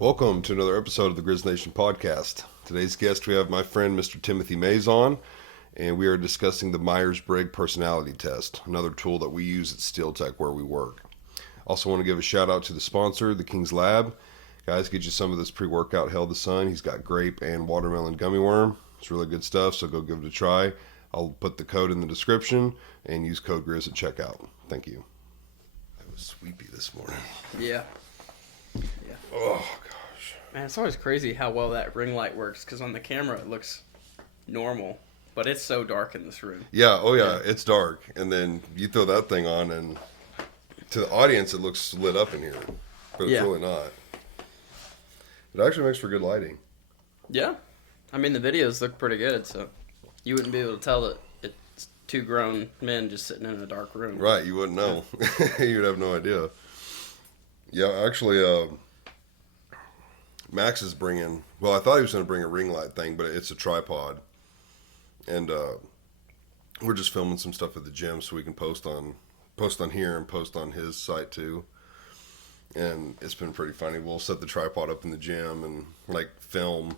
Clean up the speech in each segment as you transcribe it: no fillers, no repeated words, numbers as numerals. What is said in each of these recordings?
Welcome to another episode of the Grizz Nation podcast. Today's guest, we have my friend Mr. Timothy Mays on, and we are discussing the Myers-Briggs personality test, another tool that we use at Steel Tech where we work. Also want to give a shout out to the sponsor, the King's Lab. Guys, get you some of this pre-workout Hell the Sun. He's got grape and watermelon gummy worm. It's really good stuff, so go give it a try. I'll put the code in the description and use code Grizz at checkout. Thank you. I was sleepy this morning. Yeah. Oh, gosh. Man, it's always crazy how well that ring light works, because on the camera it looks normal, but it's so dark in this room. Yeah, oh yeah, it's dark. And then you throw that thing on, and to the audience it looks lit up in here, but it's really not. It actually makes for good lighting. Yeah. I mean, the videos look pretty good, so you wouldn't be able to tell that it's two grown men just sitting in a dark room. Right, you wouldn't know. You'd have no idea. Yeah, actually, Max is bringing, well, I thought he was going to bring a ring light thing, but it's a tripod. And we're just filming some stuff at the gym so we can post on here and post on his site too. And it's been pretty funny. We'll set the tripod up in the gym and like film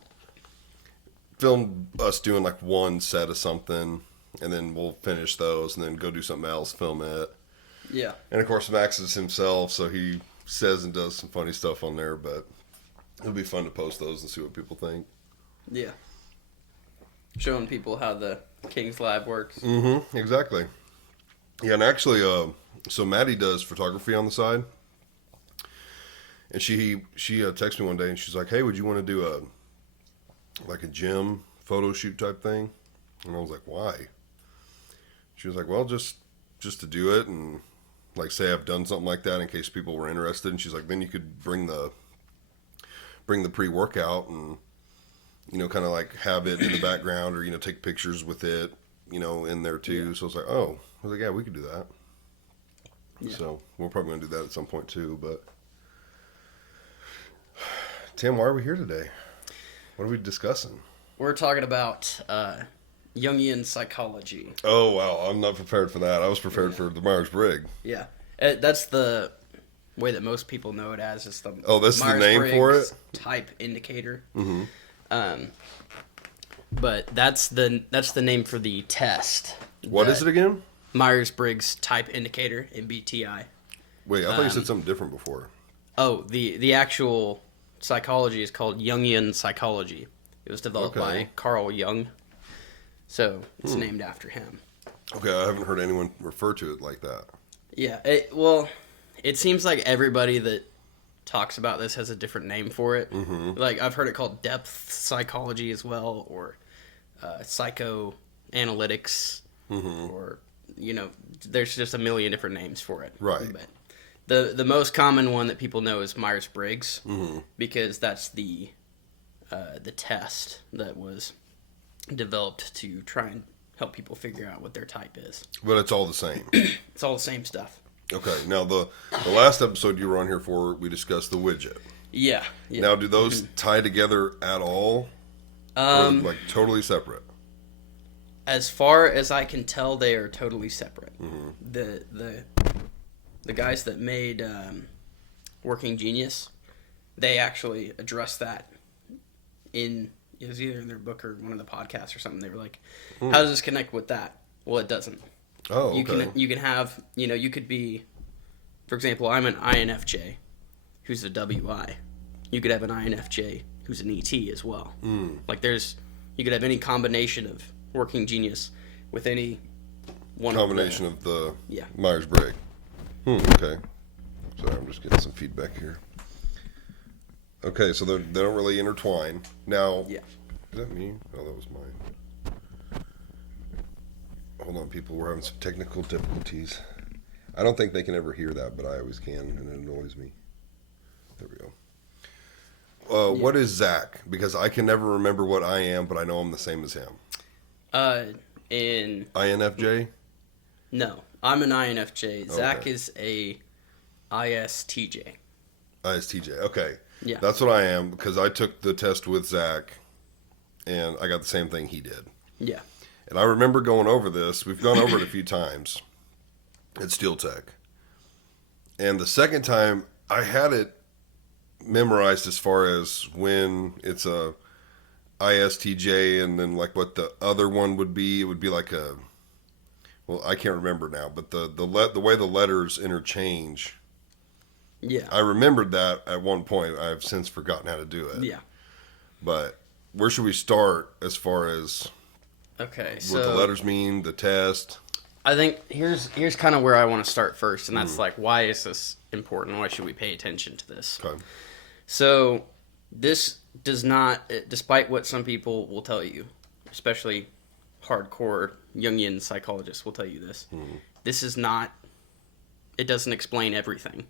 us doing like one set of something, and then we'll finish those and then go do something else, film it. Yeah. And of course Max is himself, so he says and does some funny stuff on there, but it'll be fun to post those and see what people think. Yeah. Showing people how the King's Lab works. Mm-hmm, exactly. Yeah, and actually, so Maddie does photography on the side. And she texted me one day and she's like, hey, would you want to do a gym photo shoot type thing? And I was like, why? She was like, well, just to do it and like say I've done something like that in case people were interested. And she's like, then you could bring the pre-workout and, you know, kind of like have it in the background or, you know, take pictures with it, you know, in there too. Yeah. So I was like, oh, I was like, yeah, we could do that. Yeah. So we're probably going to do that at some point too. But Tim, why are we here today? What are we discussing? We're talking about Jungian psychology. Oh, wow. I'm not prepared for that. I was prepared for the Myers-Briggs. Yeah. That's the way that most people know it as, is the this is the name for it? Type indicator. Mm-hmm. But that's the name for the test. What is it again? Myers-Briggs Type Indicator, MBTI. Wait, I thought you said something different before. Oh, the actual psychology is called Jungian psychology. It was developed by Carl Jung, so it's named after him. Okay, I haven't heard anyone refer to it like that. Yeah, it seems like everybody that talks about this has a different name for it. Mm-hmm. Like, I've heard it called depth psychology as well, or psychoanalytics, or, you know, there's just a million different names for it. Right. But the most common one that people know is Myers-Briggs, because that's the test that was developed to try and help people figure out what their type is. But it's all the same. It's all the same stuff. Okay. Now, the last episode you were on here for, we discussed the widget. Yeah. Now, do those tie together at all? Or like totally separate? As far as I can tell, they are totally separate. The guys that made Working Genius, they actually addressed that it was either in their book or one of the podcasts or something. They were like, how does this connect with that? Well, it doesn't. Oh, okay. You can have, you know, you could be, for example, I'm an INFJ who's a WI. You could have an INFJ who's an ET as well. Like you could have any combination of Working Genius with any one combination of the Myers-Briggs. Okay. Sorry, I'm just getting some feedback here. Okay, so they don't really intertwine. Now, is that me? Oh, that was mine. Hold on, people. We're having some technical difficulties. I don't think they can ever hear that, but I always can, and it annoys me. There we go. What is Zach? Because I can never remember what I am, but I know I'm the same as him. In INFJ? No, I'm an INFJ. Zach is a ISTJ. ISTJ. Okay. Yeah. That's what I am, because I took the test with Zach, and I got the same thing he did. Yeah. And I remember going over this. We've gone over it a few times at Steel Tech. And the second time, I had it memorized as far as when it's a ISTJ and then like what the other one would be. It would be like a, well, I can't remember now, but the way the letters interchange. Yeah. I remembered that at one point. I've since forgotten how to do it. Yeah. But where should we start as far as Okay, what so the letters mean, the test? I think here's kind of where I want to start first, and that's like, why is this important? Why should we pay attention to this? Okay. So this does not, despite what some people will tell you, especially hardcore Jungian psychologists will tell you this, this is not, it doesn't explain everything.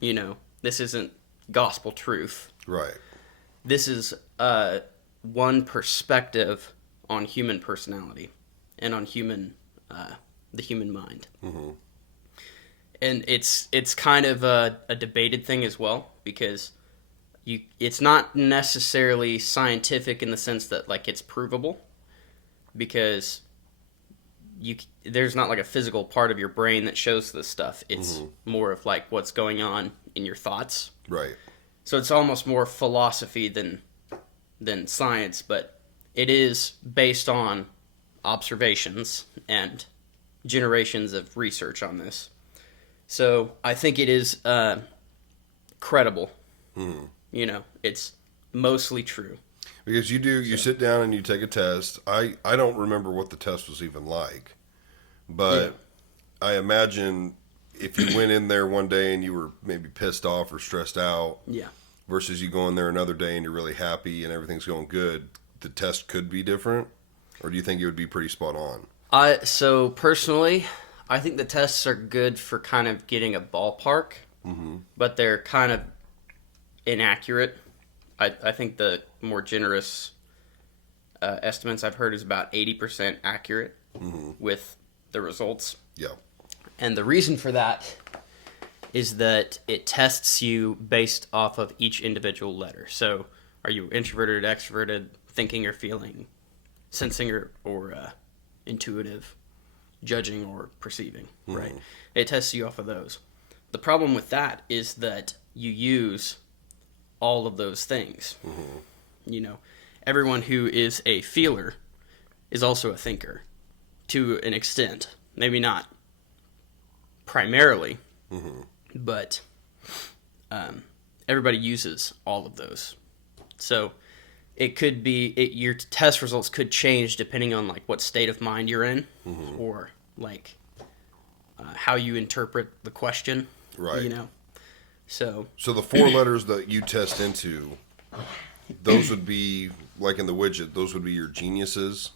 You know, this isn't gospel truth. Right. This is one perspective on human personality and on the human mind. And it's kind of a debated thing as well, because it's not necessarily scientific in the sense that like it's provable, because there's not like a physical part of your brain that shows this stuff. It's more of like what's going on in your thoughts. Right. So it's almost more philosophy than science, but it is based on observations and generations of research on this. So I think it is credible. You know, it's mostly true. Because you sit down and you take a test. I don't remember what the test was even like, but I imagine if you went in there one day and you were maybe pissed off or stressed out, versus you go in there another day and you're really happy and everything's going good, the test could be different? Or do you think it would be pretty spot on? So personally, I think the tests are good for kind of getting a ballpark, but they're kind of inaccurate. I think the more generous estimates I've heard is about 80% accurate with the results. Yeah. And the reason for that is that it tests you based off of each individual letter. So are you introverted, extroverted, thinking or feeling, sensing or intuitive, judging or perceiving, right? It tests you off of those. The problem with that is that you use all of those things. You know, everyone who is a feeler is also a thinker to an extent. Maybe not primarily, but everybody uses all of those. So it could be, your test results could change depending on like what state of mind you're in, or like how you interpret the question. Right. You know, so the 4 letters that you test into, those would be like in the widget. Those would be your geniuses.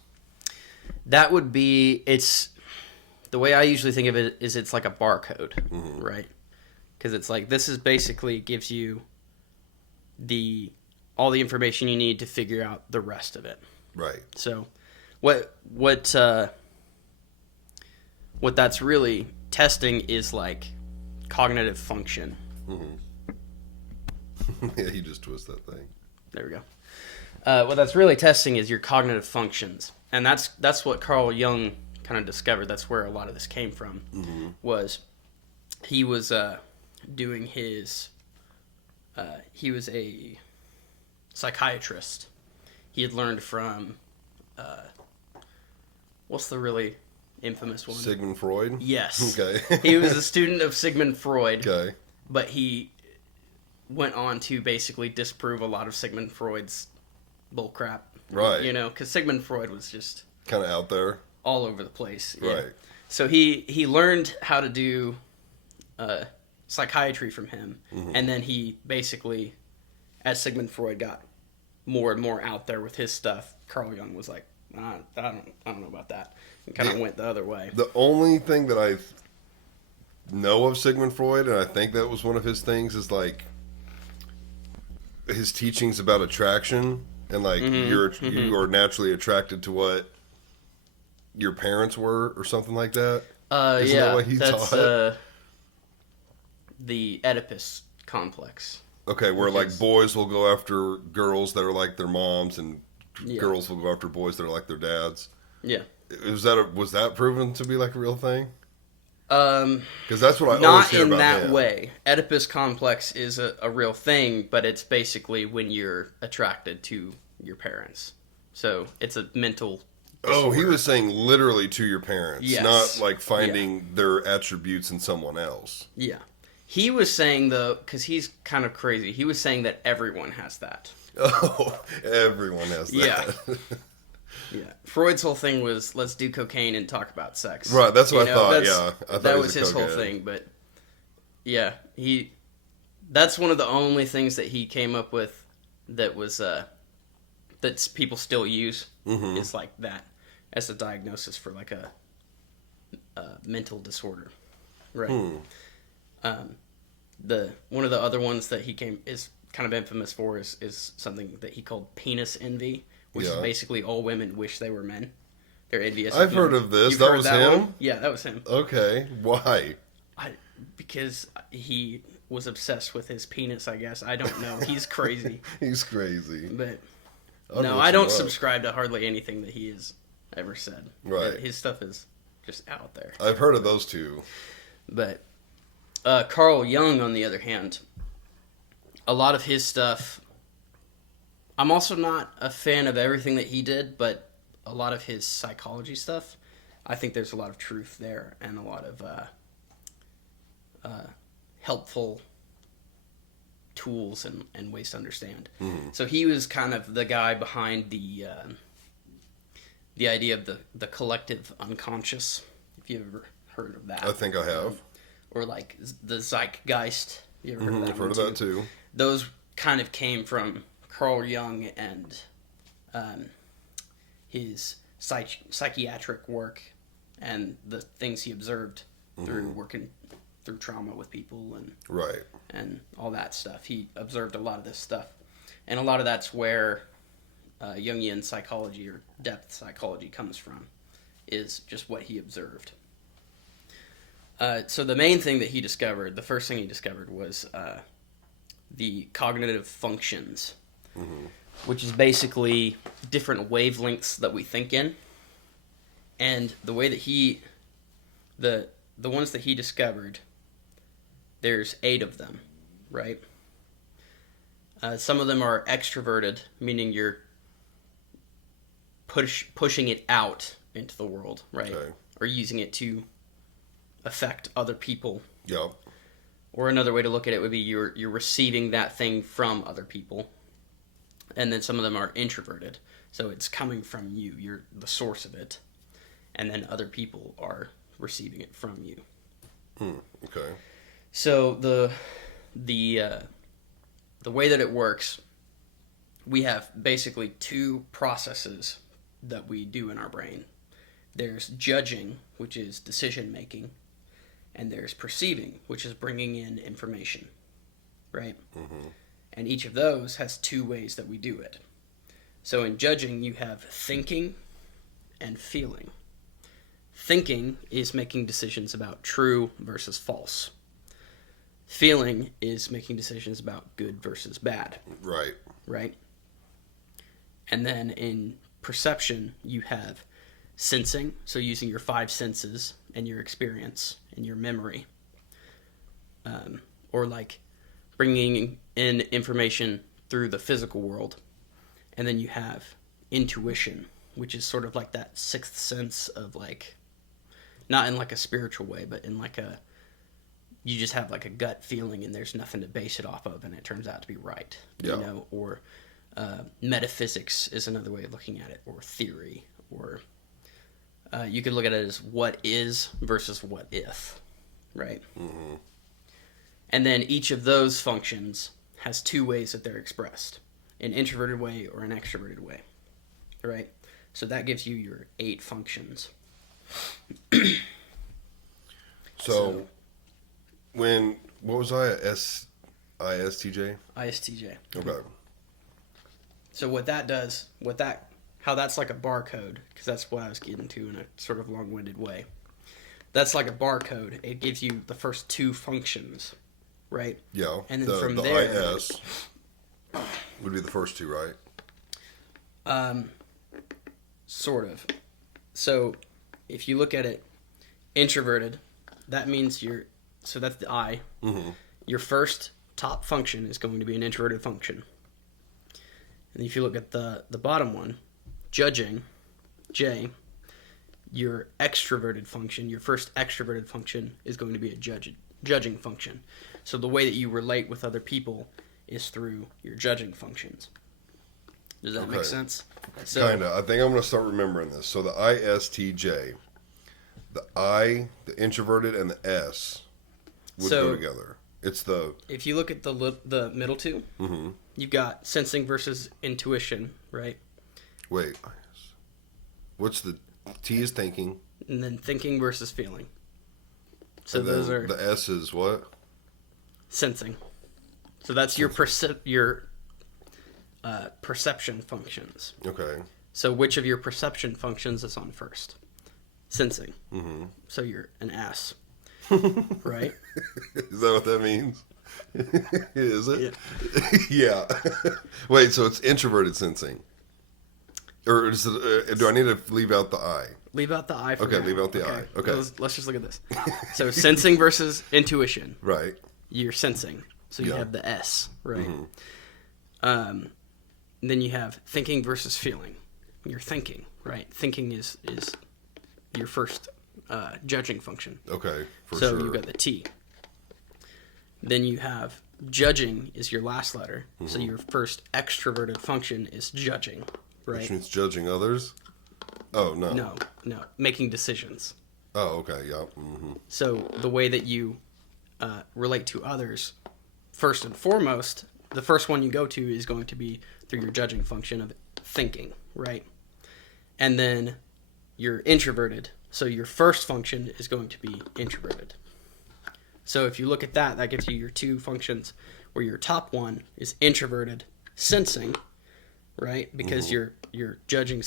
That would be, it's the way I usually think of it is it's like a barcode, right? Because it's like, this is basically gives you all the information you need to figure out the rest of it. Right. So what that's really testing is like cognitive function. Yeah, you just twist that thing. There we go. What that's really testing is your cognitive functions. And that's what Carl Jung kind of discovered. That's where a lot of this came from. Was he was doing his he was a psychiatrist. He had learned from what's the really infamous one? Sigmund Freud? Yes. Okay. He was a student of Sigmund Freud. Okay. But he went on to basically disprove a lot of Sigmund Freud's bullcrap. Right. You know, because Sigmund Freud was just Kind of out there. all over the place. Right. So he learned how to do psychiatry from him, and then he basically, as Sigmund Freud got more and more out there with his stuff, Carl Jung was like, I don't know about that, and kind of went the other way. The only thing that I know of Sigmund Freud, and I think that was one of his things, is like his teachings about attraction, and like you are naturally attracted to what your parents were, or something like that. Isn't that what he taught? The Oedipus complex. Okay, where like boys will go after girls that are like their moms, and girls will go after boys that are like their dads. Yeah. Was that proven to be like a real thing? Because that's what I always Not hear in about that him. way. Oedipus complex is a real thing, but it's basically when you're attracted to your parents. So it's a mental Oh, he disorder. was saying literally to your parents, Yes. not like finding their attributes in someone else. Yeah. He was saying, though, because he's kind of crazy, he was saying that everyone has that. Oh, everyone has that. Yeah. Yeah. Freud's whole thing was, let's do cocaine and talk about sex. Right, that's what You I know, thought, that's- yeah. I thought that he was a his whole cokehead. thing, but yeah, that's one of the only things that he came up with that was, that people still use, Mm-hmm. is like that as a diagnosis for like a mental disorder. Right. One of the other ones that he is kind of infamous for is something that he called penis envy, which is Yeah. basically all women wish they were men. They're envious. I've of heard men. of this. You've That heard was that him? one? Yeah, that was him. Okay, why? Because he was obsessed with his penis. I guess I don't know. He's crazy, He's crazy. but I'll no, look I him don't up. subscribe to hardly anything that he has ever said. Right. His stuff is just out there. I've heard of those two. But Carl Jung, on the other hand, a lot of his stuff, I'm also not a fan of everything that he did, but a lot of his psychology stuff, I think there's a lot of truth there and a lot of helpful tools and ways to understand. Mm-hmm. So he was kind of the guy behind the idea of the collective unconscious, if you've ever heard of that. I think I have. Or like the zeitgeist. You ever heard of that? I've heard one of that too. Those kind of came from Carl Jung and his psychiatric work and the things he observed through working through trauma with people Right. and all that stuff. He observed a lot of this stuff, and a lot of that's where Jungian psychology or depth psychology comes from, is just what he observed. So the main thing that he discovered, the first thing he discovered was the cognitive functions, which is basically different wavelengths that we think in. And the way that the ones that he discovered, there's 8 of them, right? Some of them are extroverted, meaning you're pushing it out into the world, right? Okay. Or using it to affect other people. Yep. Or another way to look at it would be you're receiving that thing from other people. And then some of them are introverted. So it's coming from you. You're the source of it. And then other people are receiving it from you. Okay. So the way that it works, we have basically 2 processes that we do in our brain. There's judging, which is decision making, and there's perceiving, which is bringing in information, right? And each of those has 2 ways that we do it. So in judging, you have thinking and feeling. Thinking is making decisions about true versus false. Feeling is making decisions about good versus bad, Right. right? And then in perception, you have sensing, so using your 5 senses and your experience and your memory. Or like bringing in information through the physical world. And then you have intuition, which is sort of like that 6th sense of like, not in like a spiritual way, but in like you just have like a gut feeling and there's nothing to base it off of and it turns out to be right. Yeah. You know, or metaphysics is another way of looking at it, or theory, or you could look at it as what is versus what if, right? And then each of those functions has 2 ways that they're expressed, an introverted way or an extroverted way, right? So that gives you your 8 functions. So, what was I? ISTJ? ISTJ. Okay. So what that does, how that's like a barcode, because that's what I was getting to in a sort of long-winded way. That's like a barcode. It gives you the first 2 functions, right? Yeah. And then the, from the there- IS would be the first 2, right? Sort of. So if you look at it, introverted, that means so that's the I. Mm-hmm. Your first top function is going to be an introverted function. And if you look at the bottom one, judging, J, your extroverted function, your first extroverted function is going to be a judging function. So the way that you relate with other people is through your judging functions. Does that make sense? So, Kind of. I think I'm going to start remembering this. So the ISTJ, the I, the introverted, and the S would go together. It's the... If you look at the middle two, Mm-hmm. you've got sensing versus intuition, right? Wait. What's the... T is thinking. And then thinking versus feeling. So And those then are the S is what? sensing. So that's your perception functions. Okay. So which of your perception functions is on first? Sensing. Mm-hmm. So you're an S, right? Is that what that means? Is it? Yeah. Yeah. Wait, so it's introverted sensing. Or is it, do I need to leave out the I? Leave out the I for Okay, now. leave out the I. Okay. Let's just look at this. So sensing versus intuition. Right. You're sensing. So you Yeah. have the S, right? Mm-hmm. Then you have thinking versus feeling. You're thinking, right? Thinking is your first judging function. Okay, for So sure. you've got the T. Then you have judging is your last letter. Mm-hmm. So your first extroverted function is judging, right? Which means judging others? Oh, no. No, making decisions. Oh, okay, yeah. Mm-hmm. So the way that you relate to others, first and foremost, the first one you go to is going to be through your judging function of thinking, right? And then you're introverted. So your first function is going to be introverted. So if you look at that, that gives you your two functions where your top one is introverted sensing, right? Because your judging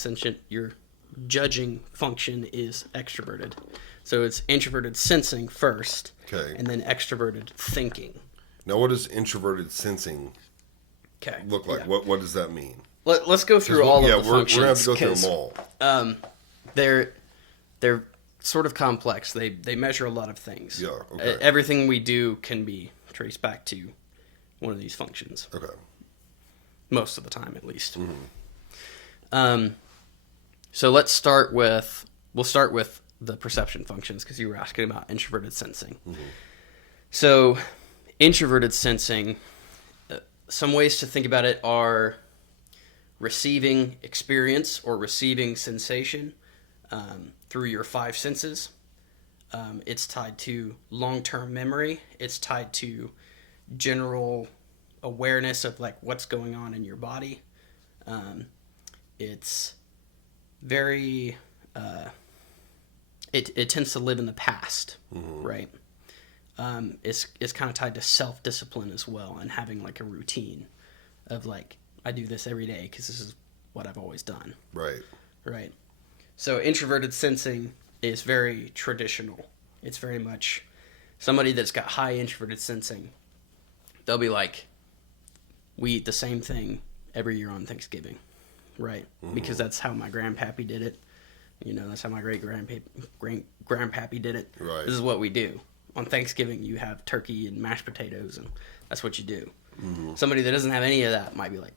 function is extroverted. So it's introverted sensing first, Okay. and then extroverted thinking. Now, what does introverted sensing Okay. look like? Yeah. What does that mean? Let's go through all of the we're functions. going to have to go through 'cause, them all. They're sort of complex. They measure a lot of things. Yeah, okay. Everything we do can be traced back to one of these functions. Okay. Most of the time, at least. Mm-hmm. So we'll start with the perception functions because you were asking about introverted sensing. Mm-hmm. So introverted sensing, some ways to think about it are receiving experience or receiving sensation through your five senses. It's tied to long-term memory. It's tied to general awareness of like what's going on in your body. It's very it tends to live in the past, right? It's kind of tied to self-discipline as well, and having like a routine of like I do this every day because this is what I've always done. Right. So introverted sensing is very traditional. It's very much somebody that's got high introverted sensing. They'll be like, we eat the same thing every year on Thanksgiving, right? Mm-hmm. Because that's how my grandpappy did it. You know, that's how my great-grandpappy did it. Right. This is what we do. On Thanksgiving, you have turkey and mashed potatoes, and that's what you do. Mm-hmm. Somebody that doesn't have any of that might be like,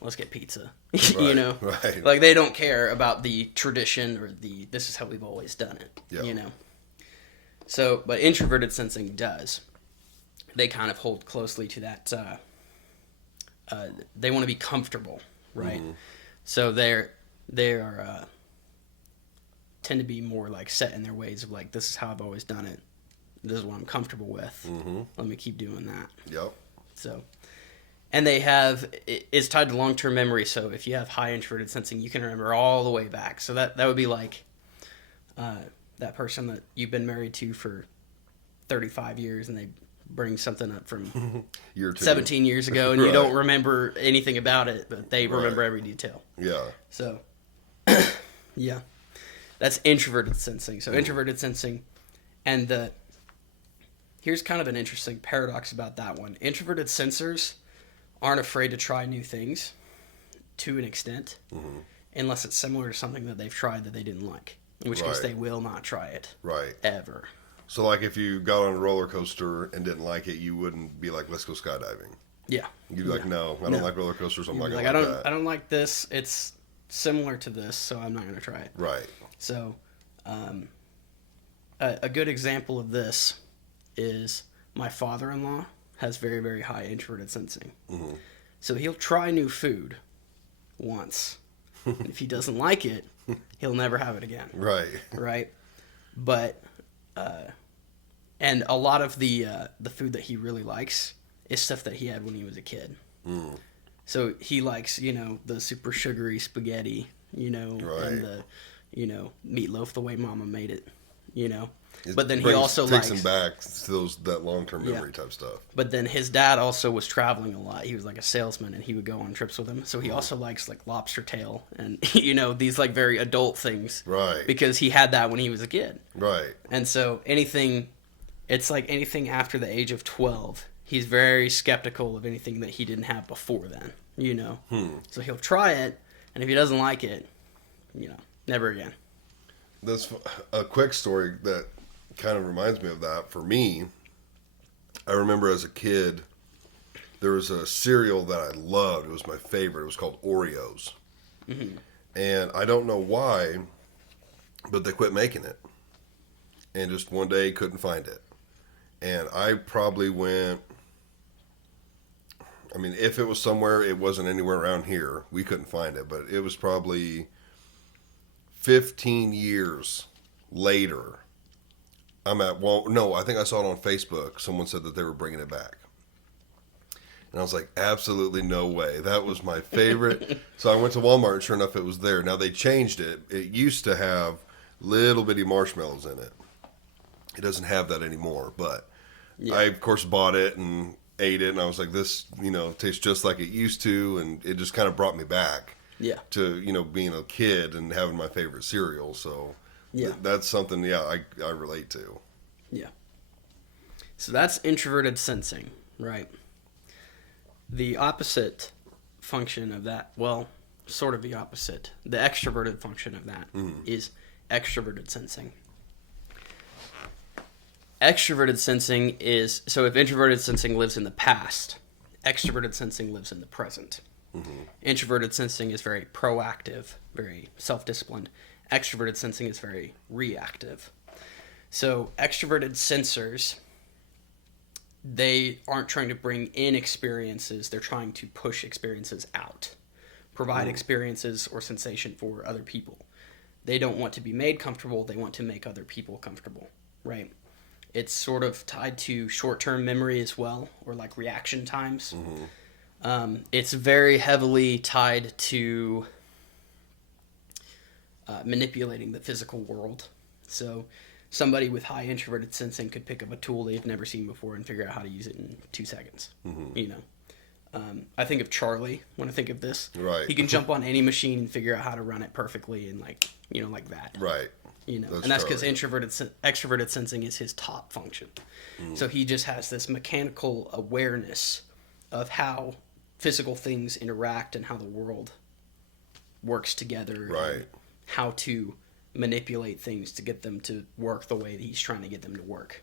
let's get pizza. Right, You know? right. Like, they don't care about the tradition or this is how we've always done it. Yeah. You know? So, but introverted sensing does. They kind of hold closely to that. They want to be comfortable, right? Mm-hmm. So they are tend to be more like set in their ways of like, this is how I've always done it. This is what I'm comfortable with. Mm-hmm. Let me keep doing that. Yep. So, and it's tied to long-term memory. So if you have high introverted sensing, you can remember all the way back. So that would be like that person that you've been married to for 35 years and they bring something up from 17 years ago and you Right. don't remember anything about it, but they remember Right. every detail. Yeah. So, yeah, that's introverted sensing. So introverted sensing, and here's kind of an interesting paradox about that one. Introverted sensors aren't afraid to try new things to an extent, unless it's similar to something that they've tried that they didn't like, in which case Right. they will not try it Right. ever. So, like, if you got on a roller coaster and didn't like it, you wouldn't be like, "Let's go skydiving." Yeah. You'd be like, "No, I don't like roller coasters. I'm not Like, gonna I like don't that." I don't like this. It's similar to this, so I'm not going to try it. Right. So, a good example of this is my father-in-law has very, very high introverted sensing. Mm-hmm. So he'll try new food once. And if he doesn't like it, he'll never have it again. Right. Right? But, and a lot of the food that he really likes is stuff that he had when he was a kid. Mm. So he likes, the super sugary spaghetti, Right. and the, meatloaf the way Mama made it, It But then he also takes likes him back to that long-term memory type stuff. But then his dad also was traveling a lot. He was like a salesman, and he would go on trips with him. So he also likes like lobster tail and these like very adult things, Right. because he had that when he was a kid. Right. And so it's like anything after the age of 12, he's very skeptical of anything that he didn't have before then. So he'll try it, and if he doesn't like it, never again. That's a quick story that kind of reminds me of that. For me, I remember as a kid, there was a cereal that I loved. It was my favorite. It was called Oreos. Mm-hmm. And I don't know why, but they quit making it. And just one day couldn't find it. And I probably went, I mean, if it was somewhere, it wasn't anywhere around here. We couldn't find it, but it was probably 15 years later. I'm at no, I think I saw it on Facebook. Someone said that they were bringing it back. And I was like, absolutely no way. That was my favorite. So I went to Walmart, and sure enough, it was there. Now they changed it. It used to have little bitty marshmallows in it. It doesn't have that anymore, but Yeah. I, of course, bought it and ate it, and I was like, this, tastes just like it used to, and it just kind of brought me back Yeah. to, being a kid and having my favorite cereal. So Yeah. that's something, I relate to. Yeah. So that's introverted sensing, right? The opposite function of that, well, sort of the opposite. The extroverted function of that is extroverted sensing. Extroverted sensing is, so if introverted sensing lives in the past, extroverted sensing lives in the present. Introverted sensing is very proactive, very self-disciplined. Extroverted sensing is very reactive. So extroverted sensors, they aren't trying to bring in experiences, they're trying to push experiences out, provide experiences or sensation for other people. They don't want to be made comfortable, they want to make other people comfortable, right? It's sort of tied to short-term memory as well, or like reaction times. It's very heavily tied to manipulating the physical world. So somebody with high introverted sensing could pick up a tool they've never seen before and figure out how to use it in 2 seconds. I think of Charlie when I think of this. Right. He can jump on any machine and figure out how to run it perfectly and like that. Right. And that's because extroverted sensing is his top function. So he just has this mechanical awareness of how physical things interact and how the world works together. Right. And how to manipulate things to get them to work the way that he's trying to get them to work.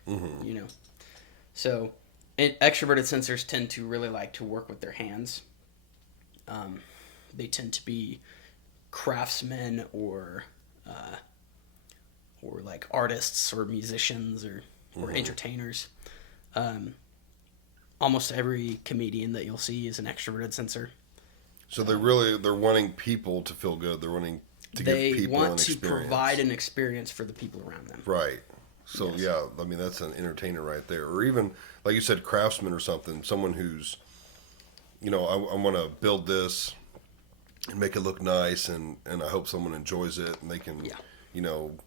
So extroverted sensors tend to really like to work with their hands. They tend to be craftsmen or like artists or musicians or entertainers. Almost every comedian that you'll see is an extroverted sensor. So they're wanting people to feel good. They're wanting to give people an experience. They want to provide an experience for the people around them. Right. So yeah, I mean that's an entertainer right there. Or even like you said, craftsman or something. Someone who's, I want to build this and make it look nice, and I hope someone enjoys it, and they can,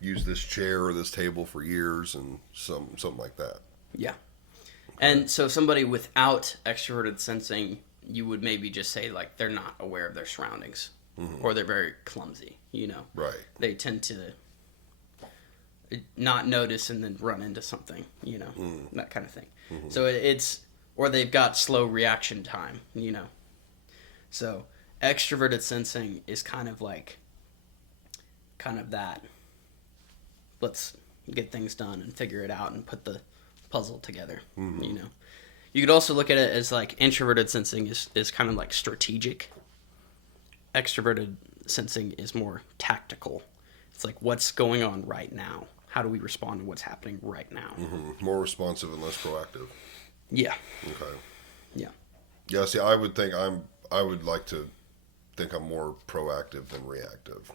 use this chair or this table for years, and something like that. Yeah. And so somebody without extroverted sensing, you would maybe just say like they're not aware of their surroundings, or they're very clumsy. Right. They tend to not notice and then run into something. That kind of thing. So it's, or they've got slow reaction time. So extroverted sensing is kind of that. Let's get things done and figure it out and put the puzzle together. You know, you could also look at it as like introverted sensing is kind of like strategic. Extroverted sensing is more tactical. It's like, what's going on right now? How do we respond to what's happening right now? More responsive and less proactive. Yeah. Okay. Yeah. Yeah. See, I would like to think I'm more proactive than reactive,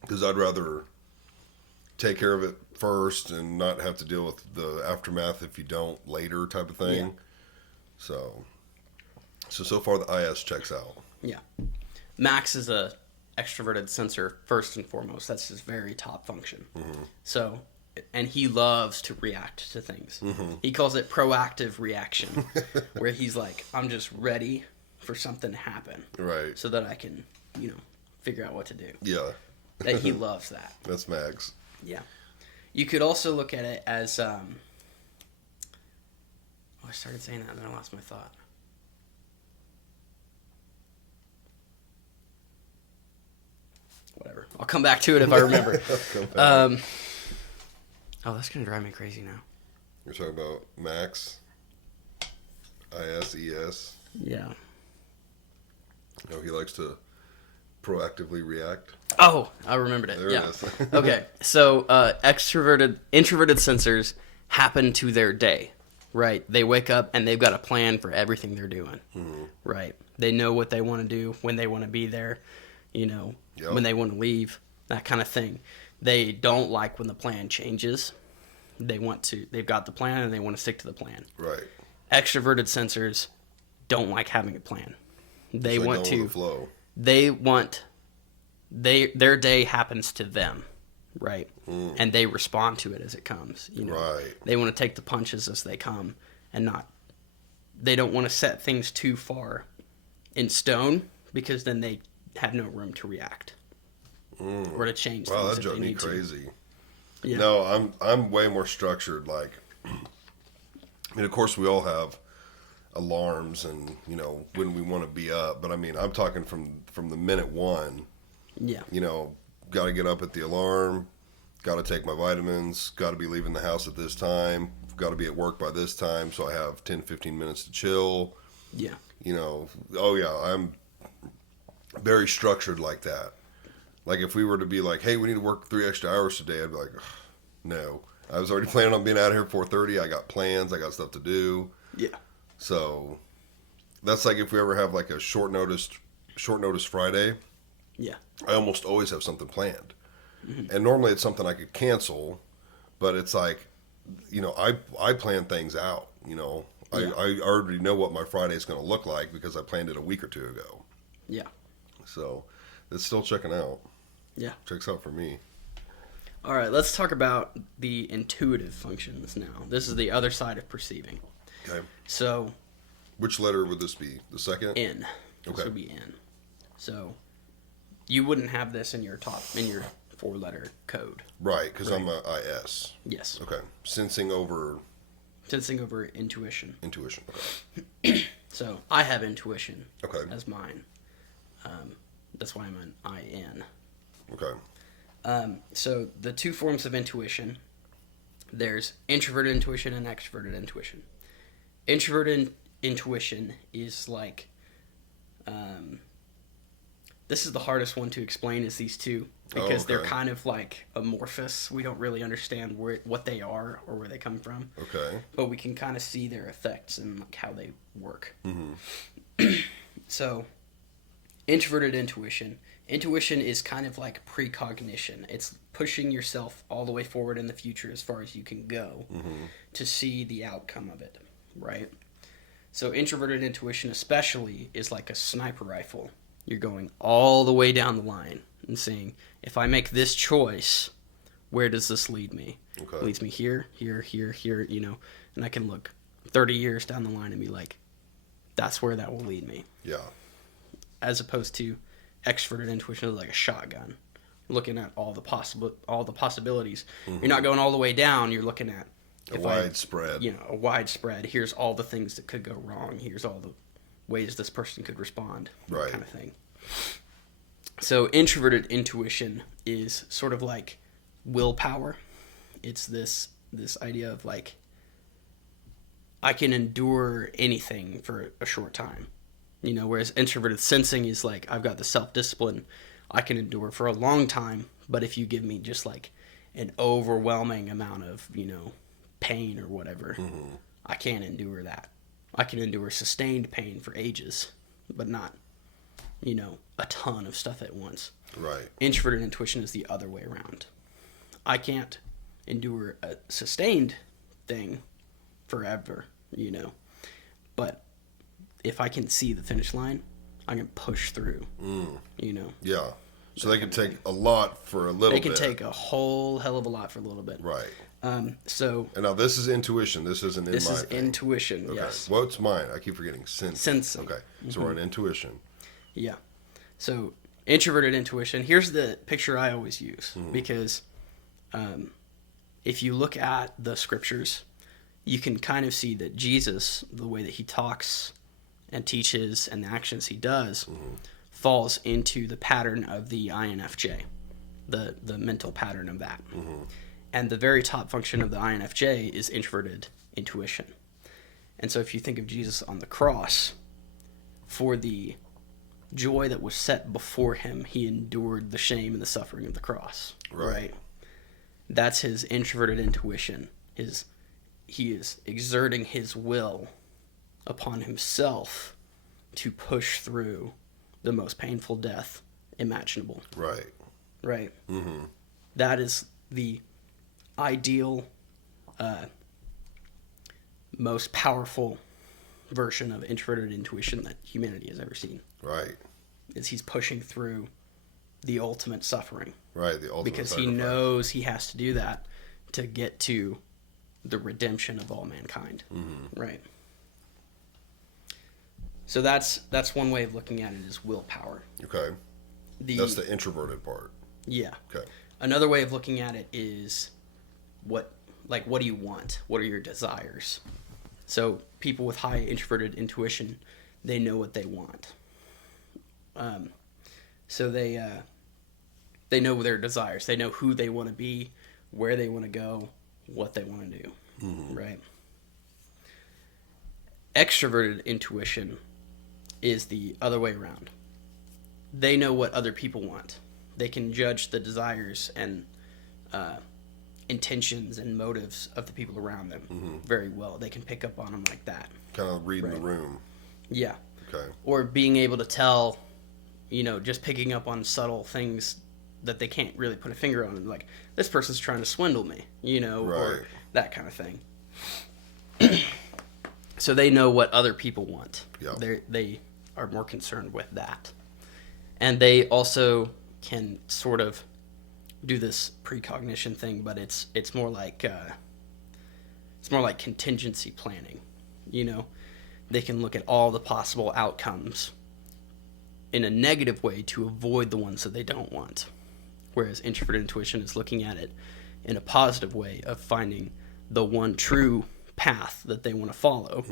because I'd rather take care of it first and not have to deal with the aftermath if you don't later, type of thing. Yeah. So far the IS checks out. Yeah. Max is a extroverted sensor first and foremost. That's his very top function. So, and he loves to react to things. He calls it proactive reaction, where he's like, I'm just ready for something to happen. Right. So that I can, figure out what to do. Yeah. That he loves that. That's Max. Yeah. You could also look at it as, I started saying that and then I lost my thought. Whatever. I'll come back to it if I remember. That's going to drive me crazy now. You're talking about Max, ISES. Yeah. He likes to proactively react. Oh, I remembered it. There yeah. it is. Okay. So, introverted sensors happen to their day, right? They wake up and they've got a plan for everything they're doing, right? They know what they want to do, when they want to be there, when they want to leave, that kind of thing. They don't like when the plan changes. They've got the plan and they want to stick to the plan. Right. Extroverted sensors don't like having a plan. They It's like want going to with the flow. Their day happens to them, right? And they respond to it as it comes. Right. They want to take the punches as they come, and they don't want to set things too far in stone, because then they have no room to react or to change things. Wow, that if drove they me need to. crazy. Yeah. No, I'm way more structured. Like, of course we all have alarms and when we want to be up, but I'm talking from the minute one. Yeah. Got to get up at the alarm, got to take my vitamins, got to be leaving the house at this time, got to be at work by this time, so I have 10-15 minutes to chill. Yeah. I'm very structured like that. Like, if we were to be like, hey, we need to work 3 extra hours today, I'd be like, no. I was already planning on being out of here at 4:30. I got plans. I got stuff to do. Yeah. So that's like if we ever have like a short notice Friday. Yeah. I almost always have something planned. And normally it's something I could cancel, but it's like, I plan things out, I already know what my Friday is going to look like because I planned it a week or two ago. Yeah. So it's still checking out. Yeah. Checks out for me. All right, let's talk about the intuitive functions now. This is the other side of perceiving. Okay. So, Which letter would this be? The second? N. This Okay. would be N. So, you wouldn't have this in your 4-letter code. Right, because I'm a IS. Yes. Okay. Sensing over Sensing over intuition. intuition. Okay. So, I have intuition Okay. as mine. That's why I'm an IN. Okay. So, the two forms of intuition, there's introverted intuition and extroverted intuition. Introverted intuition is like, this is the hardest one to explain, is these two, because they're okay. kind of like amorphous. We don't really understand what they are or where they come from, Okay. but we can kind of see their effects and like how they work. So, introverted intuition is kind of like precognition. It's pushing yourself all the way forward in the future as far as you can go to see the outcome of it, right? So introverted intuition especially is like a sniper rifle. You're going all the way down the line and seeing, if I make this choice, where does this lead me? Okay. It leads me here, here, here, here, and I can look 30 years down the line and be like, that's where that will lead me. Yeah. As opposed to extroverted intuition is like a shotgun, looking at all the possibilities. You're not going all the way down. You're looking at A wide spread. a wide spread. Here's all the things that could go wrong. Here's all the ways this person could respond. Right. Kind of thing. So introverted intuition is sort of like willpower. it's this idea of like, I can endure anything for a short time, you know, whereas introverted sensing is like, I've got the self-discipline, I can endure for a long time, but if you give me just like an overwhelming amount of, you know, pain or whatever, I can't endure that. I can endure sustained pain for ages, but not, you know, a ton of stuff at once. Right. Introverted intuition is the other way around. I can't endure a sustained thing forever, you know, but if I can see the finish line, I can push through, you know. Yeah. So they can take a lot for a little bit. They can take a whole hell of a lot for a little bit. Right. So And now this is intuition. This isn't in this my is thing. intuition, Okay. yes. What's mine? I keep forgetting. Sensing. Okay. So we're in intuition. Yeah. So introverted intuition, here's the picture I always use, because if you look at the scriptures, you can kind of see that Jesus, the way that he talks and teaches and the actions he does, falls into the pattern of the INFJ, the mental pattern of that. And the very top function of the INFJ is introverted intuition. And so if you think of Jesus on the cross, for the joy that was set before him, he endured the shame and the suffering of the cross. Right. That's his introverted intuition. He is exerting his will upon himself to push through the most painful death imaginable. Right. Right. That is the ideal, most powerful version of introverted intuition that humanity has ever seen. Right. Is he's pushing through the ultimate suffering. Right. The ultimate Because sacrifice. he knows he has to do that to get to the redemption of all mankind. Right. So that's one way of looking at it, is willpower. Okay. That's the introverted part. Yeah. Okay. Another way of looking at it is what do you want? What are your desires? So people with high introverted intuition, they know what they want. So they know their desires. They know who they want to be, where they want to go, what they want to do. Right. Extroverted intuition is the other way around. They know what other people want. They can judge the desires and intentions and motives of the people around them very well. They can pick up on them like that. Kind of reading the room. Yeah. Okay. Or being able to tell, you know, just picking up on subtle things that they can't really put a finger on. Like, this person's trying to swindle me, you know, or that kind of thing. So they know what other people want. Yeah. They are more concerned with that. And they also can sort of do this precognition thing, but it's more like contingency planning. You know, they can look at all the possible outcomes in a negative way to avoid the ones that they don't want. Whereas introverted intuition is looking at it in a positive way of finding the one true path that they want to follow.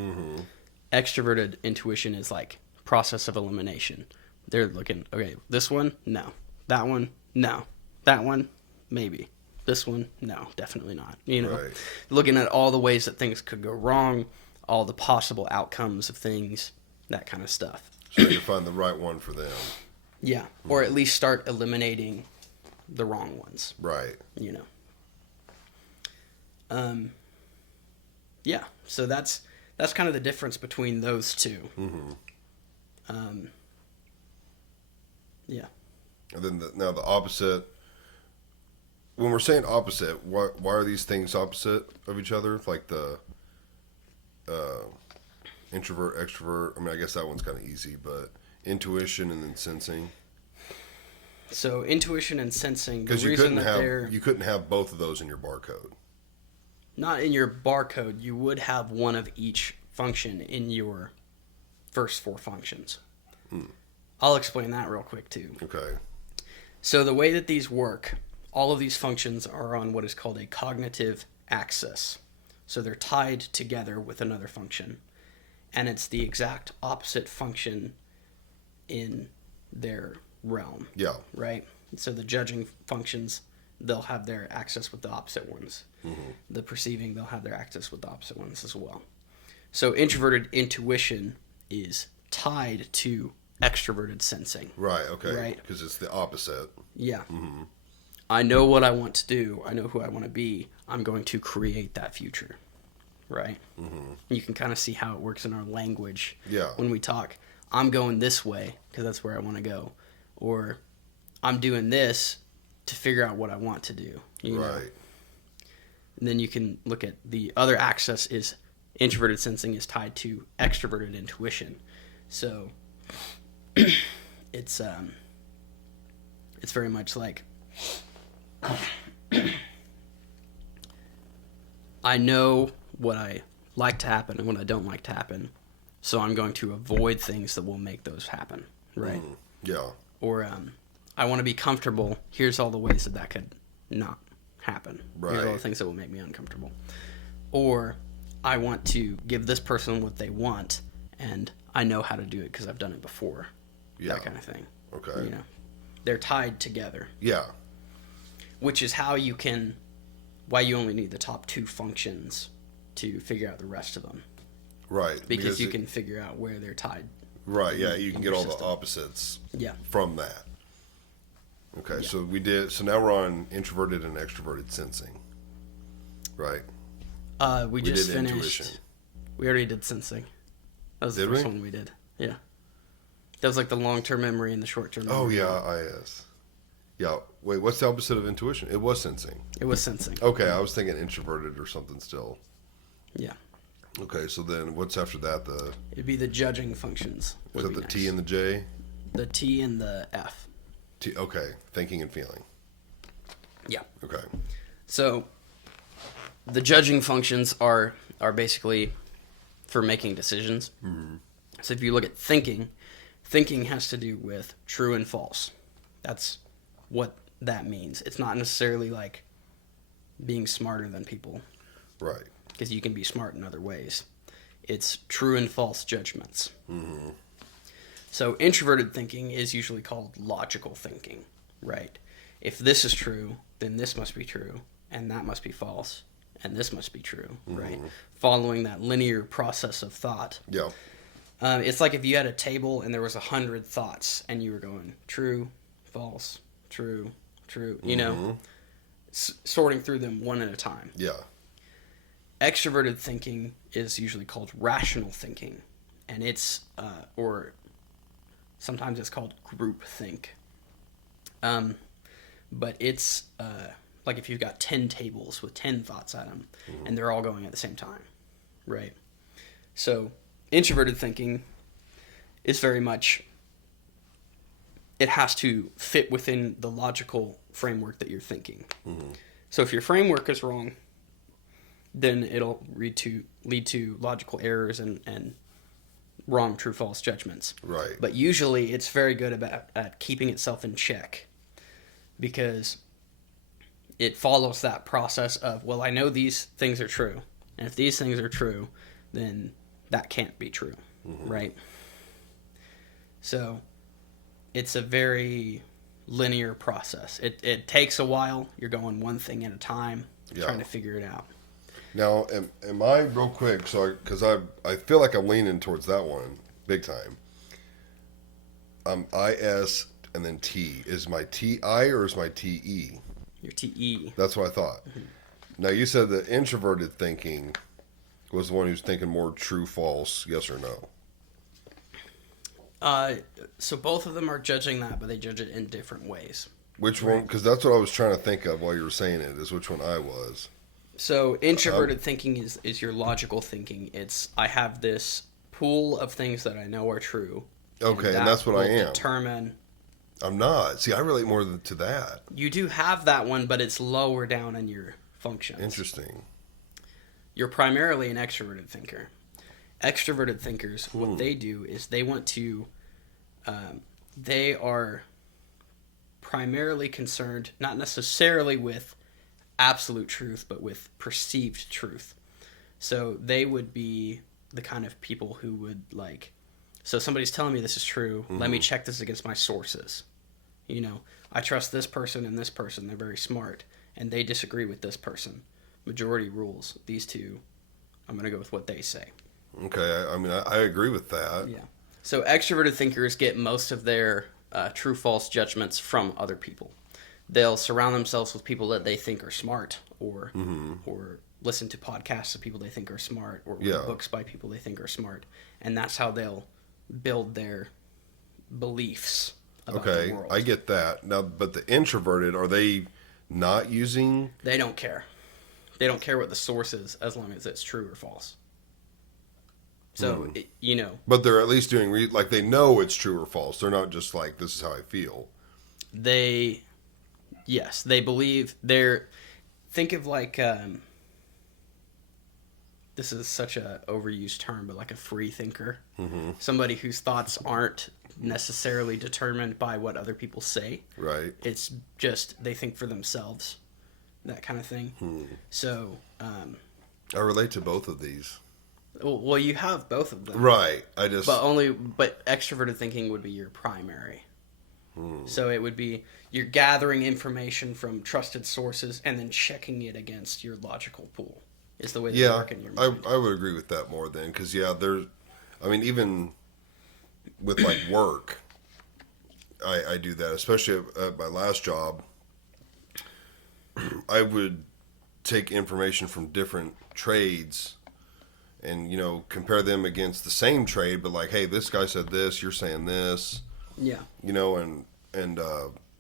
Extroverted intuition is like process of elimination. They're looking, okay, this one, no. That one, no. That one, maybe. This one, no, definitely not. You know, looking at all the ways that things could go wrong, all the possible outcomes of things, that kind of stuff. So you find the right one for them. Yeah, or at least start eliminating the wrong ones. Right. You know. Yeah, so that's kind of the difference between those two. Yeah. And then now the opposite. When we're saying opposite, why are these things opposite of each other? Like the introvert, extrovert. I mean, I guess that one's kind of easy, but intuition and then sensing. So intuition and sensing. Because you couldn't have both of those in your barcode. Not in your barcode. You would have one of each function in your first four functions. I'll explain that real quick too. Okay. So the way that these work, all of these functions are on what is called a cognitive axis. So they're tied together with another function. And it's the exact opposite function in their realm. Yeah. Right? So the judging functions they'll have their access with the opposite ones. The perceiving, they'll have their access with the opposite ones as well. So introverted intuition is tied to extroverted sensing. Right. Okay. Right. Because it's the opposite. Yeah. I know what I want to do. I know who I want to be. I'm going to create that future. Right? You can kind of see how it works in our language. Yeah. When we talk, I'm going this way because that's where I want to go. Or I'm doing this to figure out what I want to do. You know? Right. And then you can look at the other axis is introverted sensing is tied to extroverted intuition. So it's very much like I know what I like to happen and what I don't like to happen, so I'm going to avoid things that will make those happen, right? Yeah. Or I want to be comfortable. Here's all the ways that could not happen. Here's all the Right. things that will make me uncomfortable. Or I want to give this person what they want, and I know how to do it because I've done it before. Yeah. That kind of thing. Okay. You know, they're tied together, Yeah. which is how you can, why you only need the top two functions to figure out the rest of them. Right. Because you can figure out where they're tied. Right. Yeah. You can in get your all the system. opposites Yeah. from that. Okay. Yeah. So we did. So now we're on introverted and extroverted sensing. Right. We We just did finished. intuition. We already did sensing. That was the Did first we? one we did. Yeah. That was like the long-term memory and the short-term memory. Oh yeah. IS. Yeah. Wait. What's the opposite of intuition? It was sensing. It was sensing. Okay. I was thinking introverted or something still. Yeah. Okay. So then what's after that? The It'd be the judging functions. was would it the be T nice. and the J? The T and the F. T. Okay. Thinking and feeling. Yeah. Okay. So the judging functions are basically for making decisions. Mm-hmm. So if you look at thinking has to do with true and false. That's what that means. It's not necessarily like being smarter than people, Right. because you can be smart in other ways. It's true and false judgments. Mm-hmm. So introverted thinking is usually called logical thinking, right? If this is true, then this must be true, and that must be false, and this must be true, right? Following that linear process of thought. Yeah. It's like if you had a table and there was 100 thoughts, and you were going true, false, true, true, you know, sorting through them one at a time. Yeah. Extroverted thinking is usually called rational thinking, and it's or sometimes it's called group think. But it's like if you've got 10 tables with 10 thoughts at them, and they're all going at the same time, right? So introverted thinking is very much, it has to fit within the logical framework that you're thinking. So if your framework is wrong, then it'll lead to logical errors and wrong true false judgments. Right. But usually it's very good at keeping itself in check, because it follows that process of, well, I know these things are true, and if these things are true, then that can't be true, right? So it's a very linear process. It takes a while. You're going one thing at a time, Yeah. trying to figure it out. Now, am I real quick? So, because I feel like I'm leaning towards that one big time. IS and then T. Is my TI or is my TE? Your TE. That's what I thought. Now, you said that introverted thinking was the one who's thinking more true, false, yes or no. So both of them are judging that, but they judge it in different ways. Which one? Because that's what I was trying to think of while you were saying it, is which one I was. So introverted thinking is your logical thinking. It's, I have this pool of things that I know are true. Okay, and that's what I am. Determine. I'm not. See, I relate more to that. You do have that one, but it's lower down in your functions. Interesting. You're primarily an extroverted thinker. Extroverted thinkers, what they do is they want to, they are primarily concerned, not necessarily with absolute truth, but with perceived truth. So they would be the kind of people who would like, so somebody's telling me this is true, let me check this against my sources. You know, I trust this person and this person. They're very smart, and they disagree with this person. Majority rules. These two, I'm going to go with what they say. Okay, I mean, I agree with that. Yeah. So extroverted thinkers get most of their true-false judgments from other people. They'll surround themselves with people that they think are smart, or listen to podcasts of people they think are smart, or read books by people they think are smart, and that's how they'll build their beliefs about the world. I get that. Now, but the introverted, are they not using? They don't care. They don't care what the source is as long as it's true or false. So, But they're at least doing, like, they know it's true or false. They're not just like, this is how I feel. Yes, they believe think of like, this is such a overused term, but like a free thinker. Mm-hmm. Somebody whose thoughts aren't necessarily determined by what other people say. Right. It's just, they think for themselves, that kind of thing. So, I relate to both of these. Well, you have both of them. Right. But extroverted thinking would be your primary. So it would be you're gathering information from trusted sources and then checking it against your logical pool. Is the way they work in your mind. I would agree with that more then, because even with like work, I do that, especially at my last job. I would take information from different trades and, compare them against the same trade, but like, hey, this guy said this, you're saying this. Yeah. And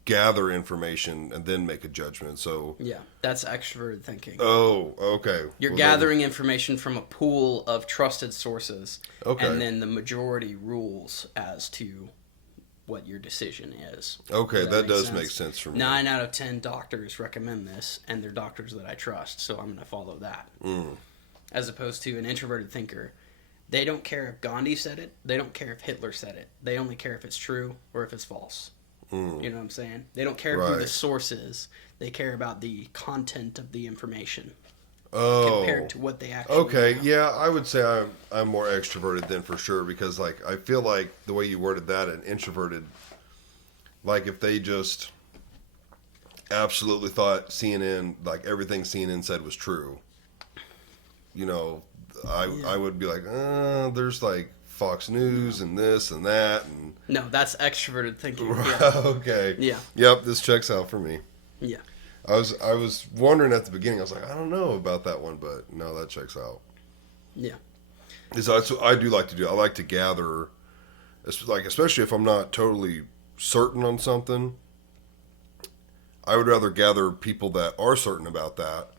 gather information and then make a judgment. So yeah, that's extroverted thinking. Oh, okay. You're gathering information from a pool of trusted sources. Okay. And then the majority rules as to what your decision is. Okay, that does make sense for me. 9 out of 10 doctors recommend this, and they're doctors that I trust, so I'm going to follow that. As opposed to an introverted thinker. They don't care if Gandhi said it. They don't care if Hitler said it. They only care if it's true or if it's false. You know what I'm saying? They don't care who the source is. They care about the content of the information. Compared to what they actually know. Yeah, I would say I'm more extroverted then for sure, because like I feel like the way you worded that, an introverted, like if they just absolutely thought CNN, like everything CNN said was true, I would be like, there's like Fox News and this and that and no, that's extroverted thinking. Yeah. Okay. Yeah. Yep, this checks out for me. Yeah. I was wondering at the beginning. I was like, I don't know about that one, but no, that checks out. Yeah. That's what I do like to do. I like to gather, especially if I'm not totally certain on something. I would rather gather people that are certain about that,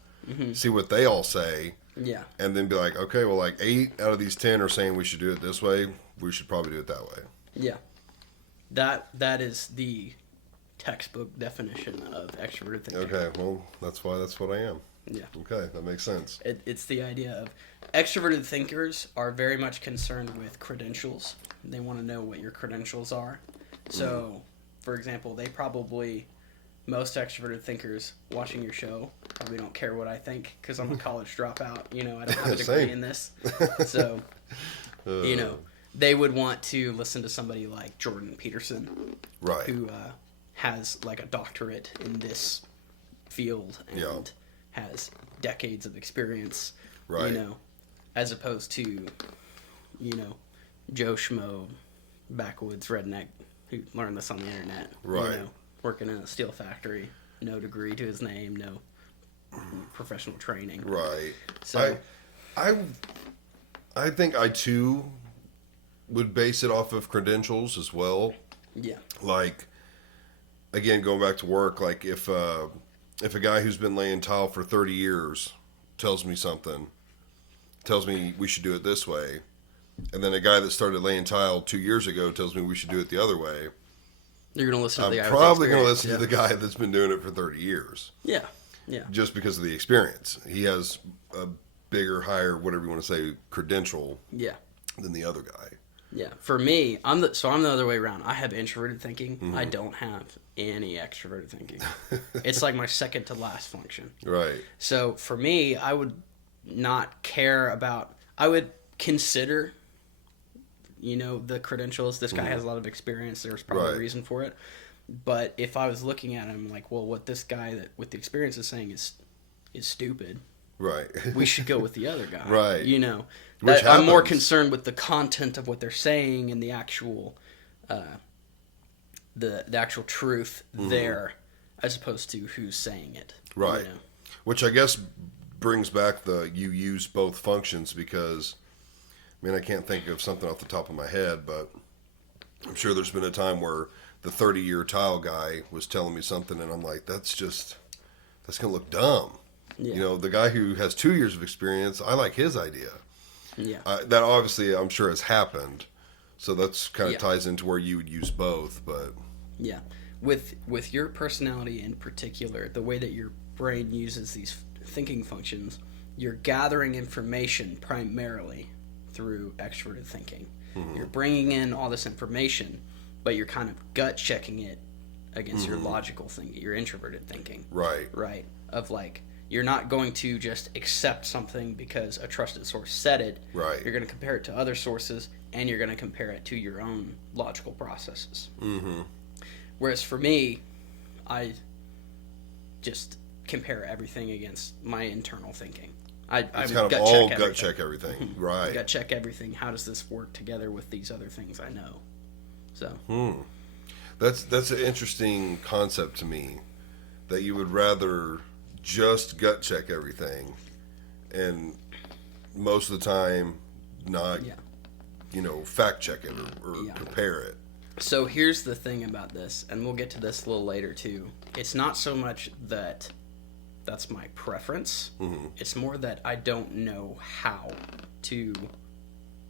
see what they all say. Yeah. And then be like, okay, well, like 8 out of these 10 are saying we should do it this way. We should probably do it that way. Yeah. That is the textbook definition of extroverted thinking. Okay, well, that's what I am. Yeah. Okay, that makes sense. It's the idea of extroverted thinkers are very much concerned with credentials. They want to know what your credentials are. So, for example, most extroverted thinkers watching your show probably don't care what I think because I'm a college dropout. I don't have a degree in this. So, they would want to listen to somebody like Jordan Peterson. Right. Who has like a doctorate in this field and has decades of experience. Right. As opposed to, Joe Schmo, backwoods redneck who learned this on the internet. Right. Working in a steel factory, no degree to his name, no professional training. Right. So I think I too would base it off of credentials as well. Yeah. Like, again, going back to work, like if a guy who's been laying tile for 30 years tells me we should do it this way, and then a guy that started laying tile 2 years ago tells me we should do it the other way, you're going to listen to the guy. I'm probably going to listen to the guy that's been doing it for 30 years. Yeah. Yeah. Just because of the experience. He has a bigger, higher, whatever you want to say, credential than the other guy. Yeah. For me, I'm the other way around. I have introverted thinking. Mm-hmm. I don't have any extroverted thinking. It's like my second to last function. Right. So for me, I would not care about... I would consider... the credentials. This guy has a lot of experience. There's probably a reason for it. But if I was looking at him like, well, what this guy that with the experience is saying is stupid. Right. We should go with the other guy. Right. You know, Which I'm more happens. concerned with the content of what they're saying and the actual, the actual truth there, as opposed to who's saying it. Right. You know? Which I guess brings back the you use both functions because, I mean, I can't think of something off the top of my head, but I'm sure there's been a time where the 30-year tile guy was telling me something and I'm like, that's going to look dumb. Yeah. You know, the guy who has 2 years of experience, I like his idea. Yeah. That obviously, I'm sure, has happened. So that's kind of Yeah. ties into where you would use both, but Yeah. With your personality in particular, the way that your brain uses these thinking functions, you're gathering information primarily through extroverted thinking. You're bringing in all this information, but you're kind of gut checking it against your logical thinking, your introverted thinking. right. Right. Of like, you're not going to just accept something because a trusted source said it. Right. You're going to compare it to other sources, and you're going to compare it to your own logical processes. Mm-hmm. Whereas for me, I just compare everything against my internal thinking. I It's kind of gut all check gut everything. check everything. Right. Gut check everything. How does this work together with these other things I know? So That's an interesting concept to me, that you would rather just gut check everything, and most of the time not, yeah. fact check it or Yeah. compare it. So here's the thing about this, and we'll get to this a little later too. It's not so much that that's my preference. It's more that I don't know how to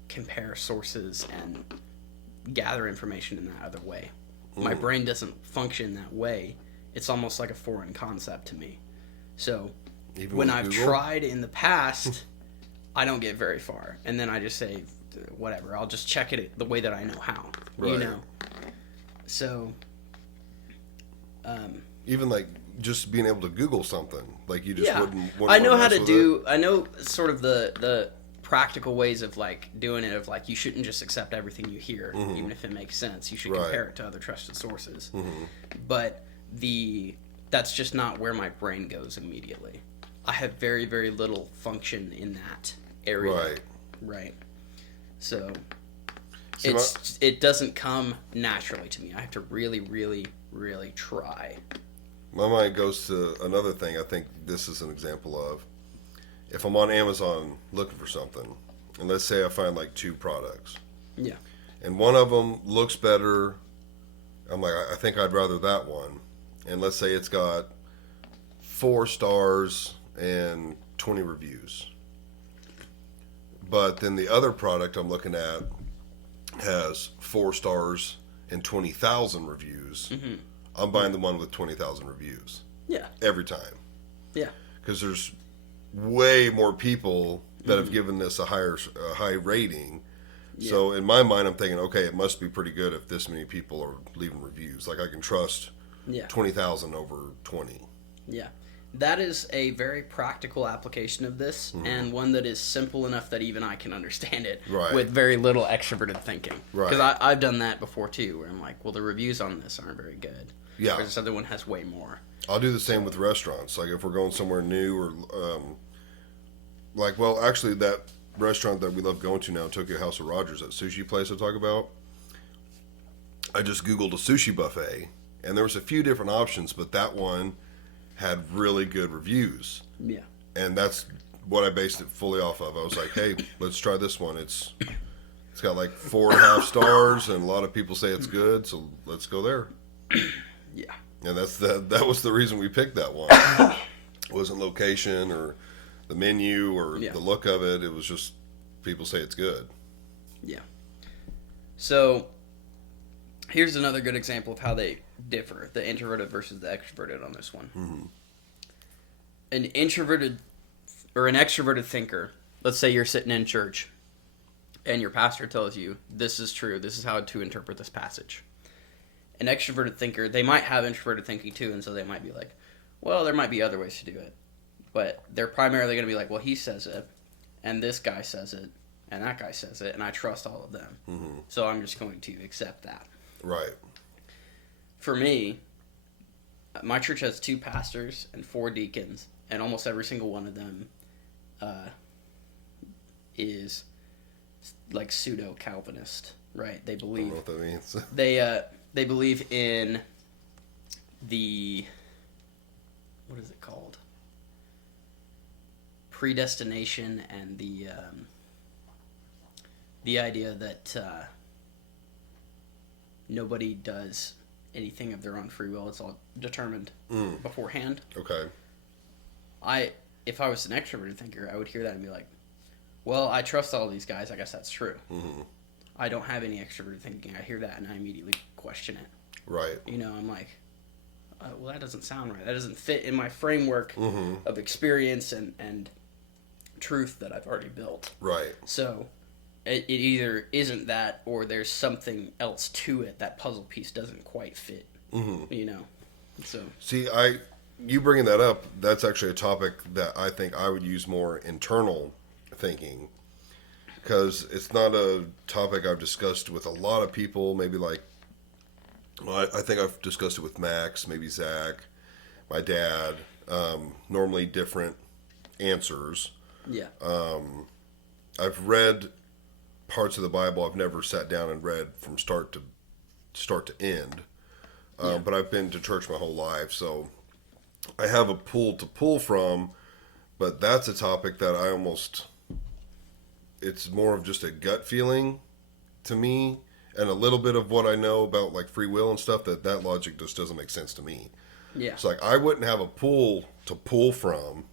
compare sources and gather information in that other way. My brain doesn't function that way. It's almost like a foreign concept to me. So Even when with I've Google? tried in the past, I don't get very far. And then I just say, whatever, I'll just check it the way that I know how. You Right. know? So, Even like just being able to Google something, like you just yeah. wouldn't I know wanna how mess to with do, I know sort of the practical ways of like doing it, of like you shouldn't just accept everything you hear, even if it makes sense. You should Right. compare it to other trusted sources. But that's just not where my brain goes immediately. I have very, very little function in that area. Right. Right. So See, it doesn't come naturally to me. I have to really, really, really try. My mind goes to another thing. I think this is an example of, if I'm on Amazon looking for something, and let's say I find like 2 products, Yeah. and one of them looks better. I'm like, I think I'd rather that one. And let's say it's got 4 stars and 20 reviews. But then the other product I'm looking at has 4 stars and 20,000 reviews. I'm buying the one with 20,000 reviews Yeah. every time. Yeah. Because there's way more people that have given this a high rating. So in my mind, I'm thinking, okay, it must be pretty good if this many people are leaving reviews. Like I can trust Yeah. 20,000 over 20. Yeah. That is a very practical application of this, and one that is simple enough that even I can understand it Right. with very little extroverted thinking. Right. Because I've done that before too, where I'm like, well, the reviews on this aren't very good. Yeah. Whereas this other one has way more. I'll do the same with restaurants. Like if we're going somewhere new or actually that restaurant that we love going to now, Tokyo House of Rogers, that sushi place I talk about, I just Googled a sushi buffet, and there was a few different options, but that one had really good reviews. Yeah. And that's what I based it fully off of. I was like, hey, let's try this one. It's got like 4.5 stars, and a lot of people say it's good, so let's go there. Yeah. And that was the reason we picked that one. It wasn't location or the menu or Yeah. the look of it. It was just people say it's good. Yeah. So here's another good example of how they differ, the introverted versus the extroverted on this one. An introverted or an extroverted thinker, let's say you're sitting in church and your pastor tells you this is true, this is how to interpret this passage. An extroverted thinker, they might have introverted thinking too, and so they might be like, well, there might be other ways to do it. But they're primarily going to be like, well, he says it, and this guy says it, and that guy says it, and I trust all of them. So I'm just going to accept that. Right. for me, my church has 2 pastors and 4 deacons, and almost every single one of them is like pseudo Calvinist, right? They I don't believe know what that means. they believe in the, what is it called? Predestination, and the idea that nobody does anything of their own free will. It's all determined beforehand. Okay. If I was an extroverted thinker, I would hear that and be like, well, I trust all these guys. I guess that's true. Mm-hmm. I don't have any extroverted thinking. I hear that and I immediately question it. Right. I'm like, well, that doesn't sound right. That doesn't fit in my framework Mm-hmm. of experience and truth that I've already built. Right. So it either isn't that, or there's something else to it. That puzzle piece doesn't quite fit. Mm-hmm. So See, you bringing that up, that's actually a topic that I think I would use more internal thinking, because it's not a topic I've discussed with a lot of people. Maybe I think I've discussed it with Max, maybe Zach, my dad. Normally different answers. yeah, I've read parts of the Bible. I've never sat down and read from start to end. But I've been to church my whole life, so I have a pool to pull from. But that's a topic that it's more of just a gut feeling to me, and a little bit of what I know about like free will and stuff. That logic just doesn't make sense to me. yeah, It's like I wouldn't have a pool to pull from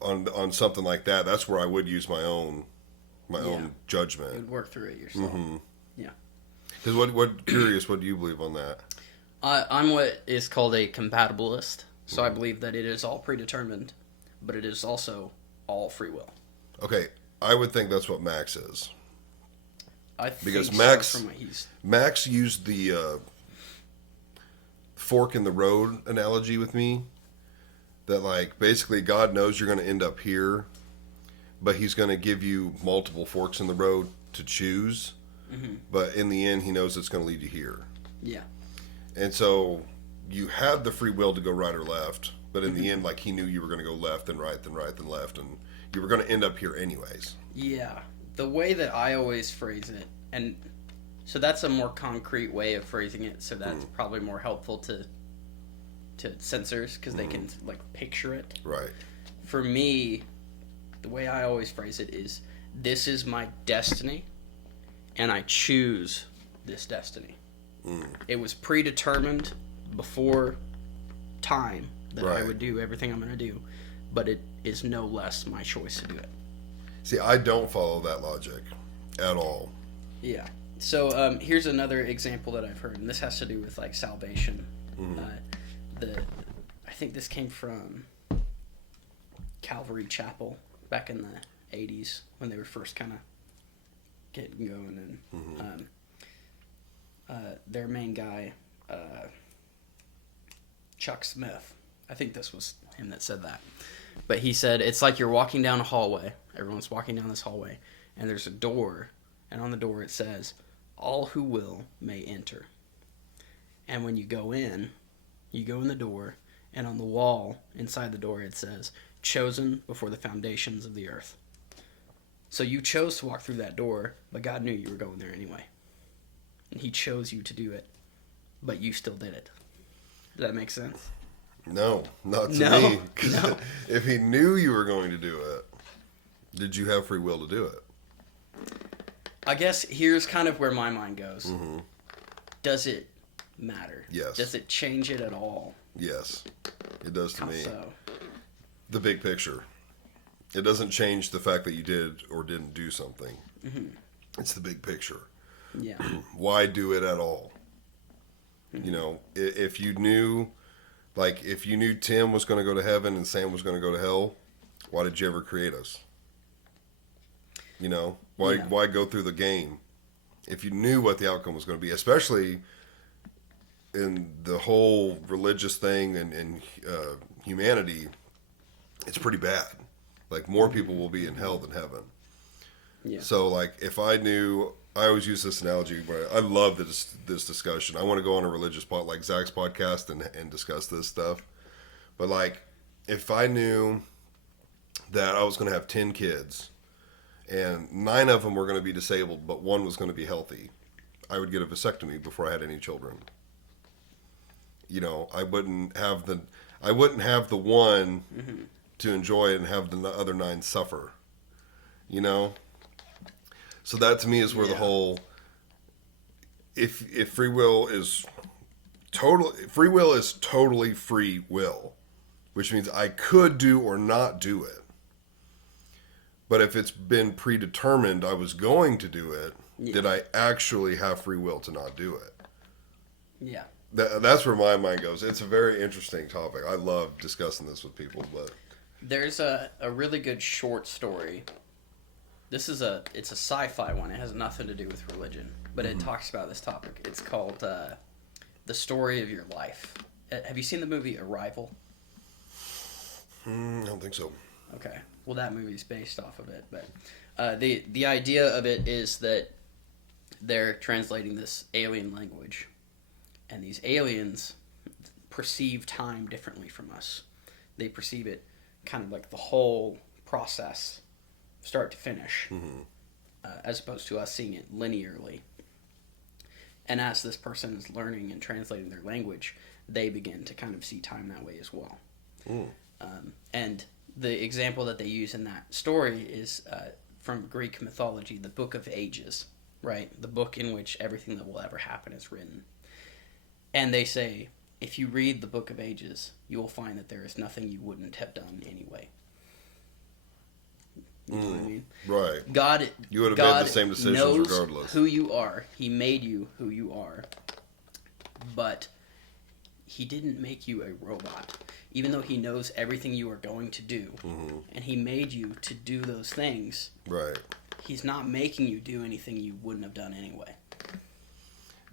on something like that. That's where I would use my own judgment. you'd work through it yourself. Yeah, Because what curious, what do you believe on that? I'm what is called a compatibilist. So I believe that it is all predetermined, but it is also all free will. Okay, I would think that's what Max is. I think Because so Max- from what he's Max used the fork in the road analogy with me. That like basically God knows you're going to end up here, but He's going to give you multiple forks in the road to choose. But in the end, He knows it's going to lead you here. yeah. And so you had the free will to go right or left, but in the end, like He knew you were going to go left, then right, then right, then left, and you were going to end up here anyways. Yeah, the way that I always phrase it, and so that's a more concrete way of phrasing it, so that's probably more helpful to censors, because they can like picture it. Right. For me, the way I always phrase it is, this is my destiny, and I choose this destiny. It was predetermined before time that I Right. would do everything I'm going to do, but it is no less my choice to do it. See, I don't follow that logic at all. Yeah. So here's another example that I've heard, and this has to do with like salvation. I think this came from Calvary Chapel back in the 80s when they were first kind of getting going, and their main guy, Chuck Smith, I think this was him that said that, but he said it's like you're walking down a hallway. Everyone's walking down this hallway, and there's a door, and on the door it says, "All who will may enter." And when you go in the door, and on the wall inside the door it says, "Chosen before the foundations of the earth." So you chose to walk through that door, but God knew you were going there anyway. And He chose you to do it, but you still did it. Does that make sense? No, not to No, me. 'Cause no. if He knew you were going to do it, did you have free will to do it? I guess here's kind of where my mind goes. Does it matter? Yes. Does it change it at all? Yes, it does to How me. so? The big picture. It doesn't change the fact that you did or didn't do something. It's the big picture. Yeah. Why do it at all? You know, if you knew, like, if you knew Tim was going to go to heaven and Sam was going to go to hell, why did you ever create us? You know, why go through the game if you knew what the outcome was going to be, especially in the whole religious thing and humanity? It's pretty bad. Like, more people will be in hell than heaven. Yeah. So, like, if I knew I always use this analogy, but I love this discussion. I want to go on a religious like Zach's podcast and discuss this stuff. But like, if I knew that I was going to have 10 kids and 9 of them were going to be disabled, but 1 was going to be healthy, I would get a vasectomy before I had any children. You know, I wouldn't have the one to enjoy it and have the other 9 suffer. You know? So that to me is where the whole, if free will is totally free will, which means I could do or not do it. But if it's been predetermined I was going to do it, did I actually have free will to not do it? Yeah. That's where my mind goes. It's a very interesting topic. I love discussing this with people. But there's a really good short story. It's a sci-fi one. It has nothing to do with religion, but it talks about this topic. It's called The Story of Your Life. Have you seen the movie Arrival? I don't think so. Okay. Well, that movie's based off of it, but the idea of it is that they're translating this alien language, and these aliens perceive time differently from us. They perceive it kind of like the whole process, start to finish, as opposed to us seeing it linearly. And as this person is learning and translating their language, they begin to kind of see time that way as well. And the example that they use in that story is from Greek mythology, the Book of Ages, right? The book in which everything that will ever happen is written. And they say, if you read the Book of Ages, you will find that there is nothing you wouldn't have done anyway. You know what I mean? Right. God, you would have made the same decisions knows regardless. Who you are. He made you who you are. But he didn't make you a robot. Even though he knows everything you are going to do, and he made you to do those things, right? He's not making you do anything you wouldn't have done anyway.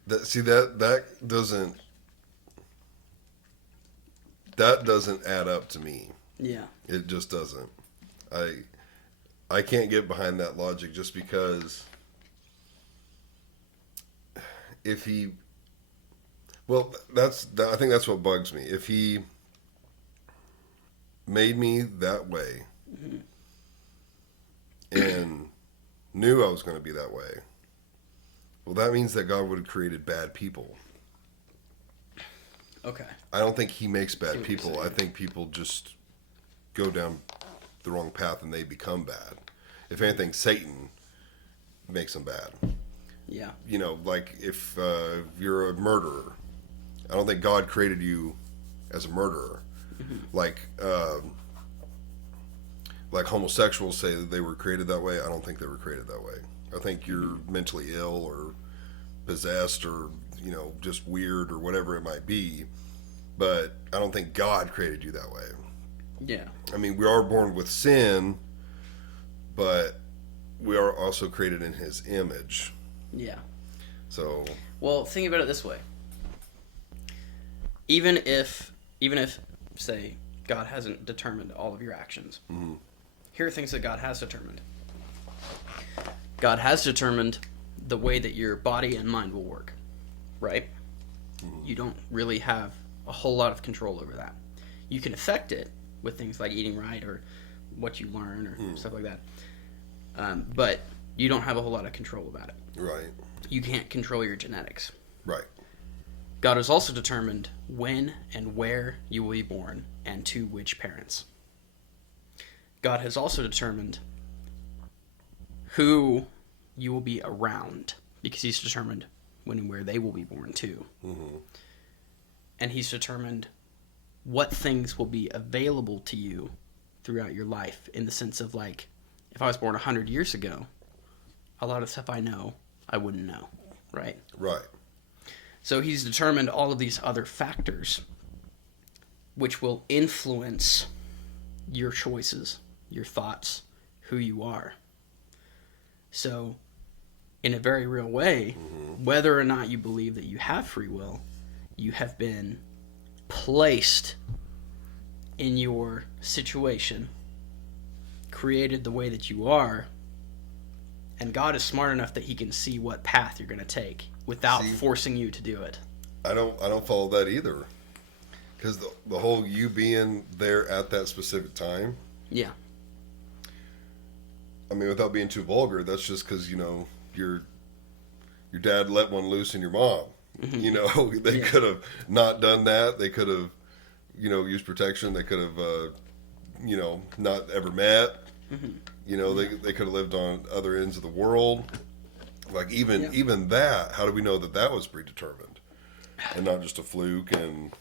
That doesn't add up to me. Yeah, it just doesn't. I can't get behind that logic just because if he, well, I think that's what bugs me. If he made me that way and knew I was going to be that way, well, that means that God would have created bad people. Okay. I don't think he makes bad people. I think people just go down the wrong path and they become bad. If anything, Satan makes them bad. Yeah. You know, like if you're a murderer, I don't think God created you as a murderer. Like homosexuals say that they were created that way. I don't think they were created that way. I think you're mentally ill or possessed or, you know, just weird or whatever it might be. But I don't think God created you that way. Yeah. I mean, we are born with sin, but we are also created in his image. Yeah. So. Well, think about it this way. Even if, say, God hasn't determined all of your actions, here are things that God has determined. God has determined the way that your body and mind will work, right? You don't really have a whole lot of control over that. You can affect it with things like eating right or what you learn or stuff like that. But you don't have a whole lot of control about it. Right. You can't control your genetics. Right. God has also determined when and where you will be born and to which parents. God has also determined who you will be around because he's determined when and where they will be born too. And he's determined what things will be available to you throughout your life in the sense of, like, if I was born 100 years ago, a lot of stuff I know, I wouldn't know, right? Right. So he's determined all of these other factors which will influence your choices, your thoughts, who you are. So, in a very real way, whether or not you believe that you have free will, you have been placed in your situation, created the way that you are, And God is smart enough that he can see what path you're going to take without forcing you to do it. I don't follow that either. Because the whole you being there at that specific time. Yeah. I mean, without being too vulgar, that's just because, you know, your dad let one loose in your mom. Mm-hmm. You know, they could have not done that. They could have, you know, used protection. They could have, you know, not ever met. Mm-hmm. You know, they could have lived on other ends of the world. Like, even that, how do we know that was predetermined? And not just a fluke? And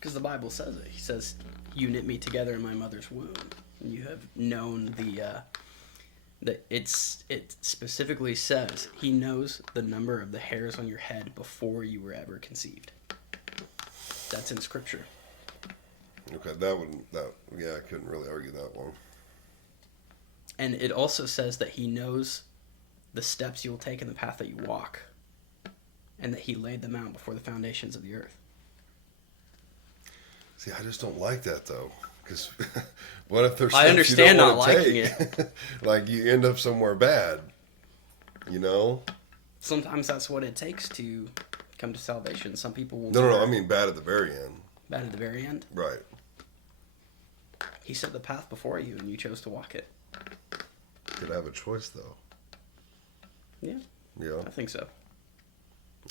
because the Bible says it. He says, you knit me together in my mother's womb. And you have known it specifically says he knows the number of the hairs on your head before you were ever conceived. That's in Scripture. Okay, I couldn't really argue that one. And it also says that he knows the steps you'll take in the path that you walk, and that he laid them out before the foundations of the earth. See, I just don't like that, though. Because what if there's I understand you don't not liking it. Like, you end up somewhere bad, you know? Sometimes that's what it takes to come to salvation. Some people will... No, I mean bad at the very end. Bad at the very end? Right. He set the path before you, and you chose to walk it. Did I have a choice, though? Yeah. Yeah? I think so.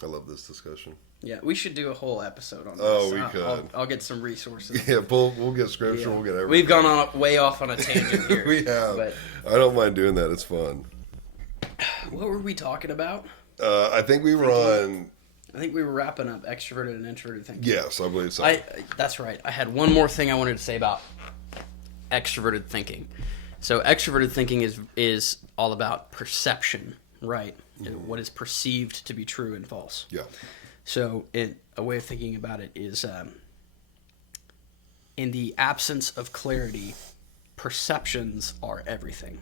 I love this discussion. Yeah, we should do a whole episode on this. Oh, we could. I'll get some resources. Yeah, we'll get scripture, we'll get everything. We've gone way off on a tangent here. We have. But I don't mind doing that. It's fun. What were we talking about? I think we were on... I think we were wrapping up extroverted and introverted thinking. Yes, I believe so. That's right. I had one more thing I wanted to say about extroverted thinking. So extroverted thinking is all about perception, right? Mm-hmm. What is perceived to be true and false. Yeah. So a way of thinking about it is in the absence of clarity, perceptions are everything.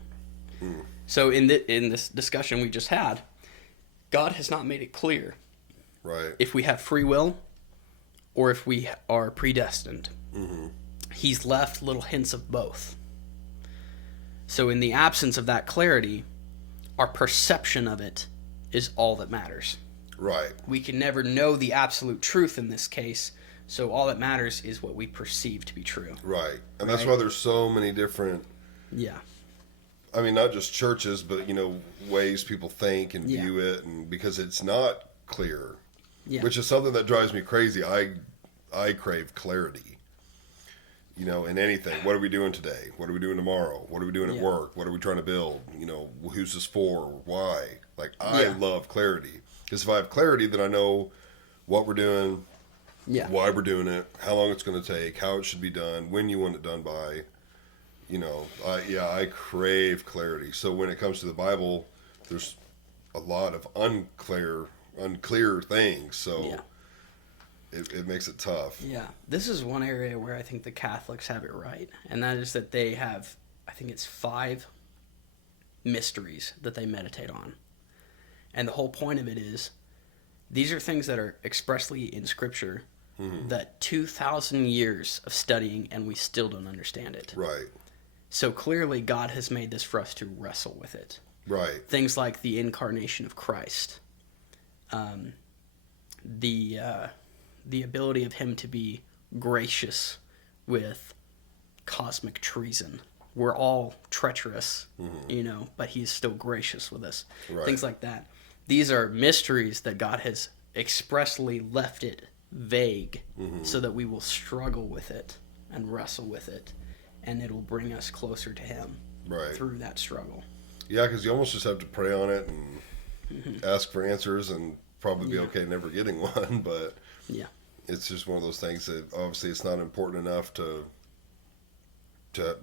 Mm. So in this discussion we just had, God has not made it clear right. if we have free will or if we are predestined. Mm-hmm. He's left little hints of both. So in the absence of that clarity, our perception of it is all that matters. Right. We can never know the absolute truth in this case, so all that matters is what we perceive to be true. Right. And that's why there's so many different... Yeah. I mean, not just churches, but, you know, ways people think and view it, and because it's not clear, which is something that drives me crazy. I crave clarity. You know, in anything. What are we doing today? What are we doing tomorrow? What are we doing at work? What are we trying to build? You know, who's this for? Why? Like, I love clarity. Because if I have clarity, then I know what we're doing, why we're doing it, how long it's going to take, how it should be done, when you want it done by. You know, I crave clarity. So when it comes to the Bible, there's a lot of unclear things. So it makes it tough. Yeah. This is one area where I think the Catholics have it right. And that is that they have, I think it's 5 mysteries that they meditate on. And the whole point of it is, these are things that are expressly in Scripture that 2,000 years of studying and we still don't understand it. Right. So clearly God has made this for us to wrestle with it. Right. Things like the incarnation of Christ. The ability of him to be gracious with cosmic treason. We're all treacherous, you know, but he's still gracious with us. Right. Things like that. These are mysteries that God has expressly left it vague so that we will struggle with it and wrestle with it, and it'll bring us closer to him through that struggle. Yeah, because you almost just have to pray on it and ask for answers and probably be okay never getting one, but it's just one of those things that obviously it's not important enough to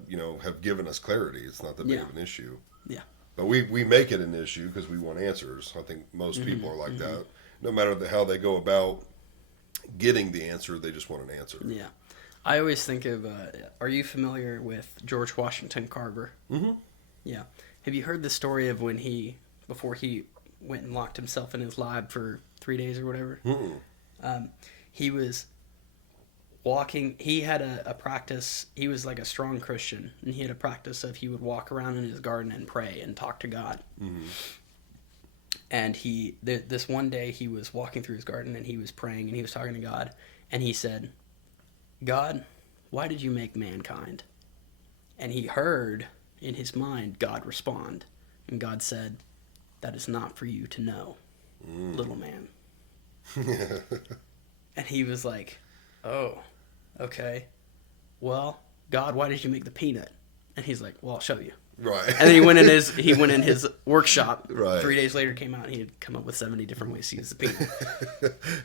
you know, have given us clarity. It's not that big of an issue. Yeah. But we make it an issue because we want answers. I think most people are like that. No matter how they go about getting the answer, they just want an answer. Yeah. I always think of, are you familiar with George Washington Carver? Mm-hmm. Yeah. Have you heard the story of when before he went and locked himself in his lab for 3 days or whatever? Mm-mm. He was walking, he had a practice, he was like a strong Christian, and he had a practice of he would walk around in his garden and pray and talk to God. Mm-hmm. And this one day he was walking through his garden and he was praying and he was talking to God. And he said, God, why did you make mankind? And he heard in his mind God respond. And God said, that is not for you to know, little man. And he was like, oh, okay. Well, God, why did you make the peanut? And he's like, well, I'll show you. Right. And then he went in his workshop. Right. 3 days later came out and he had come up with 70 different ways to use the peanut.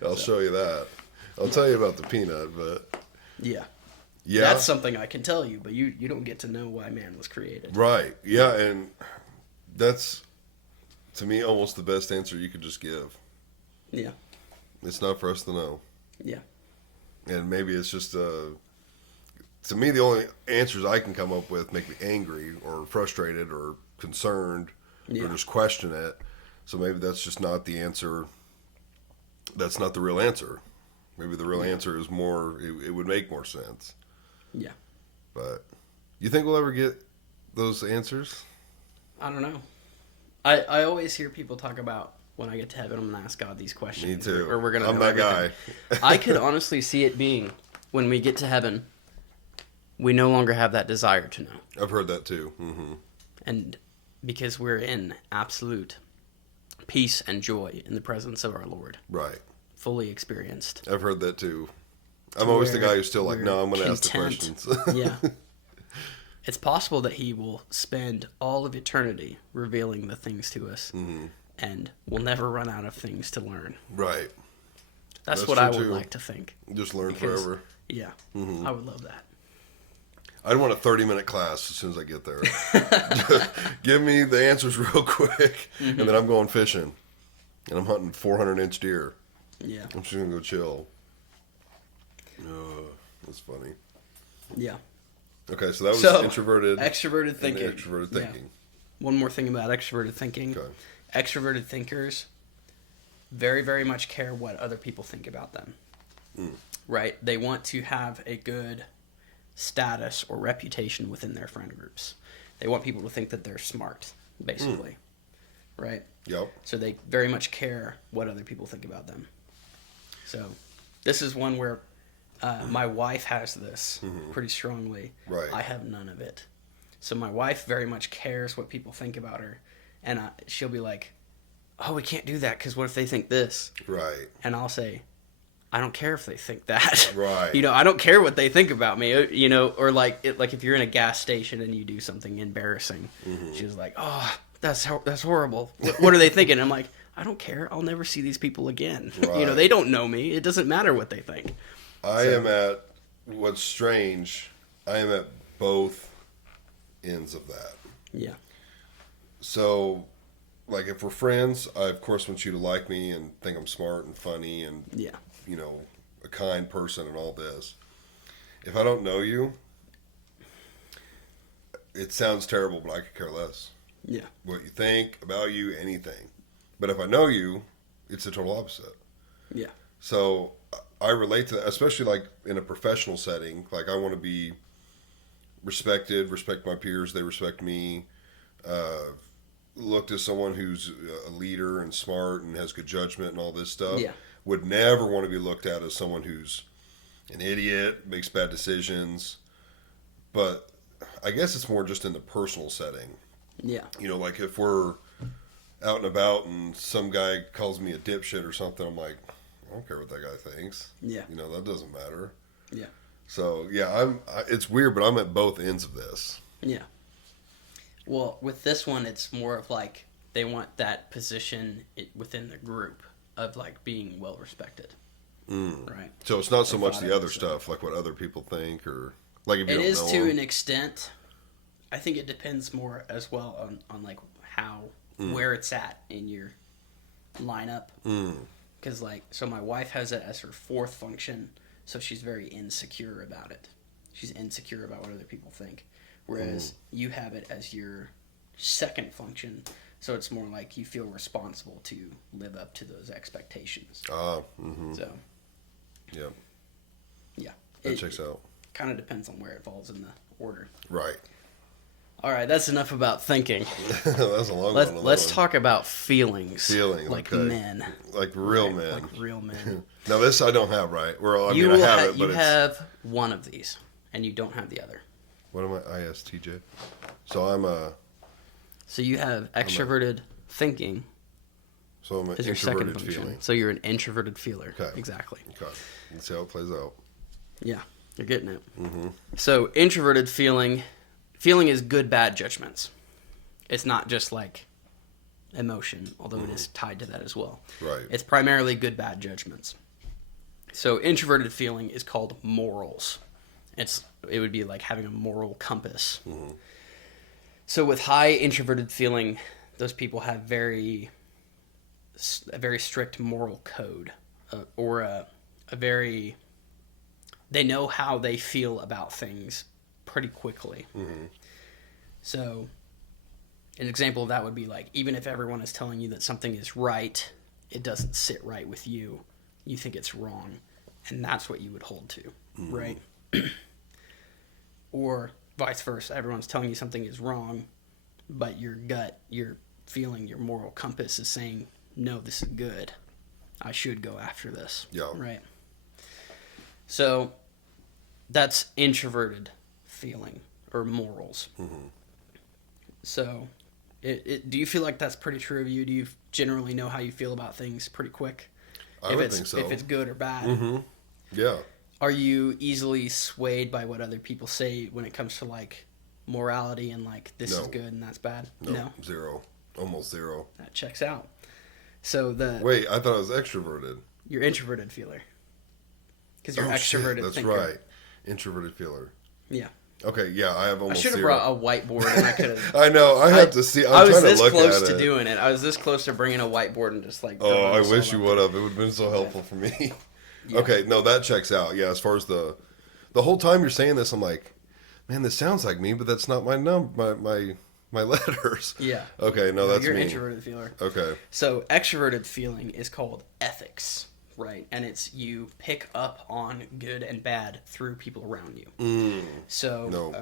I'll show you that. I'll tell you about the peanut, but Yeah. yeah, That's something I can tell you, but you don't get to know why man was created. right. Yeah, and that's to me almost the best answer you could just give. Yeah. It's not for us to know. Yeah. And maybe it's just to me the only answers I can come up with make me angry or frustrated or concerned Yeah. or just question it. So maybe that's just not the answer. That's not the real answer. Maybe the real answer is more. It would make more sense. Yeah. But you think we'll ever get those answers? I don't know. I always hear people talk about when I get to heaven, I'm going to ask God these questions. Me too. Or we're going to I'm know that everything. guy. I could honestly see it being when we get to heaven, we no longer have that desire to know. I've heard that too. Mm-hmm. And because we're in absolute peace and joy in the presence of our Lord, Right. fully experienced. I've heard that too. I'm always the guy who's still like, we're no, I'm going to ask the content. questions. Yeah. It's possible that he will spend all of eternity revealing the things to us, Mm-hmm. and we'll never run out of things to learn. Right. That's That's what I true, would too. like to think. Just learn Because- forever. Yeah, Mm-hmm. I would love that. I'd want a 30-minute class as soon as I get there. Give me the answers real quick, and then I'm going fishing. And I'm hunting 400-inch deer. Yeah, I'm just going to go chill. That's funny. yeah. Okay, so that was So, introverted Extroverted and thinking. extroverted Yeah. thinking. One more thing about extroverted thinking. Okay. Extroverted thinkers very, very much care what other people think about them. Right? They want to have a good status or reputation within their friend groups. They want people to think that they're smart, basically. Right? Yep. So they very much care what other people think about them. So this is one where my wife has this pretty strongly. Right. I have none of it. So my wife very much cares what people think about her. And she'll be like, oh, we can't do that because what if they think this? Right. And I'll say, I don't care if they think that. Right. You know, I don't care what they think about me. You know, or like if you're in a gas station and you do something embarrassing, she was like, "Oh, that's horrible. What are they thinking?" I'm like, "I don't care. I'll never see these people again. You know, Right. they don't know me. It doesn't matter what they think." I am at, what's strange, I am at both ends of that. Yeah. So, like, if we're friends, I, of course, want you to like me and think I'm smart and funny and, Yeah. you know, a kind person and all this. If I don't know you, it sounds terrible, but I could care less. Yeah. What you think about you, anything. But if I know you, it's the total opposite. Yeah. So I relate to that, especially like in a professional setting. Like I want to be respected, respect my peers, they respect me. Looked as someone who's a leader and smart and has good judgment and all this stuff. Yeah. Would never want to be looked at as someone who's an idiot, makes bad decisions. But I guess it's more just in the personal setting. Yeah. You know, like if we're out and about and some guy calls me a dipshit or something, I'm like, I don't care what that guy thinks. Yeah. You know, that doesn't matter. Yeah. So, yeah, it's weird, but I'm at both ends of this. Yeah. Well, with this one, it's more of like they want that position within the group of like being well respected. Right. So it's not so They much thought the it other was, stuff, like what other people think, or like if you It don't is know to them. an extent. I think it depends more as well on like how where it's at in your lineup. Because like, so my wife has it as her fourth function, so she's very insecure about it. She's insecure about what other people think, whereas you have it as your second function, so it's more like you feel responsible to live up to those expectations. So Yeah, yeah, that checks out. Kind of depends on where it falls in the order. Right. All right, that's enough about thinking. That's a long one. Let's talk about feelings. Feeling, like okay. men. Like real Right, men. Like real men. Now this I don't have, right? Well, I you mean, I will have ha- it, but you it's... have one of these, and you don't have the other. What am I? ISTJ? So I'm a... So you have extroverted thinking So I'm an is your second introverted function. feeling. So you're an introverted feeler. Okay. Exactly. Okay. Let's see how it plays out. Yeah, you're getting it. Mm-hmm. So introverted feeling is good, bad judgments. It's not just like emotion, although it is tied to that as well. Right. It's primarily good, bad judgments. So introverted feeling is called morals. It would be like having a moral compass. Mm-hmm. So with high introverted feeling, those people have a very strict moral code, they know how they feel about things pretty quickly. Mm-hmm. So an example of that would be like, even if everyone is telling you that something is right, it doesn't sit right with you. You think it's wrong, and that's what you would hold to, right? Or vice versa. Everyone's telling you something is wrong, but your gut, your feeling, your moral compass is saying, no, this is good. I should go after this. Yeah. Right. So that's introverted feeling or morals. Mm-hmm. So do you feel like that's pretty true of you? Do you generally know how you feel about things pretty quick? I would think so. If it's good or bad. Mm-hmm. Yeah. Are you easily swayed by what other people say when it comes to like morality and like this is good and that's bad? No. Zero. Almost zero. That checks out. So Wait, I thought I was extroverted. you're introverted feeler. Because you're extroverted Shit, that's thinker. right. Introverted feeler. Yeah. Okay, yeah, I have I almost should have zero. brought a whiteboard and I could have. I know. I have to see. I was trying this to look close at to it. doing it. I was this close to bringing a whiteboard and just like. Oh, I throwing this wish all you up would have. It would have been so helpful for me. Yeah. Okay, no, that checks out. Yeah, as far as the whole time you're saying this, I'm like, man, this sounds like me, but that's not my my letters. Yeah. Okay, no, that's you're me. an introverted feeler. Okay. So extroverted feeling is called ethics, right? And it's you pick up on good and bad through people around you. So No.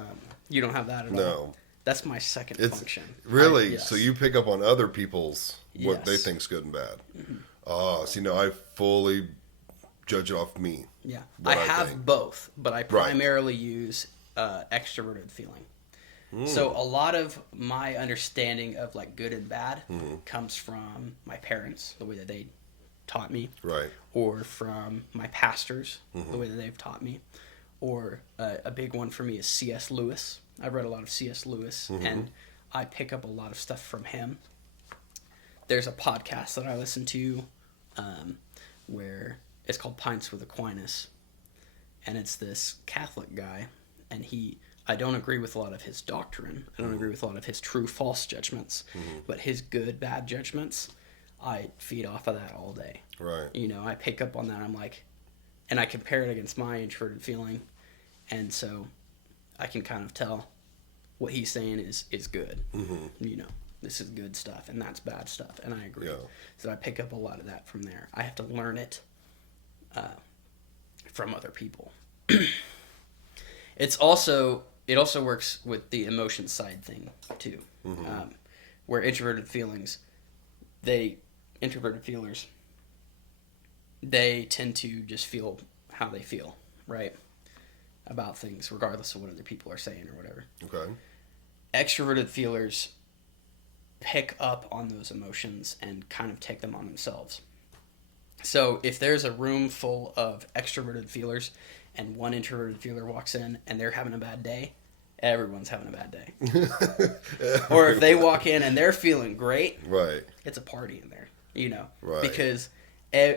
you don't have that at all. No. That's my second It's function. really Yes. so you pick up on other people's what they Yes. think's good and bad. See, no, I fully judge it off me. Yeah, what I I have think. both, but I primarily use extroverted feeling. So a lot of my understanding of like good and bad comes from my parents, the way that they taught me, Right. or from my pastors, the way that they've taught me, or a big one for me is C.S. Lewis. I've read a lot of C.S. Lewis, and I pick up a lot of stuff from him. There's a podcast that I listen to where it's called Pints with Aquinas, and it's this Catholic guy, and I don't agree with a lot of his doctrine. I don't agree with a lot of his true false judgments, but his good bad judgments, I feed off of that all day. Right. You know, I pick up on that. I'm like, and I compare it against my introverted feeling, and so I can kind of tell what he's saying is good. You know, this is good stuff, and that's bad stuff, and I agree. Yeah. So I pick up a lot of that from there. I have to learn it from other people. It also works with the emotion side thing too, where introverted feelers, they tend to just feel how they feel, right, about things, regardless of what other people are saying or whatever. Okay. Extroverted feelers pick up on those emotions and kind of take them on themselves. So if there's a room full of extroverted feelers and one introverted feeler walks in and they're having a bad day, everyone's having a bad day. Or if they walk in and they're feeling great, Right. it's a party in there, you know, Right. because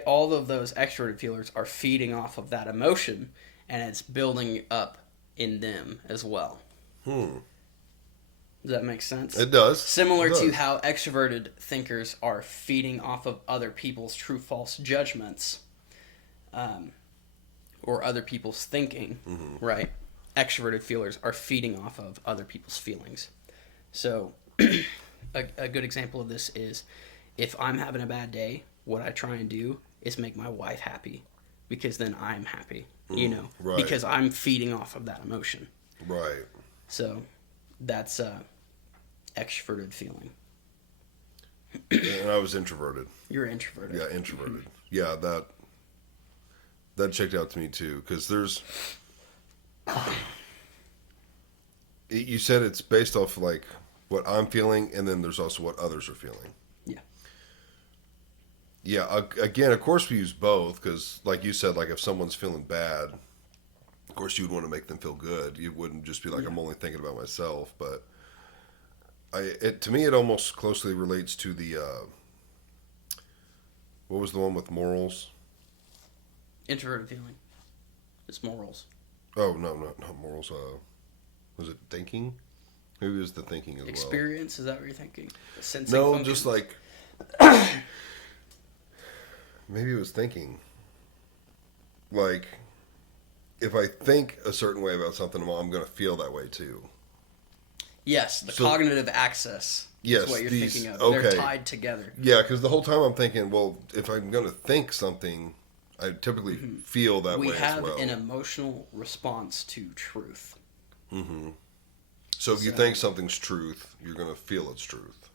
all of those extroverted feelers are feeding off of that emotion, and it's building up in them as well. Does that make sense? It does. Similar It to does. how extroverted thinkers are feeding off of other people's true false judgments, or other people's thinking, right? Extroverted feelers are feeding off of other people's feelings. So, a good example of this is if I'm having a bad day, what I try and do is make my wife happy, because then I'm happy, you know, right. because I'm feeding off of that emotion. Right. So that's extroverted feeling. And I was introverted. You're introverted. Yeah, introverted. Yeah, that checked out to me too, because there's. You said it's based off like what I'm feeling, and then there's also what others are feeling. Yeah. Yeah. Again, of course, we use both because, like you said, like if someone's feeling bad, of course you would want to make them feel good. You wouldn't just be like, I'm only thinking about myself. But to me, it almost closely relates to the. What was the one with morals? Introverted feeling. It's morals. Oh no, not morals. Was it thinking? Maybe it was the thinking as Experience, is that what you're thinking? The sensing well? No, function? just like maybe it was thinking. Like if I think a certain way about something, well, I'm going to feel that way too. Yes, the cognitive access Yes, is what you're thinking of. okay. They're tied together. Yeah, because the whole time I'm thinking, well, if I'm going to think something, I typically feel that way as well. We have an emotional response to truth. Mm-hmm. So if you think something's truth, you're going to feel it's truth.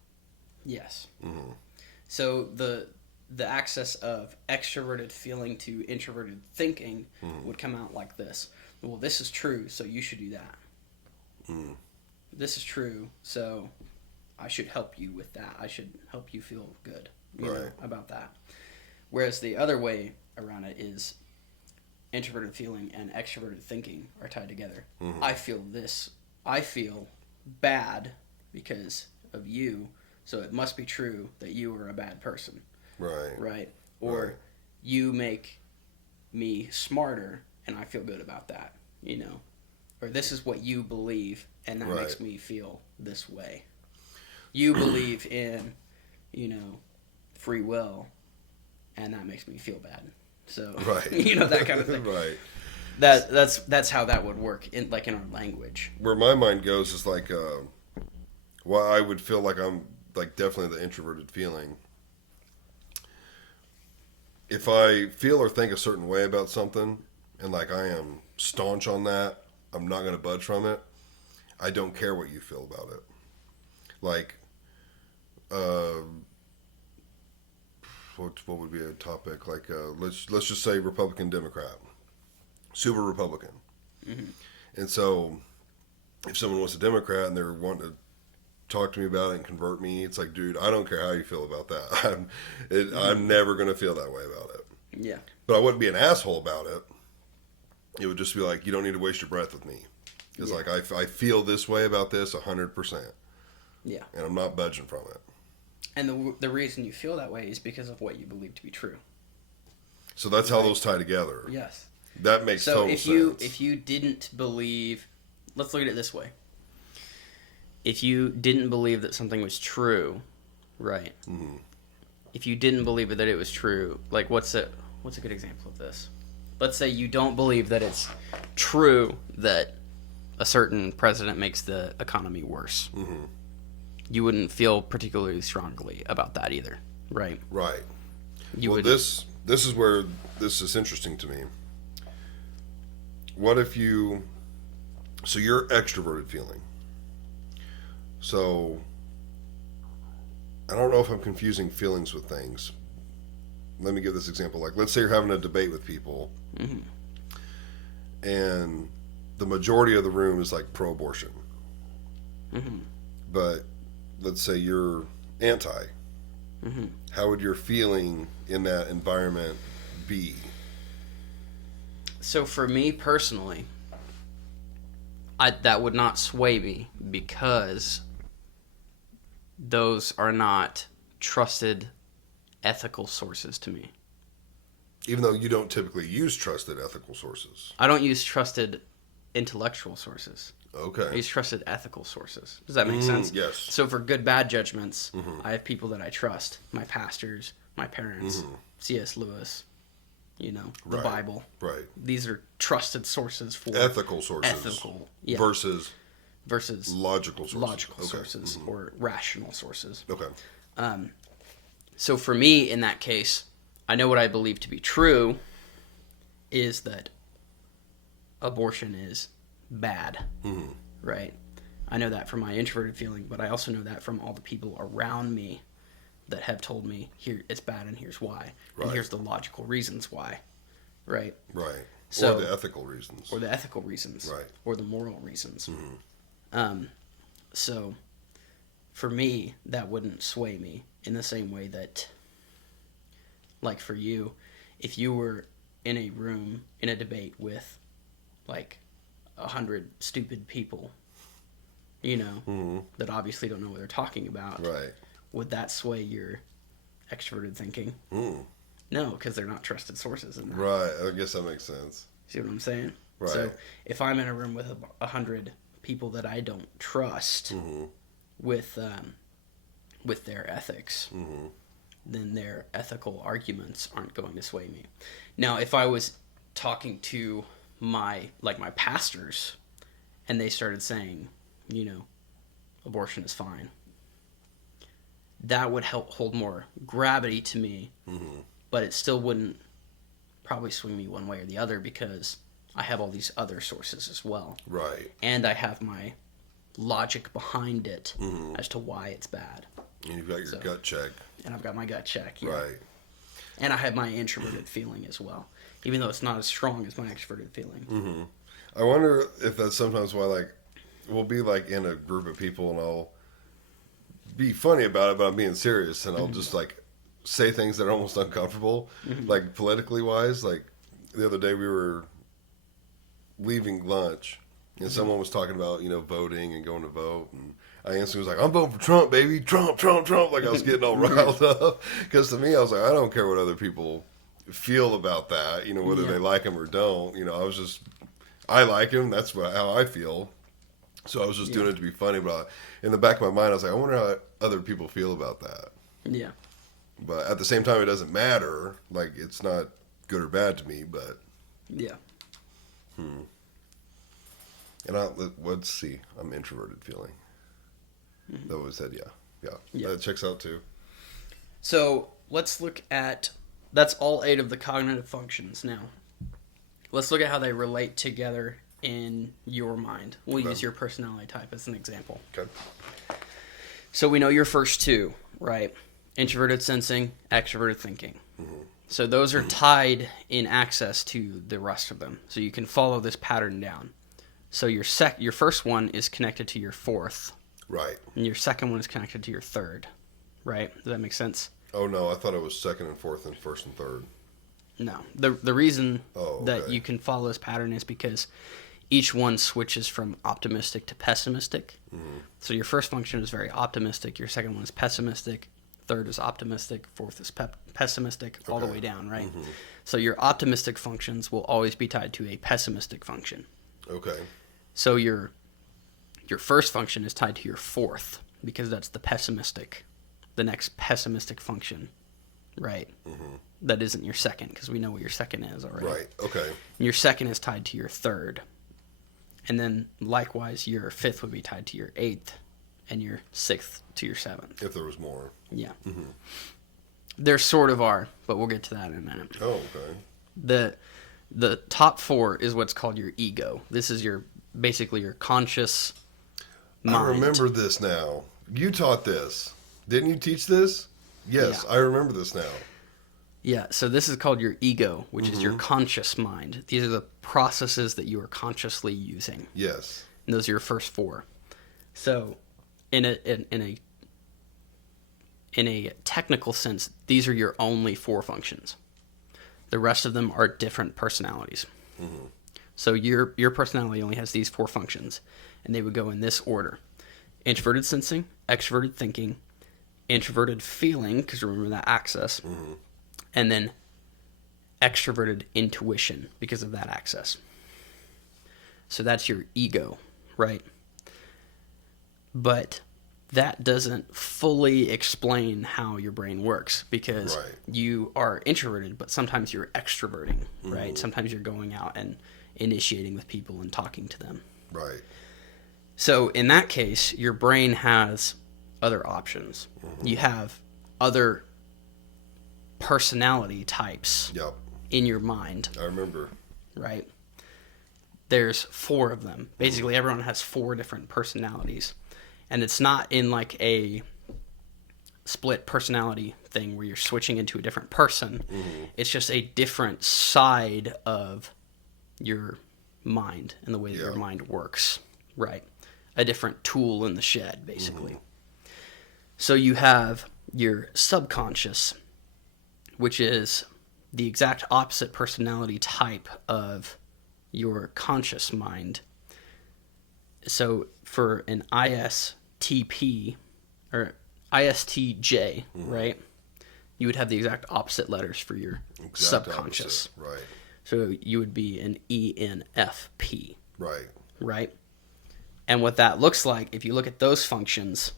Yes. Mm-hmm. So the access of extroverted feeling to introverted thinking would come out like this. Well, this is true, so you should do that. Mm. This is true, so I should help you with that. I should help you feel good about that. Whereas the other way around it is introverted feeling and extroverted thinking are tied together. Mm-hmm. I feel this. I feel bad because of you, so it must be true that you are a bad person. Right. Right? Or you make me smarter, and I feel good about that, Or this is what you believe, and that makes me feel this way. You believe in, free will, and that makes me feel bad. So, that kind of thing. Right. That's how that would work in our language. Where my mind goes is like, well, I would feel like I'm like definitely the introverted feeling. If I feel or think a certain way about something, and like I am staunch on that, I'm not going to budge from it. I don't care what you feel about it. Like, what would be a topic? Like, let's just say Republican, Democrat, super Republican. Mm-hmm. And so, if someone wants a Democrat and they're wanting to talk to me about it and convert me, it's like, dude, I don't care how you feel about that. I'm never going to feel that way about it. Yeah. But I wouldn't be an asshole about it. It would just be like, you don't need to waste your breath with me. It's like, I feel this way about this 100%. Yeah. And I'm not budging from it. And the reason you feel that way is because of what you believe to be true. So that's how those tie together. Yes. That makes total sense. So if you didn't believe, let's look at it this way. If you didn't believe that something was true, right? Mm-hmm. If you didn't believe that it was true, like what's a good example of this? Let's say you don't believe that it's true that a certain president makes the economy worse. Mm-hmm. You wouldn't feel particularly strongly about that either, right? Right. This is where this is interesting to me. What if you're extroverted feeling. So, I don't know if I'm confusing feelings with things. Let me give this example. Like, let's say you're having a debate with people, mm-hmm. and the majority of the room is like pro-abortion. Mm-hmm. But let's say you're anti. Mm-hmm. How would your feeling in that environment be? So for me personally, that would not sway me because those are not trusted ethical sources to me. Even though you don't typically use trusted ethical sources. I don't use trusted intellectual sources. Okay. I use trusted ethical sources. Does that make sense? Yes. So for good, bad judgments, I have people that I trust. My pastors, my parents, C.S. Lewis, the Bible. Right. These are trusted sources for... Ethical sources. Ethical, yeah. Versus logical sources. Sources or rational sources. Okay. So for me, in that case, I know what I believe to be true is that abortion is bad, right? I know that from my introverted feeling, but I also know that from all the people around me that have told me, here, it's bad and here's why. Right. And here's the logical reasons why. Right? Right. So, or the ethical reasons. Or the ethical reasons. Right. Or the moral reasons. So, for me, that wouldn't sway me in the same way that, like for you, if you were in a room, in a debate with, like, 100 stupid people, you know, that obviously don't know what they're talking about. Right. Would that sway your extroverted thinking? No, because they're not trusted sources in that. Right. I guess that makes sense. See what I'm saying? Right. So if I'm in a room with 100 people that I don't trust with their ethics, then their ethical arguments aren't going to sway me. Now, if I was talking to my pastors and they started saying, you know, abortion is fine, that would help hold more gravity to me, but it still wouldn't probably swing me one way or the other because I have all these other sources as well. Right. And I have my logic behind it as to why it's bad. And you've got your gut check. And I've got my gut check. Yeah. Right. And I have my introverted feeling as well, even though it's not as strong as my extroverted feeling. I wonder if that's sometimes why, like, we'll be, like, in a group of people and I'll be funny about it, but I'm being serious, and I'll just, like, say things that are almost uncomfortable, like, politically wise. Like, the other day we were leaving lunch, and someone was talking about, you know, voting and going to vote, and I instantly was like, I'm voting for Trump, baby. Trump. Like, I was getting all riled up. Because to me, I was like, I don't care what other people feel about that, you know, whether they like him or don't. You know, I like him. That's how I feel. So I was just doing it to be funny. But in the back of my mind, I was like, I wonder how other people feel about that. Yeah. But at the same time, it doesn't matter. Like, it's not good or bad to me, but... Yeah. And let's see. I'm introverted feeling. That was said, yeah. That checks out too. So let's look at, that's all 8 of the cognitive functions now. Let's look at how they relate together in your mind. We'll use your personality type as an example. Okay. So we know your first 2, right? Introverted sensing, extroverted thinking. So those are tied in access to the rest of them. So you can follow this pattern down. So your first one is connected to your 4th. Right. And your second one is connected to your 3rd. Right? Does that make sense? Oh, no. I thought it was 2nd and 4th and 1st and 3rd. No. The reason okay. that you can follow this pattern is because each one switches from optimistic to pessimistic. So your first function is very optimistic. Your second one is pessimistic. 3rd is optimistic. 4th is pessimistic. All the way down, right? So your optimistic functions will always be tied to a pessimistic function. Okay. So your first function is tied to your 4th because that's the next pessimistic function, right? That isn't your second because we know what your second is already. Right. Okay. And your second is tied to your 3rd. And then likewise, your 5th would be tied to your 8th and your 6th to your 7th. If there was more. Yeah. There sort of are, but we'll get to that in a minute. Oh, okay. The top 4 is what's called your ego. This is basically your conscious mind. I remember this now. You taught this. Didn't you teach this? Yes, I remember this now. Yeah, so this is called your ego, which is your conscious mind. These are the processes that you are consciously using. Yes. And those are your first 4. So, in a technical sense, these are your only 4 functions. The rest of them are different personalities. So your personality only has these 4 functions, and they would go in this order: introverted sensing, extroverted thinking, introverted feeling, because remember that access, and then extroverted intuition because of that access. So that's your ego, right? But that doesn't fully explain how your brain works because you are introverted, but sometimes you're extroverting, right? Sometimes you're going out and initiating with people and talking to them. Right. So in that case, your brain has other options. You have other personality types in your mind. I remember. Right? there's 4 of them. Basically, everyone has 4 different personalities. And it's not in like a split personality thing where you're switching into a different person. It's just a different side of your mind and the way that your mind works. Right. A different tool in the shed, basically. So you have your subconscious, which is the exact opposite personality type of your conscious mind. So for an ISTP or ISTJ, right? You would have the exact opposite letters for your subconscious. Opposite. Right. So you would be an ENFP. Right. Right? And what that looks like, if you look at those functions,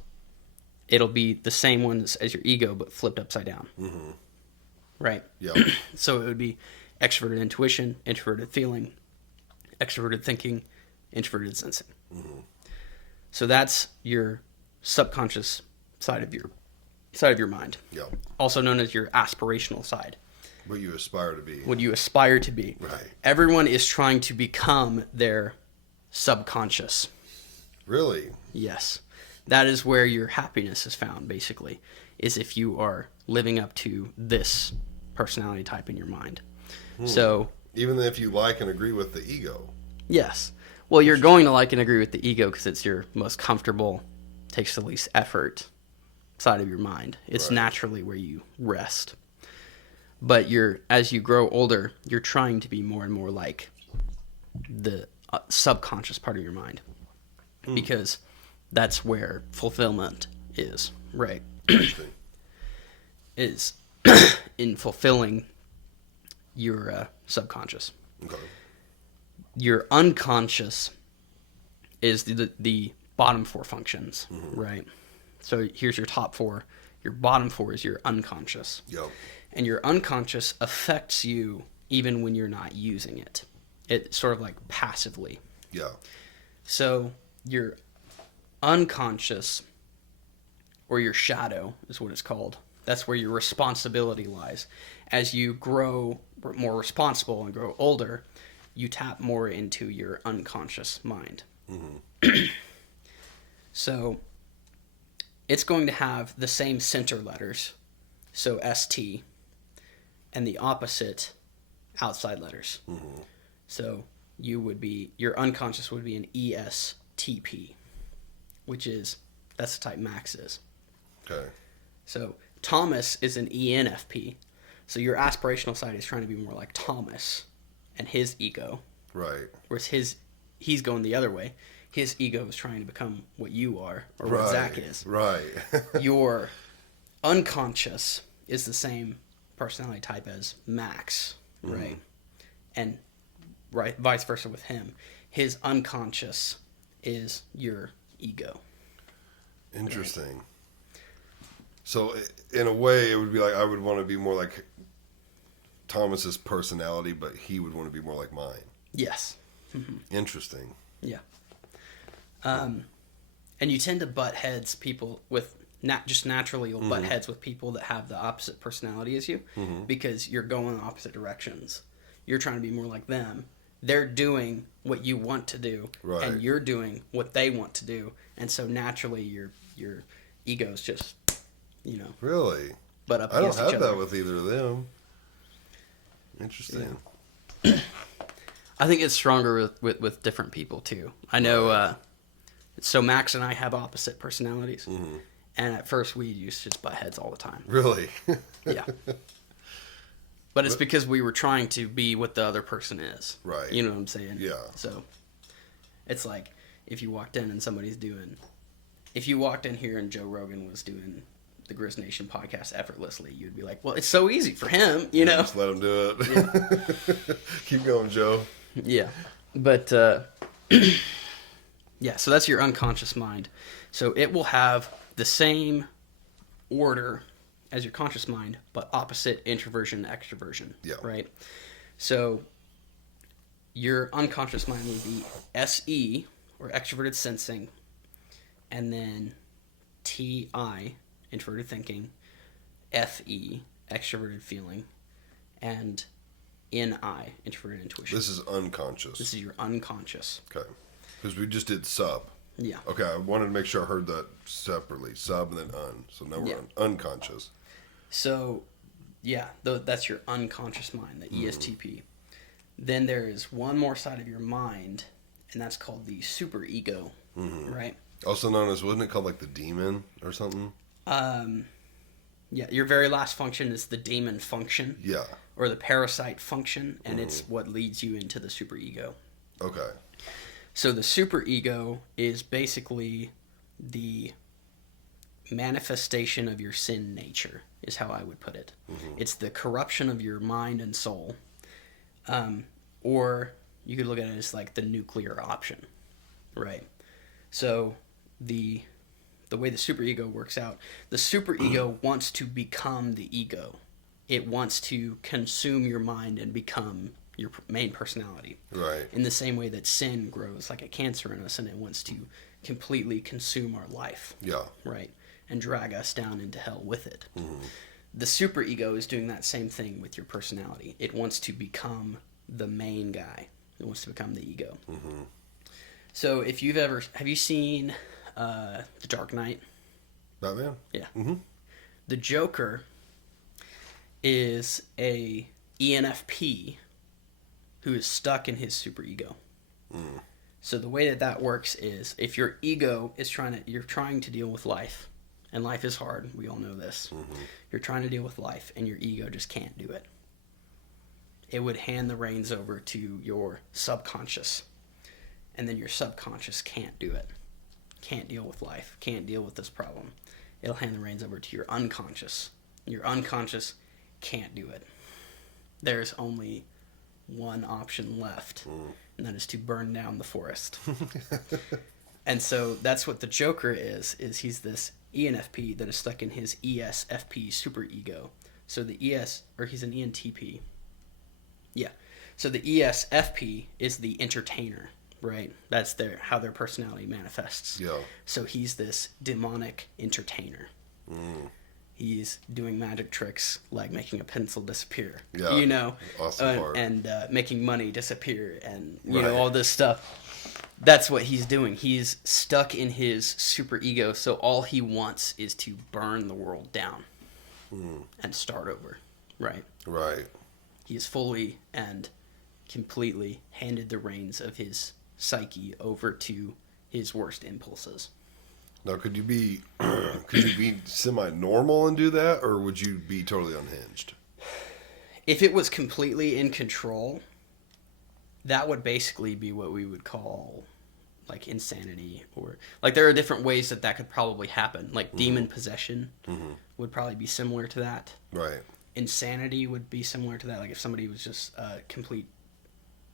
it'll be the same ones as your ego, but flipped upside down. Right? Yeah. So it would be extroverted intuition, introverted feeling, extroverted thinking, introverted sensing. So that's your subconscious side of your mind. Yeah. Also known as your aspirational side. What you aspire to be. What you aspire to be. Right. Everyone is trying to become their subconscious. Really? Yes. That is where your happiness is found, basically, is if you are living up to this personality type in your mind. So, Even if you like and agree with the ego. yes. Well, you're going to like and agree with the ego because it's your most comfortable, takes the least effort side of your mind. It's Right. naturally where you rest. But as you grow older, you're trying to be more and more like the subconscious part of your mind. Because that's where fulfillment is, right? Interesting. Is in fulfilling your subconscious. Okay. Your unconscious is the bottom 4 functions, right? So here's your top 4. Your bottom 4 is your unconscious. Yep. And your unconscious affects you even when you're not using it. It sort of like passively. Yeah. So your unconscious, or your shadow is what it's called. That's where your responsibility lies. As you grow more responsible and grow older, you tap more into your unconscious mind. So it's going to have the same center letters, so ST, and the opposite outside letters. So your unconscious would be an ESTP, that's the type Max is. Okay. So Thomas is an ENFP. So your aspirational side is trying to be more like Thomas and his ego. Right. Whereas he's going the other way. His ego is trying to become what you are, or what Right. Zach is. Right. Your unconscious is the same personality type as Max, right? And vice versa with him. His unconscious is your ego. Interesting. So, in a way, it would be like I would want to be more like Thomas's personality, but he would want to be more like mine. Yes. Interesting. Yeah. And you tend to butt heads people with just naturally you'll butt heads with people that have the opposite personality as you because you're going in opposite directions. You're trying to be more like them. They're doing what you want to do, Right. and you're doing what they want to do, and so naturally your egos just Really? butt up I don't against each have other. that with either of them. Interesting. I think it's stronger with different people too. I know. So Max and I have opposite personalities, and at first we used to just butt heads all the time. Really? Yeah. But it's because we were trying to be what the other person is. Right. You know what I'm saying? Yeah. So it's like if you walked in and if you walked in here and Joe Rogan was doing the Grizz Nation podcast effortlessly, you'd be like, well, it's so easy for him, you know? Just let him do it. Keep going, Joe. Yeah. But, yeah, so that's your unconscious mind. So it will have the same order as your conscious mind, but opposite introversion, extroversion. Yeah. Right? So your unconscious mind would be SE, or extroverted sensing, and then TI, introverted thinking, FE, extroverted feeling, and NI, introverted intuition. This is unconscious. This is your unconscious. Okay. Because we just did sub. Yeah. Okay, I wanted to make sure I heard that separately. Sub and then un. So now we're on unconscious. So, yeah, that's your unconscious mind, the ESTP. Then there is one more side of your mind, and that's called the superego, right? Also known as, wasn't it called like the demon or something? Yeah, your very last function is the demon function. Yeah. Or the parasite function, and it's what leads you into the superego. Okay. So the superego is basically the manifestation of your sin nature, is how I would put it. It's the corruption of your mind and soul. Or you could look at it as like the nuclear option, right? So the way the superego works out, the superego wants to become the ego. It wants to consume your mind and become your main personality. Right. In the same way that sin grows like a cancer in us, and it wants to completely consume our life. Yeah. Right. And drag us down into hell with it. The superego is doing that same thing with your personality. It wants to become the main guy. It wants to become the ego. So if you've ever, have you seen The Dark Knight? Batman? Yeah. Mm-hmm. The Joker is a ENFP who is stuck in his superego. So the way that works is, if your ego is you're trying to deal with life, and life is hard, we all know this. You're trying to deal with life, and your ego just can't do it. It would hand the reins over to your subconscious, and then your subconscious can't do it. Can't deal with life, can't deal with this problem. It'll hand the reins over to your unconscious. Your unconscious can't do it. There's only one option left, and that is to burn down the forest. And so that's what the Joker is he's this ENFP that is stuck in his ESFP superego. So he's an ENTP. Yeah. So the ESFP is the entertainer, right? That's how their personality manifests. Yeah. So he's this demonic entertainer. He's doing magic tricks like making a pencil disappear. Yeah. Awesome part. And making money disappear, and you know, all this stuff. That's what he's doing. He's stuck in his superego, so all he wants is to burn the world down and start over, right? Right. He is fully and completely handed the reins of his psyche over to his worst impulses. Now, could you be semi-normal and do that, or would you be totally unhinged? If it was completely in control, that would basically be what we would call like insanity, or like there are different ways that could probably happen. Like demon possession would probably be similar to that. Right. Insanity would be similar to that. Like if somebody was just a complete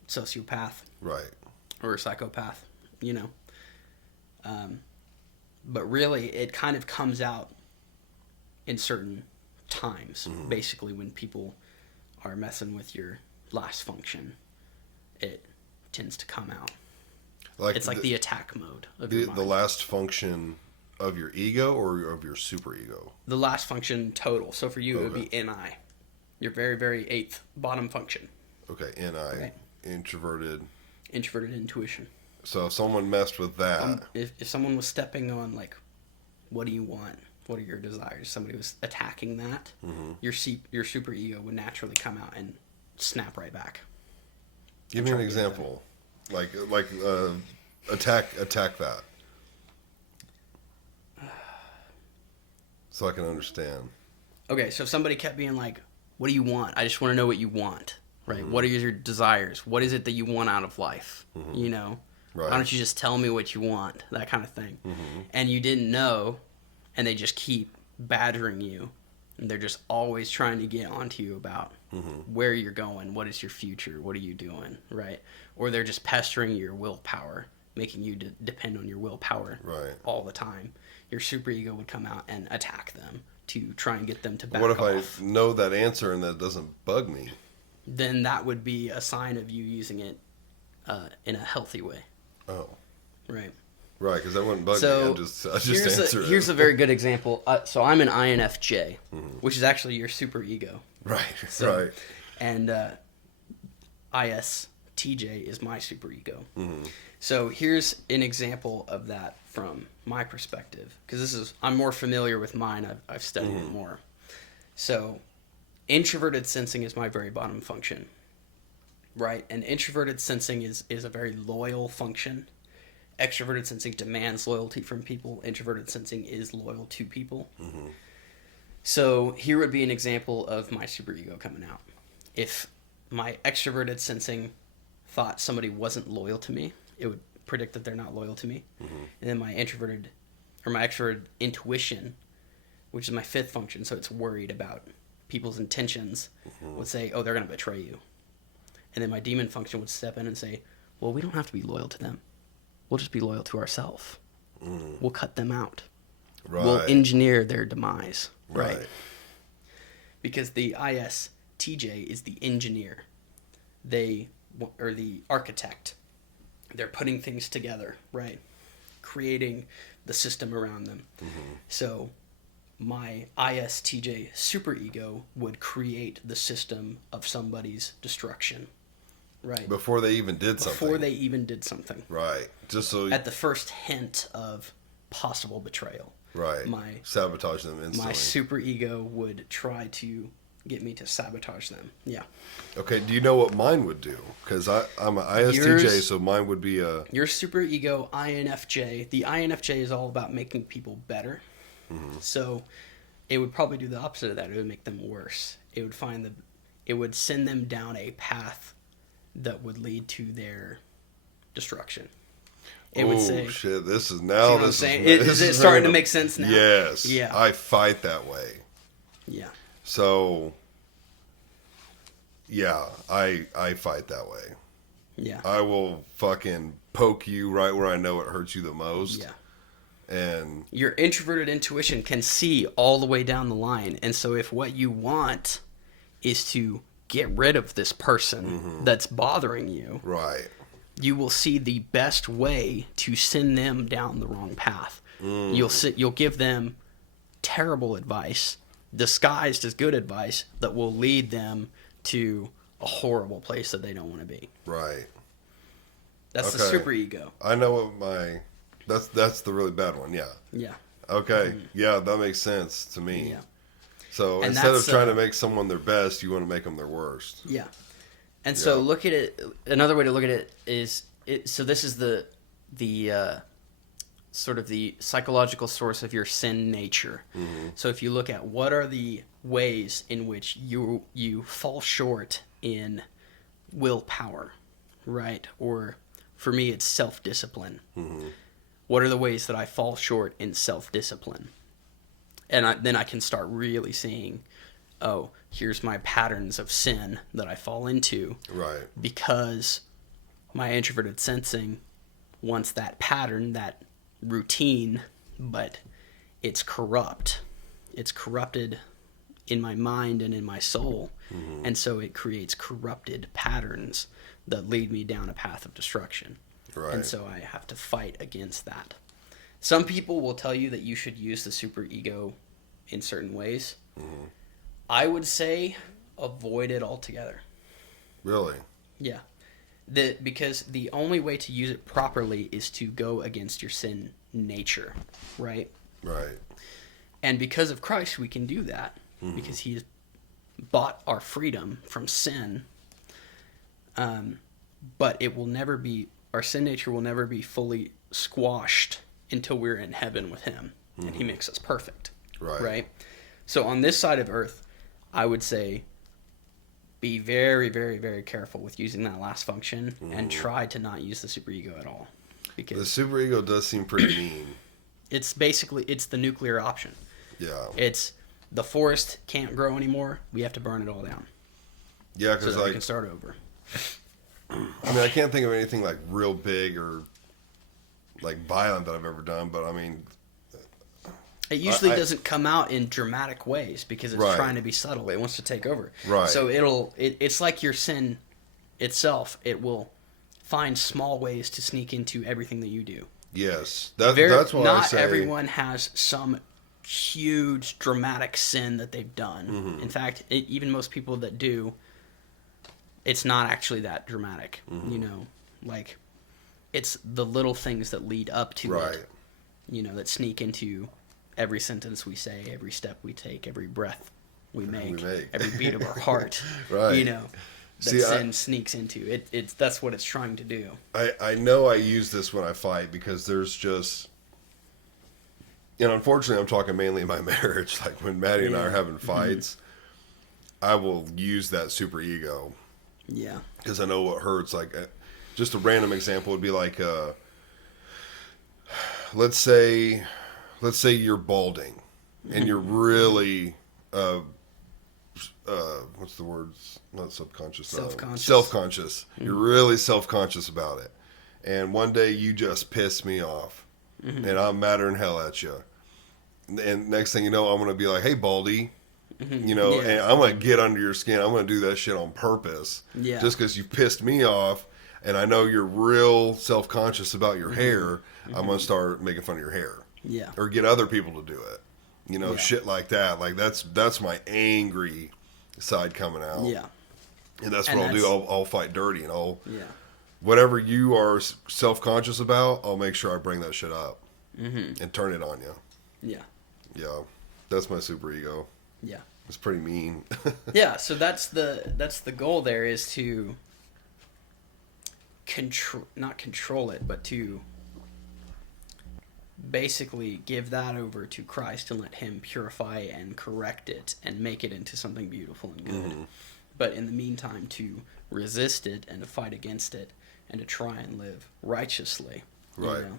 sociopath. Right. Or a psychopath, you know. But really, it kind of comes out in certain times. Basically, when people are messing with your last function, it tends to come out. It's like the attack mode of your mind. The last function of your ego or of your superego? The last function total. So for you, it would be NI. Your very, very eighth bottom function. Okay, NI. Right. Introverted intuition. So if someone messed with that... If someone was stepping on, like, what do you want? What are your desires? Somebody was attacking that, your superego would naturally come out and snap right back. Give me an example. Like attack that. So I can understand. Okay, so if somebody kept being like, what do you want? I just want to know what you want, right? What are your desires? What is it that you want out of life? You know? Right. Why don't you just tell me what you want? That kind of thing. And you didn't know, and they just keep badgering you, and they're just always trying to get onto you about where you're going, what is your future, what are you doing, right? Or they're just pestering your willpower, making you depend on your willpower all the time. Your superego would come out and attack them to try and get them to back off. What if I know that answer and that doesn't bug me? Then that would be a sign of you using it in a healthy way. Oh. Right. Right, because that wouldn't bug me. I just answer it. Here's a very good example. So I'm an INFJ, which is actually your superego. Right, right. And ISTJ is my superego. So here's an example of that from my perspective, because I'm more familiar with mine. I've studied it more. So introverted sensing is my very bottom function, right? And introverted sensing is a very loyal function. Extroverted sensing demands loyalty from people. Introverted sensing is loyal to people. So here would be an example of my superego coming out. If my extroverted sensing thought somebody wasn't loyal to me, it would predict that they're not loyal to me. And then my extroverted intuition, which is my fifth function, so it's worried about people's intentions, would say, oh, they're going to betray you. And then my demon function would step in and say, well, we don't have to be loyal to them. We'll just be loyal to ourselves. We'll cut them out. Right. We'll engineer their demise. Right. Because the ISTJ is the engineer. Or the architect. They're putting things together, right? Creating the system around them. So my ISTJ superego would create the system of somebody's destruction, right? Before they even did something. Right. Just so at the first hint of possible betrayal. Right. Sabotage them instantly. My superego would try to get me to sabotage them. Yeah. Okay, do you know what mine would do? Because I'm an ISTJ, so mine would be your superego INFJ. The INFJ is all about making people better. So it would probably do the opposite of that. It would make them worse. It would send them down a path that would lead to their destruction. It would say, shit, this is starting to make sense now? Yes. Yeah. I fight that way. Yeah. So, yeah, I fight that way. Yeah. I will fucking poke you right where I know it hurts you the most. Yeah. And your introverted intuition can see all the way down the line. And so if what you want is to get rid of this person that's bothering you, right, you will see the best way to send them down the wrong path. You'll give them terrible advice disguised as good advice that will lead them to a horrible place that they don't want to be. Right. That's the superego. I know what that's the really bad one. Yeah. Yeah. Okay. Yeah, that makes sense to me. Yeah. So instead of trying to make someone their best, you want to make them their worst. Yeah. And so look at it. Another way to look at it is so this is the sort of the psychological source of your sin nature. So if you look at what are the ways in which you fall short in willpower, right? Or for me, it's self-discipline. What are the ways that I fall short in self-discipline? And then I can start really seeing, oh, here's my patterns of sin that I fall into. Right. Because my introverted sensing wants that pattern, that routine, but it's corrupt. It's corrupted in my mind and in my soul. And so it creates corrupted patterns that lead me down a path of destruction. Right. And so I have to fight against that. Some people will tell you that you should use the superego in certain ways. I would say avoid it altogether. Really? Yeah. Because the only way to use it properly is to go against your sin nature, right? Right. And because of Christ, we can do that. Because He's bought our freedom from sin. But it will never be, our sin nature will never be fully squashed until we're in heaven with Him. And He makes us perfect. Right? So on this side of earth, I would say be very, very, very careful with using that last function and try to not use the superego at all. Because the superego does seem pretty mean. It's the nuclear option. Yeah. It's the forest can't grow anymore. We have to burn it all down. Yeah, because so that we can start over. I mean, I can't think of anything like real big or like violent that I've ever done, but I mean, it usually doesn't come out in dramatic ways because it's trying to be subtle. It wants to take over. Right. So it's like your sin itself. It will find small ways to sneak into everything that you do. Yes. That's why I say. Not everyone has some huge dramatic sin that they've done. In fact, even most people that do, it's not actually that dramatic. You know, like it's the little things that lead up to Right. it. You know, that sneak into every sentence we say, every step we take, every breath we make, every beat of our heart. Right. You know, that See, sin sneaks into it. It's that's what it's trying to do. I know I use this when I fight because there's just, and unfortunately I'm talking mainly in my marriage. Like when Maddie and I are having fights, I will use that super ego Yeah. because I know what hurts. Like just a random example would be like, let's say you're balding and you're really, what's the word? Not subconscious. Self-conscious. Self-conscious. You're really self-conscious about it. And one day you just piss me off, and I'm madder than hell at you. And next thing you know, I'm gonna be like, "Hey, Baldy," you know, Yeah. and I'm gonna get under your skin. I'm gonna do that shit on purpose, Yeah. just because you pissed me off, and I know you're real self-conscious about your hair. I'm gonna start making fun of your hair, Yeah. or get other people to do it. You know, Yeah. shit like that. Like that's my angry side coming out. Yeah. And that's And what I'll do. that's- I'll fight dirty, and Yeah. whatever you are self-conscious about, I'll make sure I bring that shit up and turn it on you. Yeah. Yeah, that's my super ego. Yeah. It's pretty mean. Yeah, so that's the goal there, is to not control it, but to basically give that over to Christ and let him purify and correct it and make it into something beautiful and good. But in the meantime, to resist it and to fight against it and to try and live righteously. you Right. know?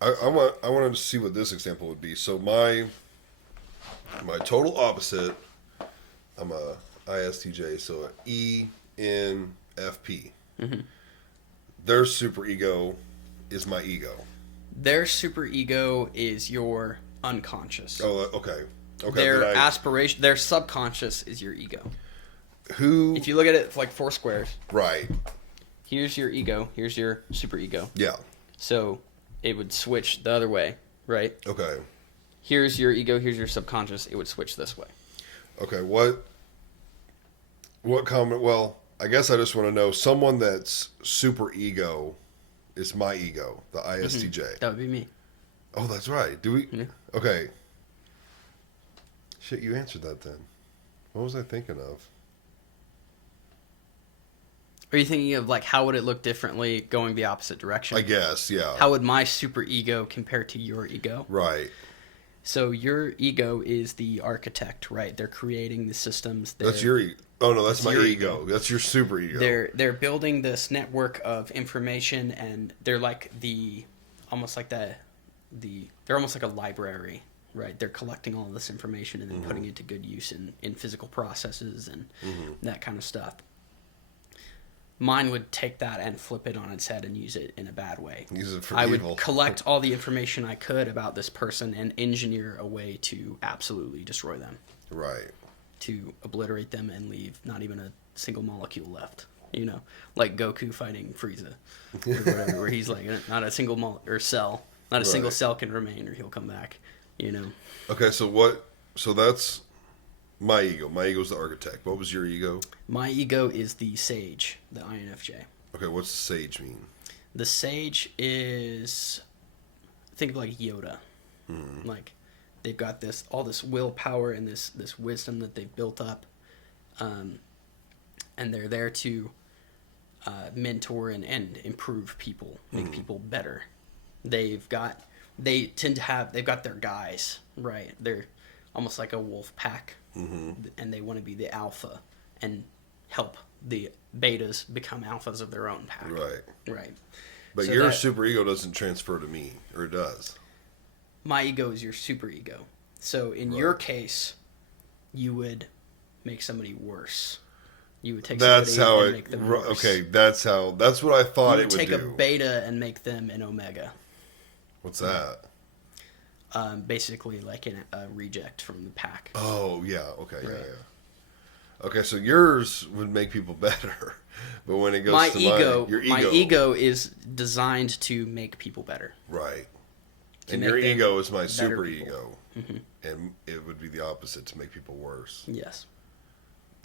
I wanted to see what this example would be. So my total opposite, I'm a ISTJ, so a ENFP. Their super ego is my ego. Their super ego is your unconscious. Oh, okay. Okay. Their then aspiration, their subconscious is your ego. who? If you look at it like four squares, Right. here's your ego, here's your super ego. Yeah. So it would switch the other way, right? Okay. Here's your ego, here's your subconscious. It would switch this way. Okay. What comment? Well, I guess I just want to know someone that's super ego is my ego, the ISTJ. That would be me. Oh, that's right. Do we? Yeah. Okay. Shit, you answered that then. What was I thinking of? Are you thinking of like how would it look differently going the opposite direction? I guess, yeah. How would my super ego compare to your ego? Right. So your ego is the architect, right? They're creating the systems. That's your ego. Oh no, that's my your ego. That's your super ego. They're building this network of information, and they're like they're almost like a library, right? They're collecting all of this information and then putting it to good use in physical processes and that kind of stuff. Mine would take that and flip it on its head and use it in a bad way. Use it for I evil. would collect all the information I could about this person and engineer a way to absolutely destroy them, Right. to obliterate them and leave not even a single molecule left. You know, like Goku fighting Frieza, or whatever, where he's like, not a single cell, not a single Right. cell can remain, or he'll come back. You know, Okay, so what? So that's my ego. My ego's the architect. What was your ego? my ego is the sage, the INFJ. Okay, what's sage mean? The sage is, think of like Yoda. Like they've got all this willpower and this wisdom that they've built up, and they're there to mentor and improve people, make people better. They've got their guys, right? They're almost like a wolf pack, and they want to be the alpha and help the betas become alphas of their own pack. Right. Right. But So your that- super ego doesn't transfer to me, or it does. My ego is your super ego. So in your Right. case, you would make somebody worse. You would take That's somebody how and it. make them worse. Okay, that's what I thought You it would would take do. a beta and make them an omega. What's that? Basically like a reject from the pack. Oh yeah. Okay. Right. Yeah. Okay, so yours would make people better, but when it goes My to ego, your my ego is designed to make people better. right, To and make your them ego is my better super people. ego, and it would be the opposite, to make people worse. Yes.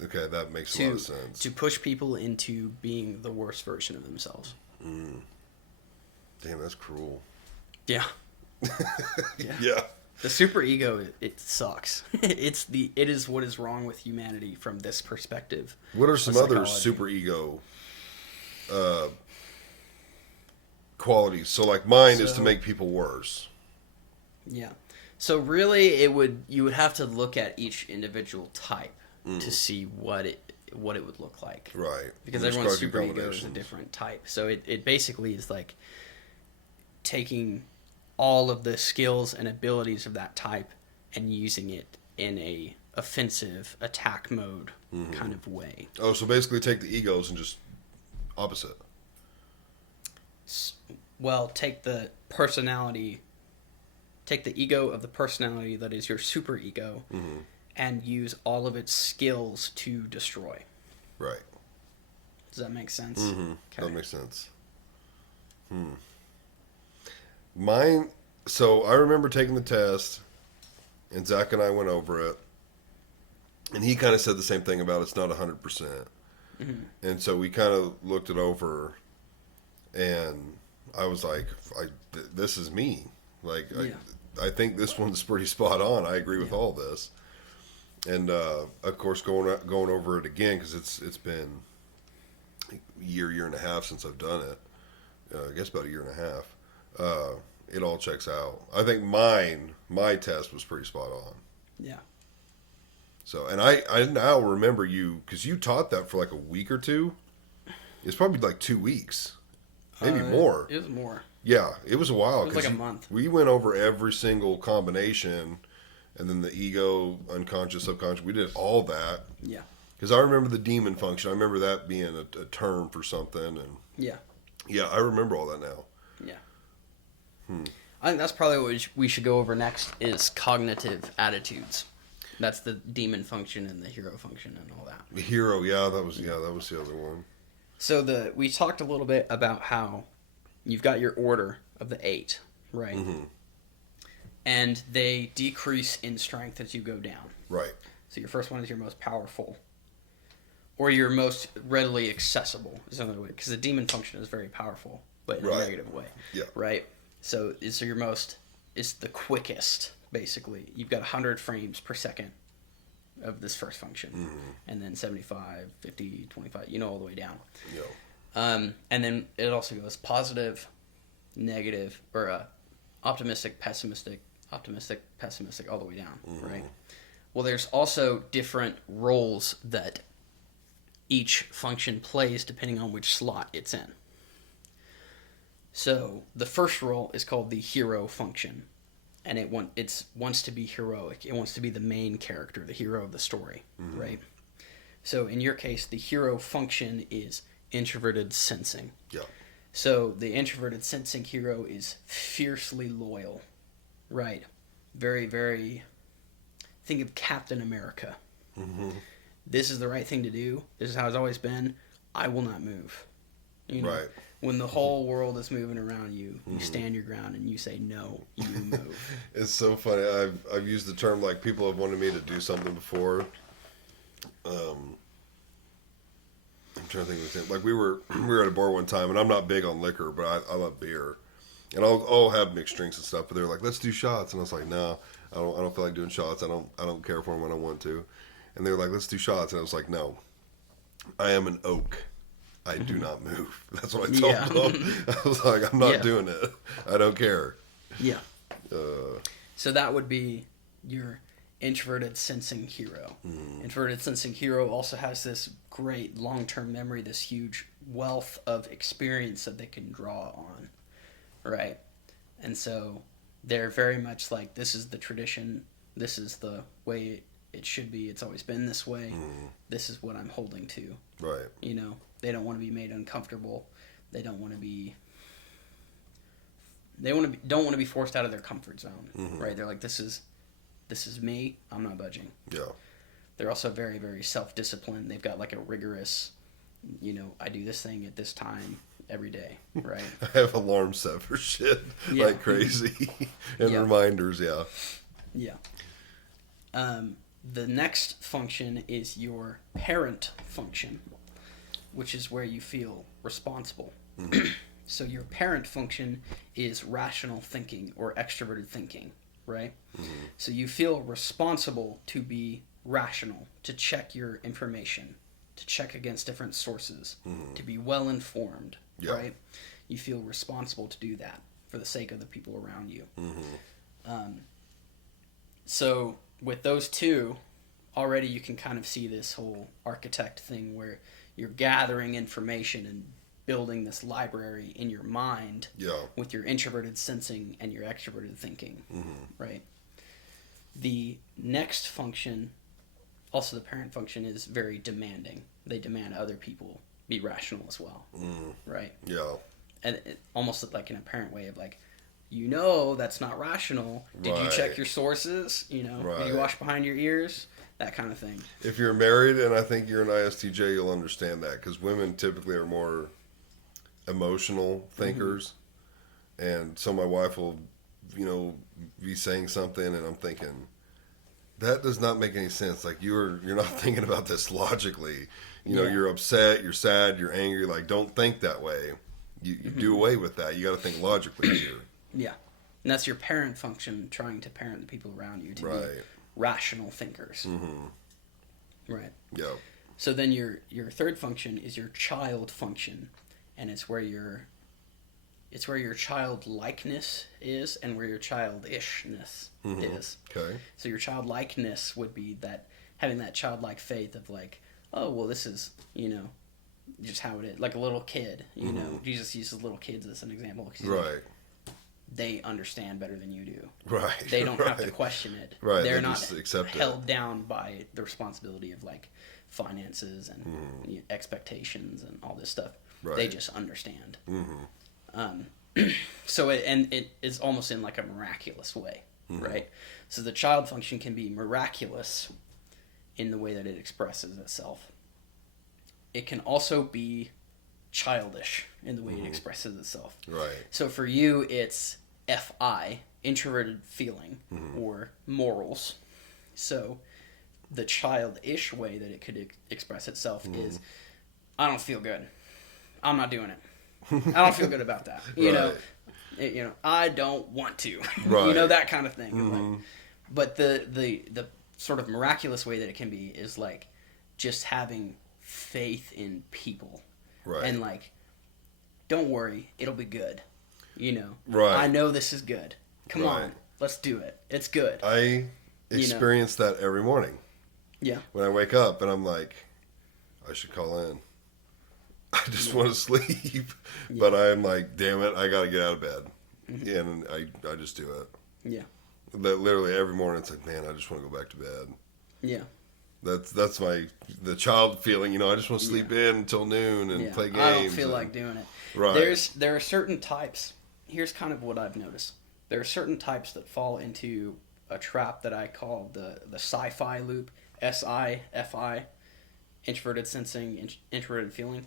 Okay, that makes a lot of sense. to push people into being the worst version of themselves. Damn, that's cruel. Yeah. Yeah. The superego, it sucks. It is what is wrong with humanity from this perspective. What are some of other psychology. super ego qualities? So, like, mine is to make people worse. Yeah. So really, you would have to look at each individual type to see what it would look like. Right. Because There's everyone's quite a few superego is a combinations. different type. So it basically is like taking all of the skills and abilities of that type and using it in a offensive attack mode kind of way. Oh, so basically take the egos and just opposite. Well, take the ego of the personality that is your superego and use all of its skills to destroy. Right. Does that make sense? Mm-hmm. Okay. That makes sense. Mine, so I remember taking the test, and Zach and I went over it, and he kind of said the same thing about it's not 100%. And so we kind of looked it over, and I was like, this is me. Like, I think this one's pretty spot on. I agree with all this. And, of course, going over it again, because it's been a year and a half since I've done it. I guess about a year and a half. It all checks out. I think my test was pretty spot on. Yeah. So, and I now remember you, because you taught that for like a week or two. It's probably like 2 weeks, maybe more. It was more. Yeah, it was a while. It was like a month. We went over every single combination, and then the ego, unconscious, subconscious. We did all that. Yeah. Because I remember the demon function. I remember that being a term for something, and Yeah. yeah, I remember all that now. Yeah. I think that's probably what we should go over next is cognitive attitudes. That's the demon function and the hero function and all that. The hero, that was the other one. So we talked a little bit about how you've got your order of the 8, right? And they decrease in strength as you go down. Right. So your first one is your most powerful, or your most readily accessible is another way, because the demon function is very powerful, but in a negative way. Yeah. Right. So it's the quickest. Basically, you've got 100 frames per second of this first function, and then 75, 50, 25, all the way down. Yeah. And then it also goes positive, negative, or optimistic, pessimistic, all the way down, right? Well, there's also different roles that each function plays depending on which slot it's in. So the first role is called the hero function, and it wants to be heroic. It wants to be the main character, the hero of the story, right? So in your case, the hero function is introverted sensing. Yeah. So the introverted sensing hero is fiercely loyal, right? Very, very. Think of Captain America. This is the right thing to do. This is how it's always been. I will not move. Right. When the whole world is moving around you, you stand your ground and you say no. You move. It's so funny. I've used the term, like, people have wanted me to do something before. I'm trying to think of it. Like, we were at a bar one time, and I'm not big on liquor, but I love beer, and I'll have mixed drinks and stuff. But they're like, let's do shots, and I was like, no, I don't feel like doing shots. I don't care for them when I want to. And they were like, let's do shots, and I was like, no, I am an oak. I do not move. That's what I told them. I was like, I'm not doing it. I don't care. Yeah. So that would be your introverted sensing hero. Introverted sensing hero also has this great long-term memory, this huge wealth of experience that they can draw on, right? And so they're very much like, this is the tradition, this is the way it should be, it's always been this way, this is what I'm holding to. Right. They don't want to be made uncomfortable. They don't want to be forced out of their comfort zone, right? They're like, this is me. I'm not budging. Yeah. They're also very, very self-disciplined. They've got like a rigorous, I do this thing at this time every day, right? I have alarms set for shit like crazy and reminders. Yeah. Yeah. The next function is your parent function, which is where you feel responsible. So your parent function is rational thinking or extroverted thinking, right? So you feel responsible to be rational, to check your information, to check against different sources, to be well informed, right? You feel responsible to do that for the sake of the people around you. So with those two, already you can kind of see this whole architect thing where you're gathering information and building this library in your mind with your introverted sensing and your extroverted thinking, right? The next function, also the parent function, is very demanding. They demand other people be rational as well, right? Yeah. And almost like in a parent way of like, you know that's not rational. Did you check your sources? You know, did you wash behind your ears? That kind of thing. If you're married and I think you're an ISTJ, you'll understand that because women typically are more emotional thinkers. And so my wife will, be saying something and I'm thinking, that does not make any sense. Like you're not thinking about this logically. You're upset, you're sad, you're angry. Like don't think that way. You do away with that. You got to think logically here. Yeah. And that's your parent function, trying to parent the people around you to be rational thinkers. Right. Yeah. So then your third function is your child function, and it's where your childlikeness is and where your childishness is. Okay. So your childlikeness would be that having that childlike faith of like, oh well, this is just how it is, like a little kid. Jesus uses little kids as an example. Right. They understand better than you do. Right. They don't have to question it. Right. They're they not just accept held down by the responsibility of like finances and expectations and all this stuff. Right. They just understand. So it is almost in like a miraculous way, right? So the child function can be miraculous in the way that it expresses itself. It can also be childish in the way it expresses itself. Right. So for you, it's FI, introverted feeling, or morals. So the childish way that it could express itself is, I don't feel good. I'm not doing it. I don't feel good about that. I don't want to. Right. That kind of thing. Like, but the sort of miraculous way that it can be is like just having faith in people. Right. And like, don't worry, it'll be good. Right. I know this is good. Come on, let's do it. It's good. I experience that every morning. Yeah. When I wake up and I'm like, I should call in. I just want to sleep. But I'm like, damn it, I got to get out of bed. And I just do it. Yeah. Literally every morning it's like, man, I just want to go back to bed. Yeah. That's the child feeling, I just want to sleep in until noon and play games. I don't feel like doing it. Right. There are certain types. Here's kind of what I've noticed. There are certain types that fall into a trap that I call the sci-fi loop, SIFI, introverted sensing, introverted feeling.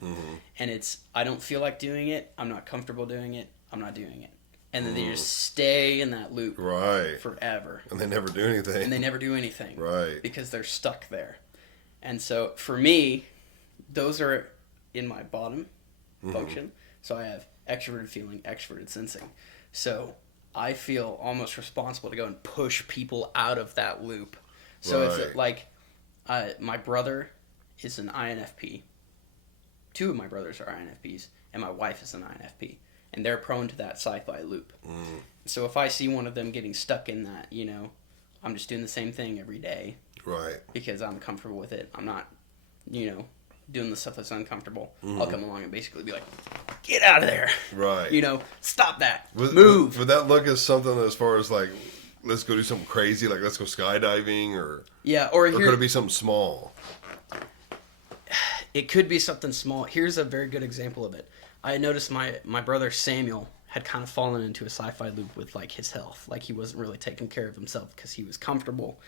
And it's, I don't feel like doing it, I'm not comfortable doing it, I'm not doing it. And then they just stay in that loop forever. And they never do anything. Right. Because they're stuck there. And so for me, those are in my bottom function. So I have extroverted feeling, extroverted sensing. So I feel almost responsible to go and push people out of that loop. So if like my brother is an INFP. 2 of my brothers are INFPs, and my wife is an INFP. And they're prone to that sci-fi loop. So if I see one of them getting stuck in that, I'm just doing the same thing every day. Right. Because I'm comfortable with it. I'm not, doing the stuff that's uncomfortable. I'll come along and basically be like, get out of there. Right. Stop that. Move. Would that look as something as far as like, let's go do something crazy, like let's go skydiving, or could it be something small? It could be something small. Here's a very good example of it. I noticed my brother Samuel had kind of fallen into a sci-fi loop with like his health. Like he wasn't really taking care of himself because he was comfortable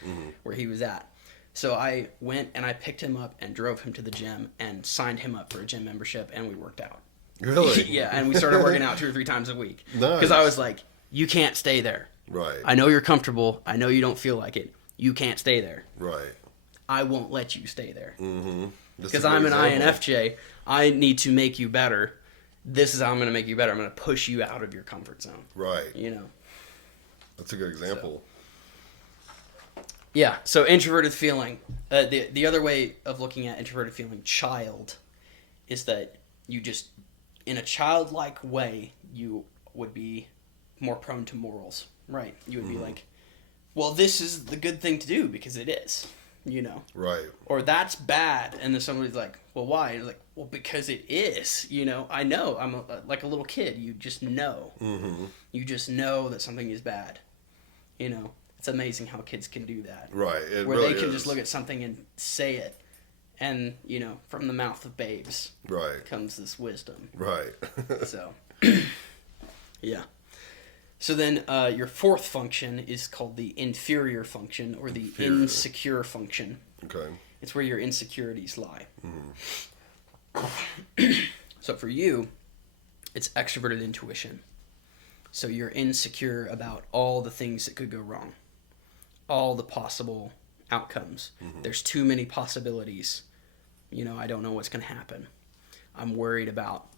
where he was at. So I went and I picked him up and drove him to the gym and signed him up for a gym membership, and we worked out. Really? Yeah, and we started working out 2 or 3 times a week. Nice. Because I was like, you can't stay there. Right. I know you're comfortable. I know you don't feel like it. you can't stay there. Right. I won't let you stay there. Mm-hmm. Because I'm an INFJ. I need to make you better. This is how I'm going to make you better. I'm going to push you out of your comfort zone. Right. You know. That's a good example. Yeah. So introverted feeling. The other way of looking at introverted feeling, child, is that you just, in a childlike way, you would be more prone to morals. Right. You would be like, well, this is the good thing to do because it is. You know. Right. Or that's bad, and then somebody's like, well, why? And it's like, well, because it is. You know, I know. I'm like a little kid. You just know. Mm-hmm. You just know that something is bad. You know, it's amazing how kids can do that. Right. It where really they can is. just look at something and say it, and you know, from the mouth of babes Right. comes this wisdom. Right. So, yeah. So then your fourth function is called the inferior function or the Inferior. insecure function. Okay. It's where your insecurities lie. Mm-hmm. So for you, it's extroverted intuition. So you're insecure about all the things that could go wrong, all the possible outcomes. Mm-hmm. There's too many possibilities. You know, I don't know what's going to happen. I'm worried about,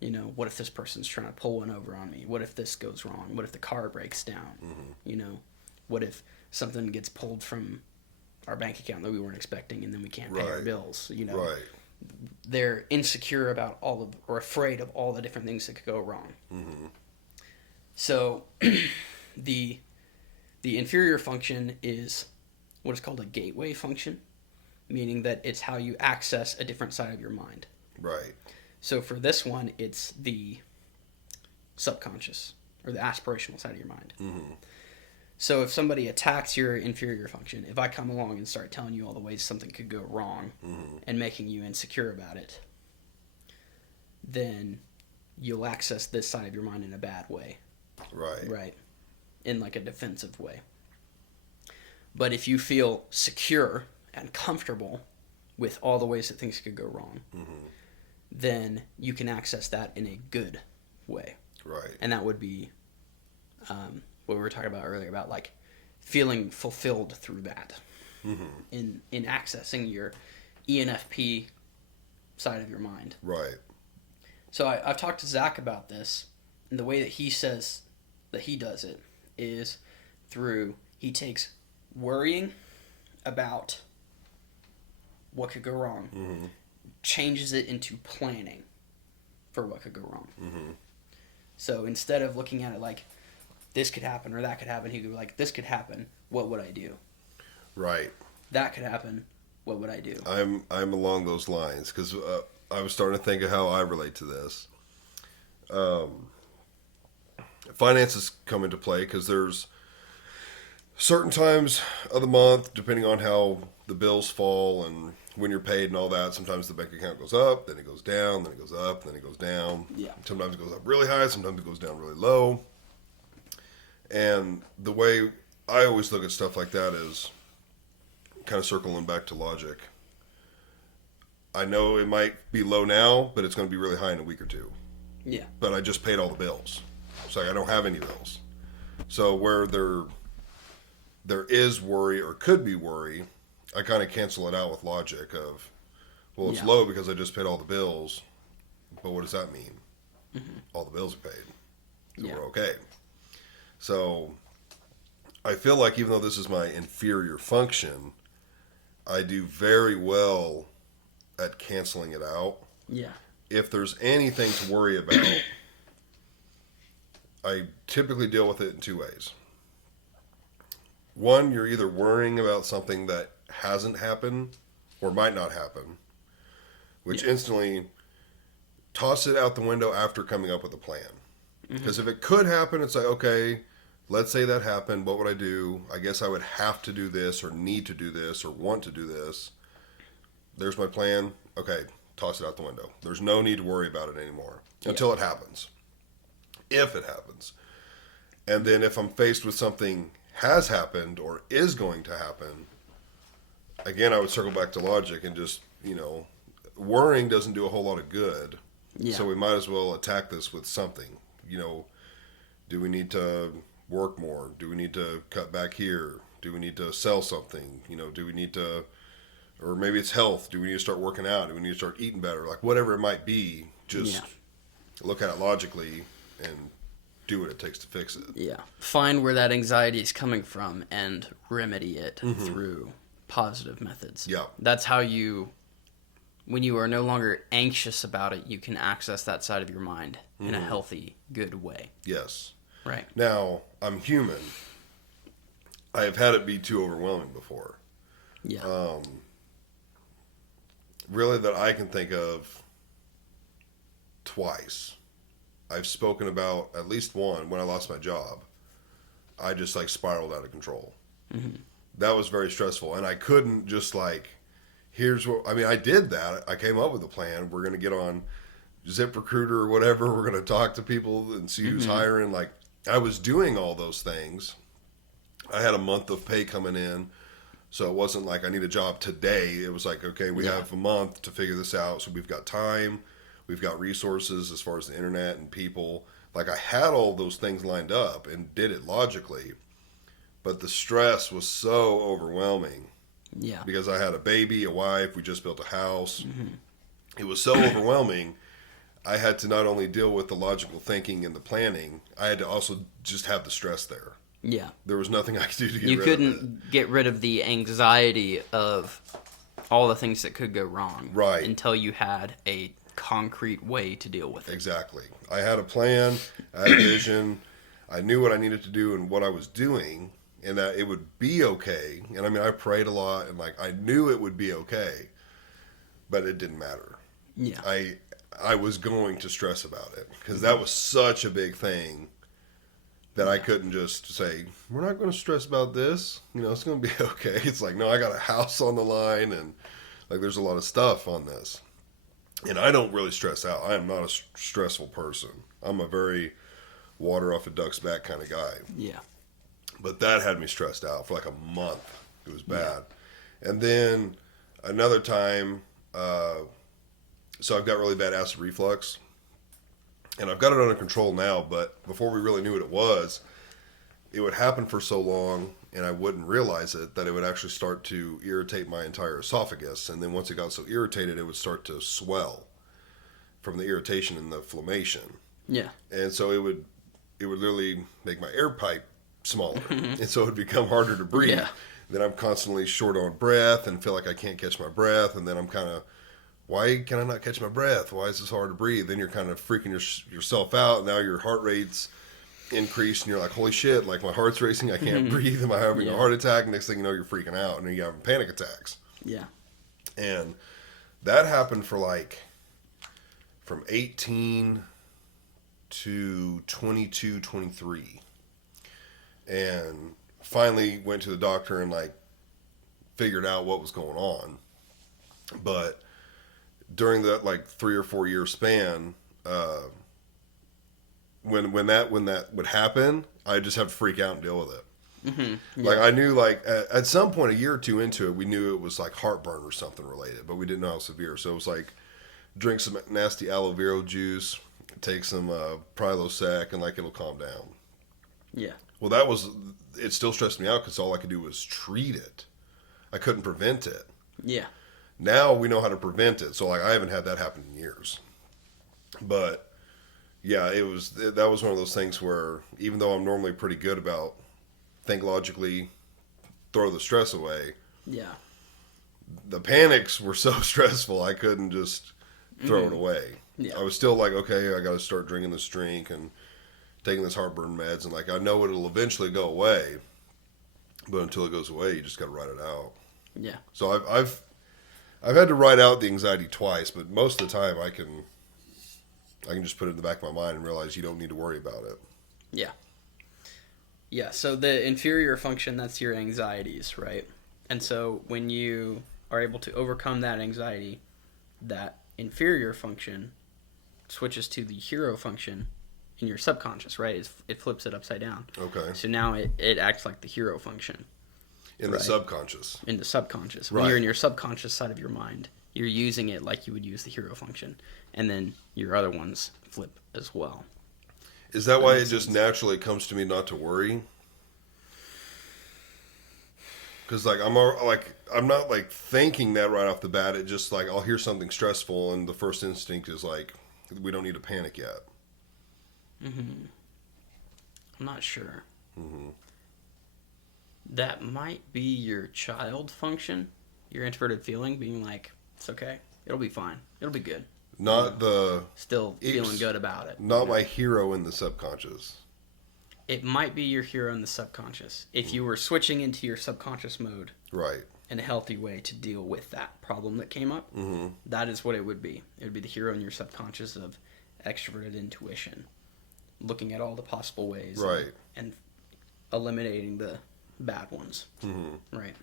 you know, what if this person's trying to pull one over on me? What if this goes wrong? What if the car breaks down? Mm-hmm. You know, what if something gets pulled from our bank account that we weren't expecting and then we can't pay our Right. bills? You know, Right. they're insecure about or afraid of all the different things that could go wrong. Mm-hmm. So the inferior function is what is called a gateway function, meaning that it's how you access a different side of your mind. Right. So for this one, it's the subconscious or the aspirational side of your mind. Mm-hmm. So if somebody attacks your inferior function, if I come along and start telling you all the ways something could go wrong Mm-hmm. and making you insecure about it, then you'll access this side of your mind in a bad way. Right. Right. In like a defensive way. But if you feel secure and comfortable with all the ways that things could go wrong, Mm-hmm. then you can access that in a good way. Right. And that would be what we were talking about earlier about like feeling fulfilled through that Mm-hmm. in accessing your ENFP side of your mind. Right. So I've talked to Zach about this, and the way that he says that he does it is through he takes worrying about what could go wrong, Mm-hmm. changes it into planning for what could go wrong. Mm-hmm. So instead of looking at it like this could happen or that could happen, he could be like, this could happen, what would I do? Right. That could happen, what would I do? I'm along those lines because I was starting to think of how I relate to this. Finances come into play because there's certain times of the month, depending on how the bills fall and when you're paid and all that. Sometimes the bank account goes up, then it goes down, then it goes up, then it goes down. Yeah. Sometimes it goes up really high, sometimes it goes down really low. And the way I always look at stuff like that is kind of circling back to logic. I know it might be low now, but it's going to be really high in a week or two. Yeah. But I just paid all the bills. So I don't have any bills. So where there is worry or could be worry, I kind of cancel it out with logic of, well, it's Yeah. low because I just paid all the bills. But what does that mean? Mm-hmm. All the bills are paid. So Yeah. we're okay. So I feel like even though this is my inferior function, I do very well at canceling it out. Yeah. If there's anything to worry about, I typically deal with it in two ways. One, you're either worrying about something that hasn't happened or might not happen, which instantly toss it out the window after coming up with a plan. Because if it could happen, it's like, okay, let's say that happened. What would I do? I guess I would have to do this or need to do this or want to do this. There's my plan. Okay, toss it out the window. There's no need to worry about it anymore until it happens. If it happens. And then if I'm faced with something has happened or is going to happen, again, I would circle back to logic and just, worrying doesn't do a whole lot of good. Yeah. So we might as well attack this with something. Do we need to work more? Do we need to cut back here? Do we need to sell something? Do we need to, or maybe it's health. Do we need to start working out? Do we need to start eating better? Like whatever it might be, just look at it logically and do what it takes to fix it. Yeah. Find where that anxiety is coming from and remedy it through positive methods. Yeah. That's how when you are no longer anxious about it, you can access that side of your mind in a healthy, good way. Yes. Right. Now, I'm human. I have had it be too overwhelming before. Yeah. Really, that I can think of twice. I've spoken about at least one when I lost my job. I just spiraled out of control. Mm-hmm. That was very stressful, and I couldn't just I did that. I came up with a plan. We're going to get on ZipRecruiter or whatever. We're going to talk to people and see who's hiring. I was doing all those things. I had a month of pay coming in, so it wasn't like I need a job today. It was okay, we have a month to figure this out, so we've got time. We've got resources as far as the internet and people. I had all those things lined up and did it logically, but the stress was so overwhelming. Yeah. Because I had a baby, a wife, we just built a house. Mm-hmm. It was so overwhelming. I had to not only deal with the logical thinking and the planning, I had to also just have the stress there. Yeah. There was nothing I could do to get rid of it. You couldn't get rid of the anxiety of all the things that could go wrong. Right. Until you had a concrete way to deal with it. Exactly. I had a plan, I had a vision, I knew what I needed to do and what I was doing, and that it would be okay. And I prayed a lot, and I knew it would be okay, but it didn't matter. Yeah. I was going to stress about it because that was such a big thing that I couldn't just say, we're not going to stress about this. It's going to be okay. It's no, I got a house on the line, and there's a lot of stuff on this. And I don't really stress out. I am not a stressful person. I'm a very water off a duck's back kind of guy. Yeah. But that had me stressed out for a month. It was bad. Yeah. And then another time, so I've got really bad acid reflux. And I've got it under control now, but before we really knew what it was, it would happen for so long and I wouldn't realize it that it would actually start to irritate my entire esophagus. And then once it got so irritated, it would start to swell from the irritation and the inflammation. Yeah. And so it would literally make my air pipe smaller. And so it would become harder to breathe. Yeah. Then I'm constantly short on breath and feel like I can't catch my breath. And then I'm kind of, why can I not catch my breath? Why is this hard to breathe? Then you're kind of freaking yourself out. Now your heart rate's increased and you're like, holy shit, my heart's racing. I can't breathe. Am I having a heart attack? Next thing you know, you're freaking out and you're having panic attacks. Yeah. And that happened for from 18 to 22, 23. And finally went to the doctor and figured out what was going on. But during that 3 or 4 year span, when that would happen, I just have to freak out and deal with it. Mm-hmm. Yeah. I knew at some point a year or two into it, we knew it was heartburn or something related, but we didn't know how severe. So it was drink some nasty aloe vera juice, take some Prilosec, and it'll calm down. Yeah. Well, it still stressed me out because all I could do was treat it. I couldn't prevent it. Yeah. Now we know how to prevent it, so I haven't had that happen in years. But yeah, that was one of those things where even though I'm normally pretty good about think logically, throw the stress away. Yeah. The panics were so stressful I couldn't just throw it away. Yeah. I was still okay, I got to start drinking this drink and taking this heartburn meds, and I know it'll eventually go away, but until it goes away, you just got to ride it out. Yeah. So I've had to ride out the anxiety twice, but most of the time I can just put it in the back of my mind and realize you don't need to worry about it. Yeah. Yeah, so the inferior function, that's your anxieties, right? And so when you are able to overcome that anxiety, that inferior function switches to the hero function in your subconscious, right? It flips it upside down. Okay. So now it acts like the hero function. In the subconscious. In the subconscious. Right. When you're in your subconscious side of your mind, you're using it like you would use the hero function. And then your other ones flip as well. Is that why it just naturally comes to me not to worry? Because like I'm not like thinking that right off the bat. It just like I'll hear something stressful, and the first instinct is like, we don't need to panic yet. I'm not sure. Mm-hmm. That might be your child function, your introverted feeling, being like, it's okay, it'll be fine, it'll be good. Not the Still feeling good about it. Not my hero in the subconscious. It might be your hero in the subconscious. If you were switching into your subconscious mode Right. in a healthy way to deal with that problem that came up, that is what it would be. It would be the hero in your subconscious of extroverted intuition, looking at all the possible ways, Right. and eliminating the bad ones. Right.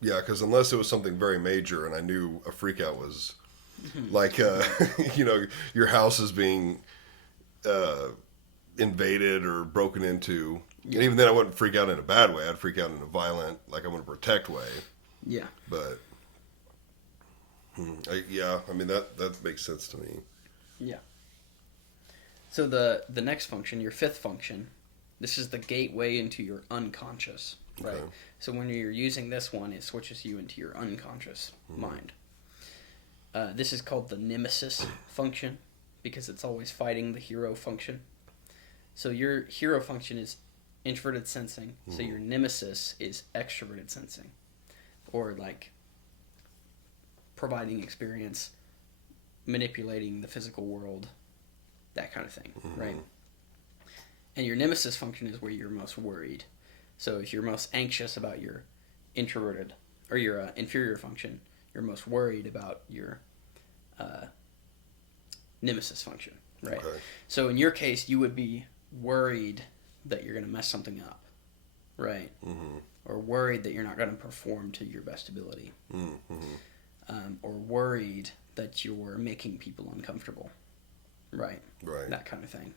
Yeah, because unless it was something very major, and I knew a freak out was like, your house is being invaded or broken into. And even then, I wouldn't freak out in a bad way. I'd freak out in a violent, like I want to protect way. Yeah. But I mean that makes sense to me. Yeah. So the next function, your fifth function, this is the gateway into your unconscious, right? Okay. So when you're using this one, it switches you into your unconscious mind. This is called the nemesis function because it's always fighting the hero function. So your hero function is introverted sensing, so your nemesis is extroverted sensing, or like providing experience, manipulating the physical world, that kind of thing, right? And your nemesis function is where you're most worried. So if you're most anxious about your introverted or your inferior function, you're most worried about your nemesis function, right? Okay. So in your case, you would be worried that you're going to mess something up, right? Or worried that you're not going to perform to your best ability, or worried that you're making people uncomfortable, right? Right. That kind of thing.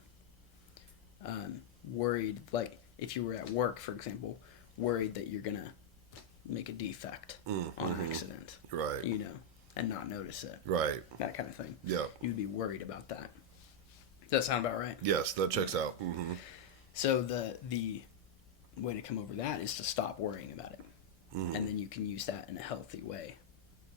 Worried, like if you were at work, for example, worried that you're going to make a defect on accident, Right. And not notice it. Right. That kind of thing. Yeah. You'd be worried about that. Does that sound about right? Yes, that checks out. So the way to come over that is to stop worrying about it. And then you can use that in a healthy way.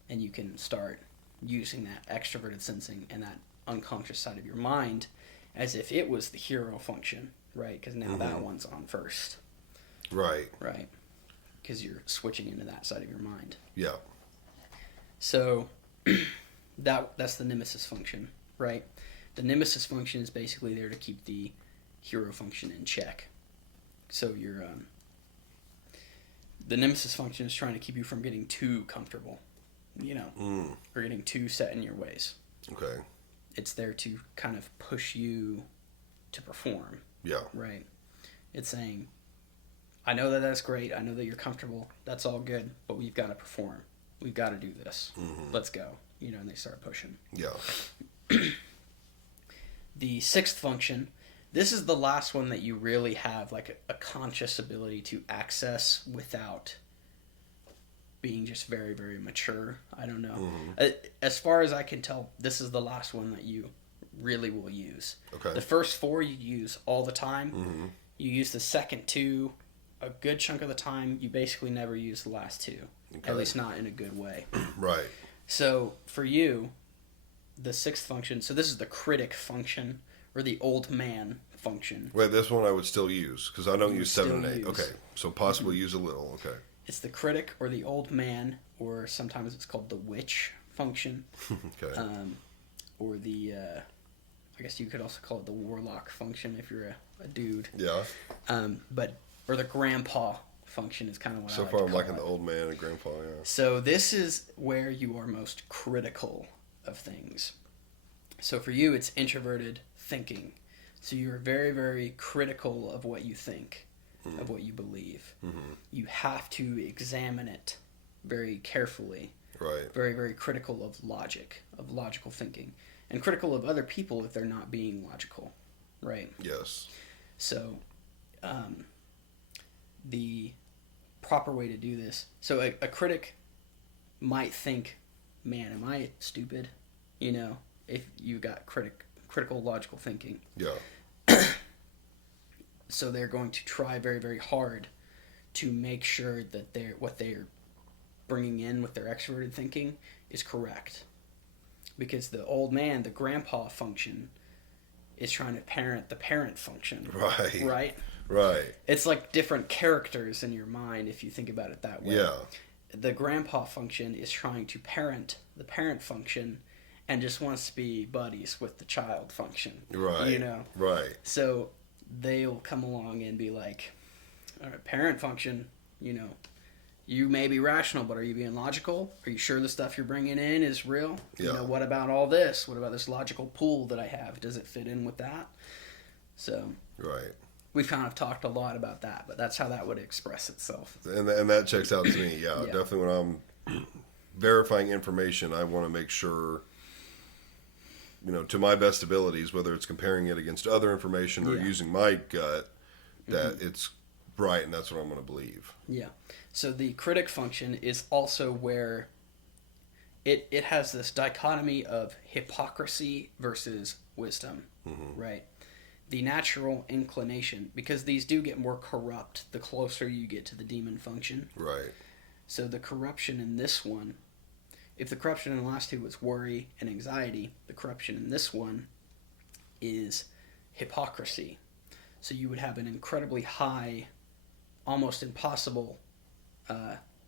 And you can start using that extroverted sensing and that unconscious side of your mind as if it was the hero function, right? Because now that one's on first. Right. Right. Because you're switching into that side of your mind. Yeah. So that's the nemesis function, right? The nemesis function is basically there to keep the hero function in check. So you're the nemesis function is trying to keep you from getting too comfortable, or getting too set in your ways. Okay. It's there to kind of push you to perform. Yeah. Right. It's saying, I know that that's great. I know that you're comfortable. That's all good, but we've got to perform. We've got to do this. Let's go. And they start pushing. Yeah. The sixth function, this is the last one that you really have like a conscious ability to access without being just very, very mature. I don't know. As far as I can tell, this is the last one that you really will use. Okay. The first four you use all the time. You use the second two a good chunk of the time. You basically never use the last two. Okay. At least not in a good way. Right. So for you, the sixth function, so this is the critic function, or the old man function. Wait, this one I would still use, because I don't You use 7 and still 8. use. Okay. So possibly use a little. Okay. It's the critic, or the old man, or sometimes it's called the witch function, Okay. or the, I guess you could also call it the warlock function if you're a dude. Yeah. Or the grandpa function is kind of what I So like far to I'm call liking it. the old man and grandpa, yeah. So this is where you are most critical of things. So for you, it's introverted thinking. So you're very, very critical of what you think, of what you believe. You have to examine it very carefully. Right. Very, very critical of logic, of logical thinking. And critical of other people if they're not being logical, right? Yes. So, the proper way to do this. So a critic might think, man, am I stupid? If you got critical logical thinking. Yeah. So they're going to try very, very hard to make sure that what they're bringing in with their extroverted thinking is correct. Because the old man, the grandpa function, is trying to parent the parent function. Right. Right? Right. It's like different characters in your mind if you think about it that way. Yeah. The grandpa function is trying to parent the parent function and just wants to be buddies with the child function. Right. You know? Right. So they'll come along and be like, all right, parent function, you know, you may be rational, but are you being logical? Are you sure the stuff you're bringing in is real? Yeah. You know, what about all this? What about this logical pool that I have? Does it fit in with that? So Right. we've kind of talked a lot about that, but that's how that would express itself. And that checks out to me. Yeah, Yeah. definitely. When I'm verifying information, I want to make sure, to my best abilities, whether it's comparing it against other information or Yeah. using my gut, that it's right, and that's what I'm going to believe. Yeah. So the critic function is also where it has this dichotomy of hypocrisy versus wisdom, right? The natural inclination, because these do get more corrupt the closer you get to the demon function. Right. So the corruption in this one, if the corruption in the last two was worry and anxiety, the corruption in this one is hypocrisy. So you would have an incredibly high, almost impossible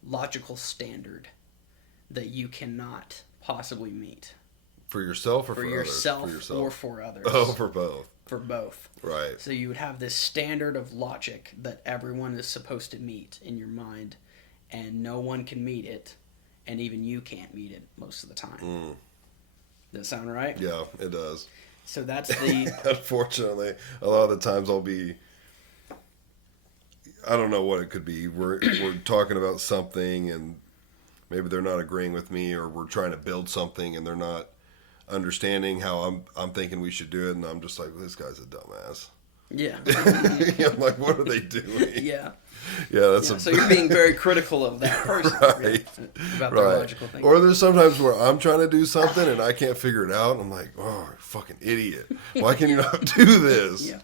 logical standard that you cannot possibly meet. For yourself or For for yourself, others? For yourself. or for others. Oh, for both. For both. Right. So you would have this standard of logic that everyone is supposed to meet in your mind, and no one can meet it, and even you can't meet it most of the time. Mm. Does that sound right? Yeah, it does. So that's the... Unfortunately, a lot of the times I'll be, I don't know what it could be. We're talking about something and maybe they're not agreeing with me, or we're trying to build something and they're not understanding how I'm thinking we should do it, and I'm just like, this guy's a dumbass. Yeah. I'm like, what are they doing? Yeah. Yeah, that's So you're being very critical of that person. Right. About their right. logical thinking. Or there's sometimes where I'm trying to do something and I can't figure it out. And I'm like, oh, you fucking idiot. Why can you not do this? Yeah.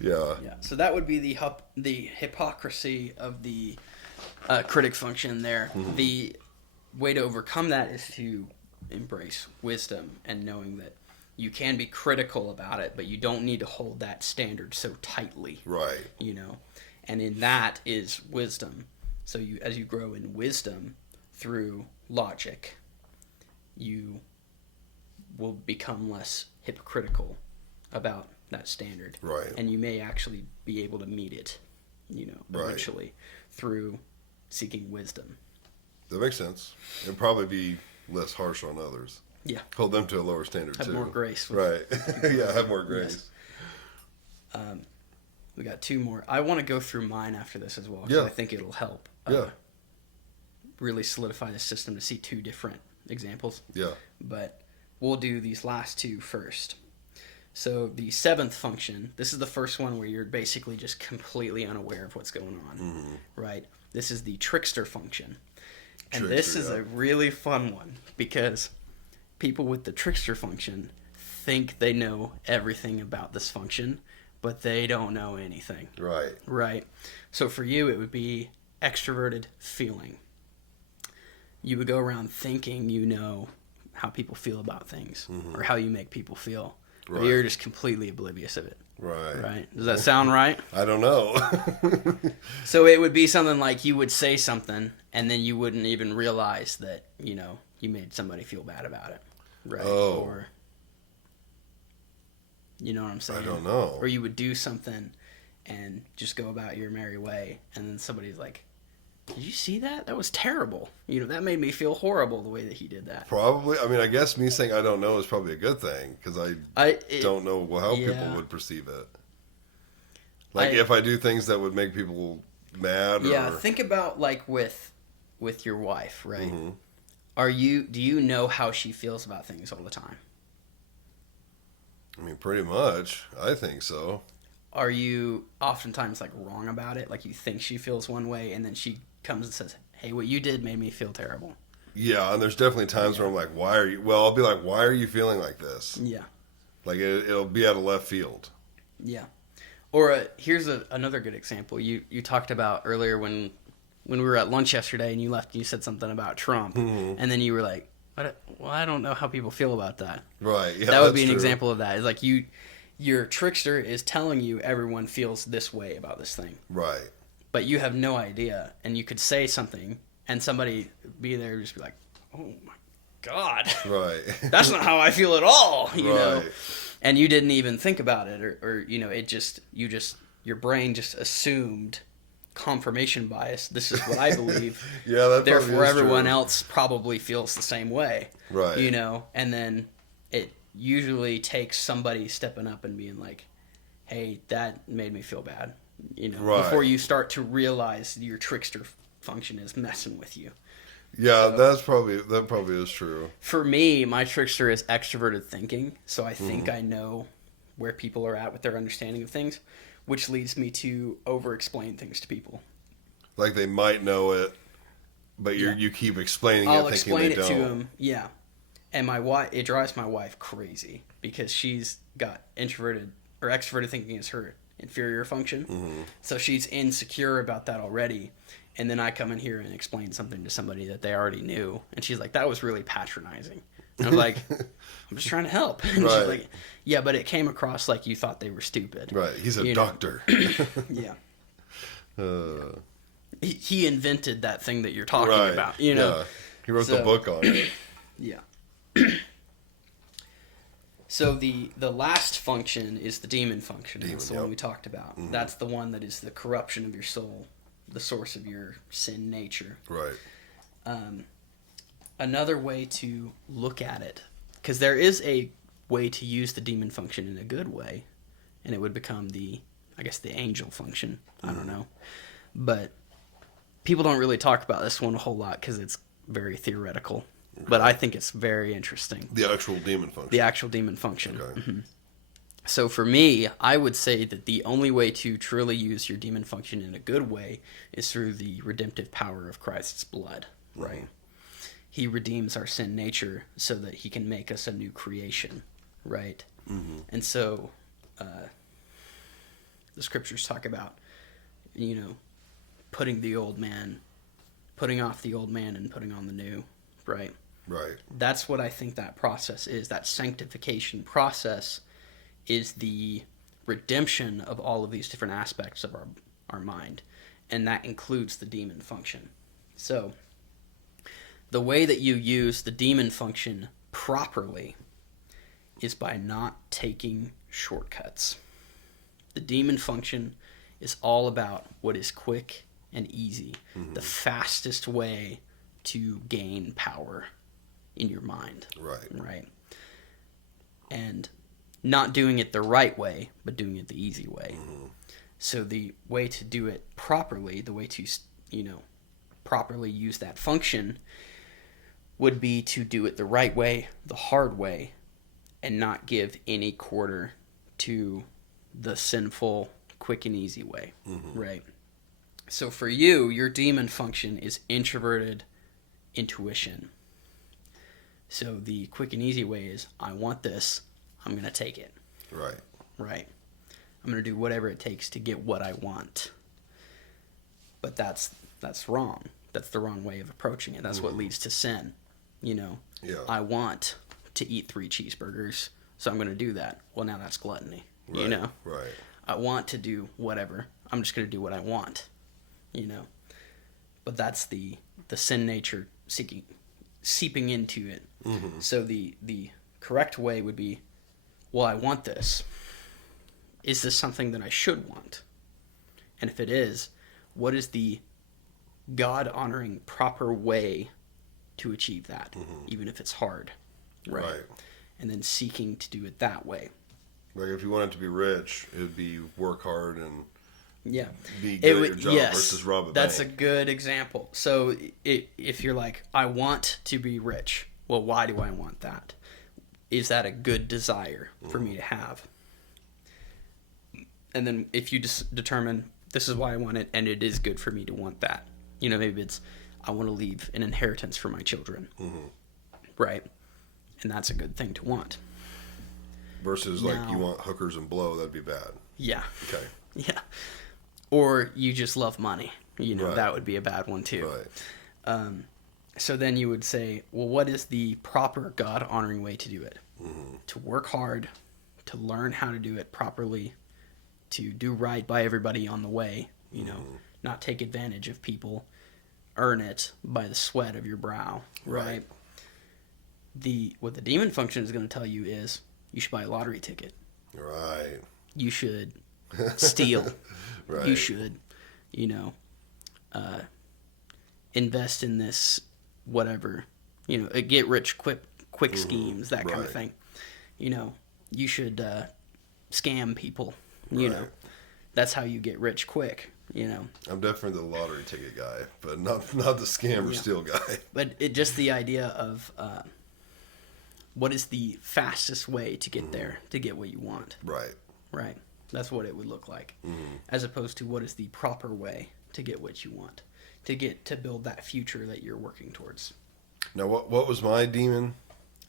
Yeah. Yeah. So that would be the hypocrisy of the critic function there. Mm-hmm. The way to overcome that is to embrace wisdom and knowing that you can be critical about it, but you don't need to hold that standard so tightly. Right. And in that is wisdom. So as you grow in wisdom through logic, you will become less hypocritical about that standard. Right. And you may actually be able to meet it, eventually through seeking wisdom. That makes sense. And probably be less harsh on others. Yeah. Hold them to a lower standard, Have too. more grace. Right. Yeah, have more grace. Yes. We got two more. I want to go through mine after this as well, because Yeah. I think it'll help Yeah. really solidify the system to see two different examples. Yeah. But we'll do these last two first. So the seventh function, this is the first one where you're basically just completely unaware of what's going on, right? This is the trickster function. And this is a really fun one because people with the trickster function think they know everything about this function, but they don't know anything. Right. Right. So for you, it would be extroverted feeling. You would go around thinking you know how people feel about things or how you make people feel. But Right. you're just completely oblivious of it. Right. Right. Does that sound right? I don't know. So it would be something like you would say something and then you wouldn't even realize that, you made somebody feel bad about it. Right. Oh. Or, you know what I'm saying? I don't know. Or you would do something and just go about your merry way, and then somebody's like, "Did you see that? That was terrible. That made me feel horrible the way that he did that." Probably. I mean, I guess me saying I don't know is probably a good thing because I don't know how people yeah. would perceive it. Like I- if I do things that would make people mad. Yeah, or, think about like with your wife, right? Mhm. Do you know how she feels about things all the time? I mean, pretty much. I think so. Are you oftentimes like wrong about it? Like you think she feels one way and then she comes and says, "Hey, what you did made me feel terrible." Yeah, and there's definitely times where I'm like, why are you? Well, I'll be like, why are you feeling like this? Yeah. Like it'll be out of left field. Yeah. Or here's another good example. You talked about earlier when we were at lunch yesterday and you left and you said something about Trump. And then you were like, well, I don't know how people feel about that. Right. Yeah, that would be an true. example of that. It's like your trickster is telling you everyone feels this way about this thing. Right. But you have no idea. And you could say something and somebody be there and just be like, oh my God. Right. That's not how I feel at all, you know? Right. And you didn't even think about it or your brain just assumed confirmation bias. This is what I believe. Yeah, that therefore everyone true. else probably feels the same way. Right. You know, and then it usually takes somebody stepping up and being like, hey, that made me feel bad. You know, right. before you start to realize your trickster function is messing with you. Yeah, that probably is true. For me, my trickster is extroverted thinking, so I think I know where people are at with their understanding of things, which leads me to over-explain things to people. Like they might know it, but you keep explaining I'll it, thinking explain they it don't. to them, yeah. And it drives my wife crazy because she's got introverted or extroverted thinking as her inferior function, so she's insecure about that already. And then I come in here and explain something to somebody that they already knew. And she's like, that was really patronizing. And I'm like, I'm just trying to help. And right. she's like, yeah, but it came across like you thought they were stupid. Right. He's a doctor. Yeah. He invented that thing that you're talking about, you know? Yeah. He wrote the book on it. Yeah. So the last function is the demon function. That's the one we talked about. That's the one that is the corruption of your soul, the source of your sin nature. Right. Another way to look at it, because there is a way to use the demon function in a good way, and it would become the angel function. I don't know. But people don't really talk about this one a whole lot because it's very theoretical. Okay. But I think it's very interesting. The actual demon function. The actual demon function. Okay. Mm-hmm. So for me, I would say that the only way to truly use your demon function in a good way is through the redemptive power of Christ's blood, right? He redeems our sin nature so that he can make us a new creation, right? Mm-hmm. And so the scriptures talk about, putting off the old man and putting on the new, right? Right. That's what I think that process is. That sanctification process is the redemption of all of these different aspects of our mind. And that includes the demon function. So the way that you use the demon function properly is by not taking shortcuts. The demon function is all about what is quick and easy, the fastest way to gain power in your mind. Right. And not doing it the right way, but doing it the easy way. So the way to do it properly, the way to, properly use that function would be to do it the right way, the hard way, and not give any quarter to the sinful, quick and easy way, right? So for you, your demon function is introverted intuition. So the quick and easy way is, I want this, I'm going to take it. Right. I'm going to do whatever it takes to get what I want. But that's wrong. That's the wrong way of approaching it. That's what leads to sin. Yeah. I want to eat 3 cheeseburgers, so I'm going to do that. Well, now that's gluttony. Right. Right. I want to do whatever. I'm just going to do what I want. But that's the sin nature seeping into it. So the correct way would be, well, I want this. Is this something that I should want? And if it is, what is the God-honoring proper way to achieve that, even if it's hard? Right. And then seeking to do it that way. Like if you wanted to be rich, it would be work hard and be good at your job versus rob a bank. That's a good example. So if you're like, I want to be rich, well, why do I want that? Is that a good desire for me to have? And then if you just determine this is why I want it and it is good for me to want that, maybe it's I want to leave an inheritance for my children, right? And that's a good thing to want. Versus like you want hookers and blow, that'd be bad. Yeah. Okay. Yeah. Or you just love money. You know, Right. that would be a bad one too. Right. So then you would say, well, what is the proper God honoring way to do it? To work hard, to learn how to do it properly, to do right by everybody on the way, you know, not take advantage of people, earn it by the sweat of your brow, right? What the demon function is going to tell you is you should buy a lottery ticket. Right. You should steal. Right. You should, you know, invest in this whatever, you know, get rich quick schemes, that kind of Right. thing. You know, you should scam people. You know, Right. that's how you get rich quick. You know, I'm definitely the lottery ticket guy, but not the scam or Yeah. steal guy. but it just the idea of what is the fastest way to get there to get what you want, Right. right? That's what it would look like, as opposed to what is the proper way to get what you want, to build that future that you're working towards. Now, what was my demon?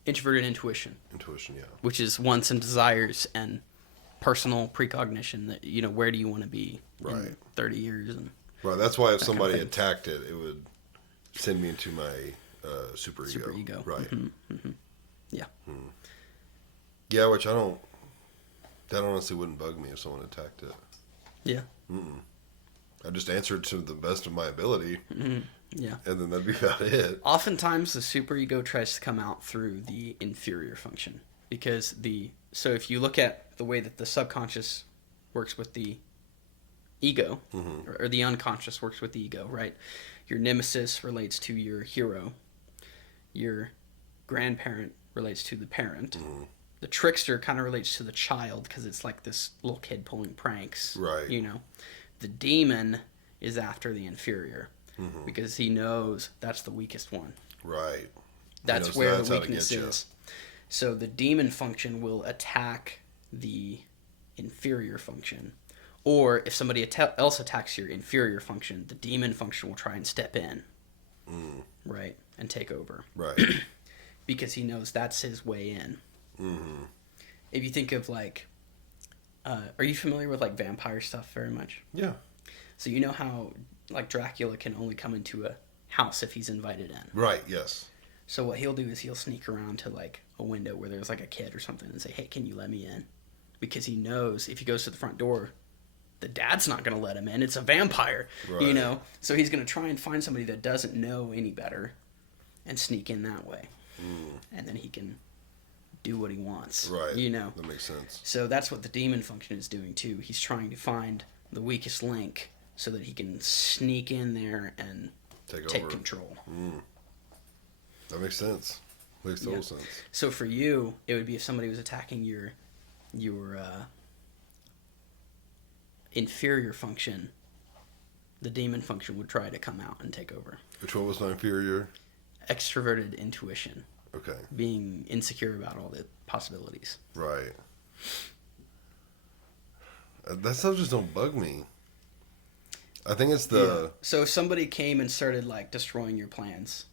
Introverted intuition, Intuition, yeah. which is wants and desires and personal precognition, that, you know, where do you want to be Right. in 30 years? And Right. That's why if kind of somebody thing. attacked it, it would send me into my super ego. Superego. Right. yeah. Yeah, which I don't. That honestly wouldn't bug me if someone attacked it. Yeah. I just answered to the best of my ability, Yeah. and then that'd be about it. Oftentimes the superego tries to come out through the inferior function, because so if you look at the way that the subconscious works with the ego, or the unconscious works with the ego, right? Your nemesis relates to your hero. Your grandparent relates to the parent. The trickster kind of relates to the child, because it's like this little kid pulling pranks. Right. You know, the demon is after the inferior, because he knows that's the weakest one. Right. That's knows where that's the how to weakness get you. is. So the demon function will attack the inferior function. Or if somebody else attacks your inferior function, the demon function will try and step in. Right? And take over. Right. Because he knows that's his way in. If you think of like, are you familiar with like vampire stuff very much? Yeah. So you know how like Dracula can only come into a house if he's invited in. Right. Yes. So what he'll do is he'll sneak around to like a window where there's like a kid or something and say, "Hey, can you let me in?" Because he knows if he goes to the front door, the dad's not going to let him in. It's a vampire, you Right. know? So he's going to try and find somebody that doesn't know any better and sneak in that way. And then he can do what he wants, Right. you know? That makes sense. So that's what the demon function is doing too. He's trying to find the weakest link so that he can sneak in there and take over. control. That makes sense. Makes total sense. So for you, it would be if somebody was attacking your inferior function, the demon function would try to come out and take over. Which one was my inferior? Extroverted intuition, Okay. being insecure about all the possibilities. Right. That stuff just don't bug me. I think it's the So if somebody came and started like destroying your plans,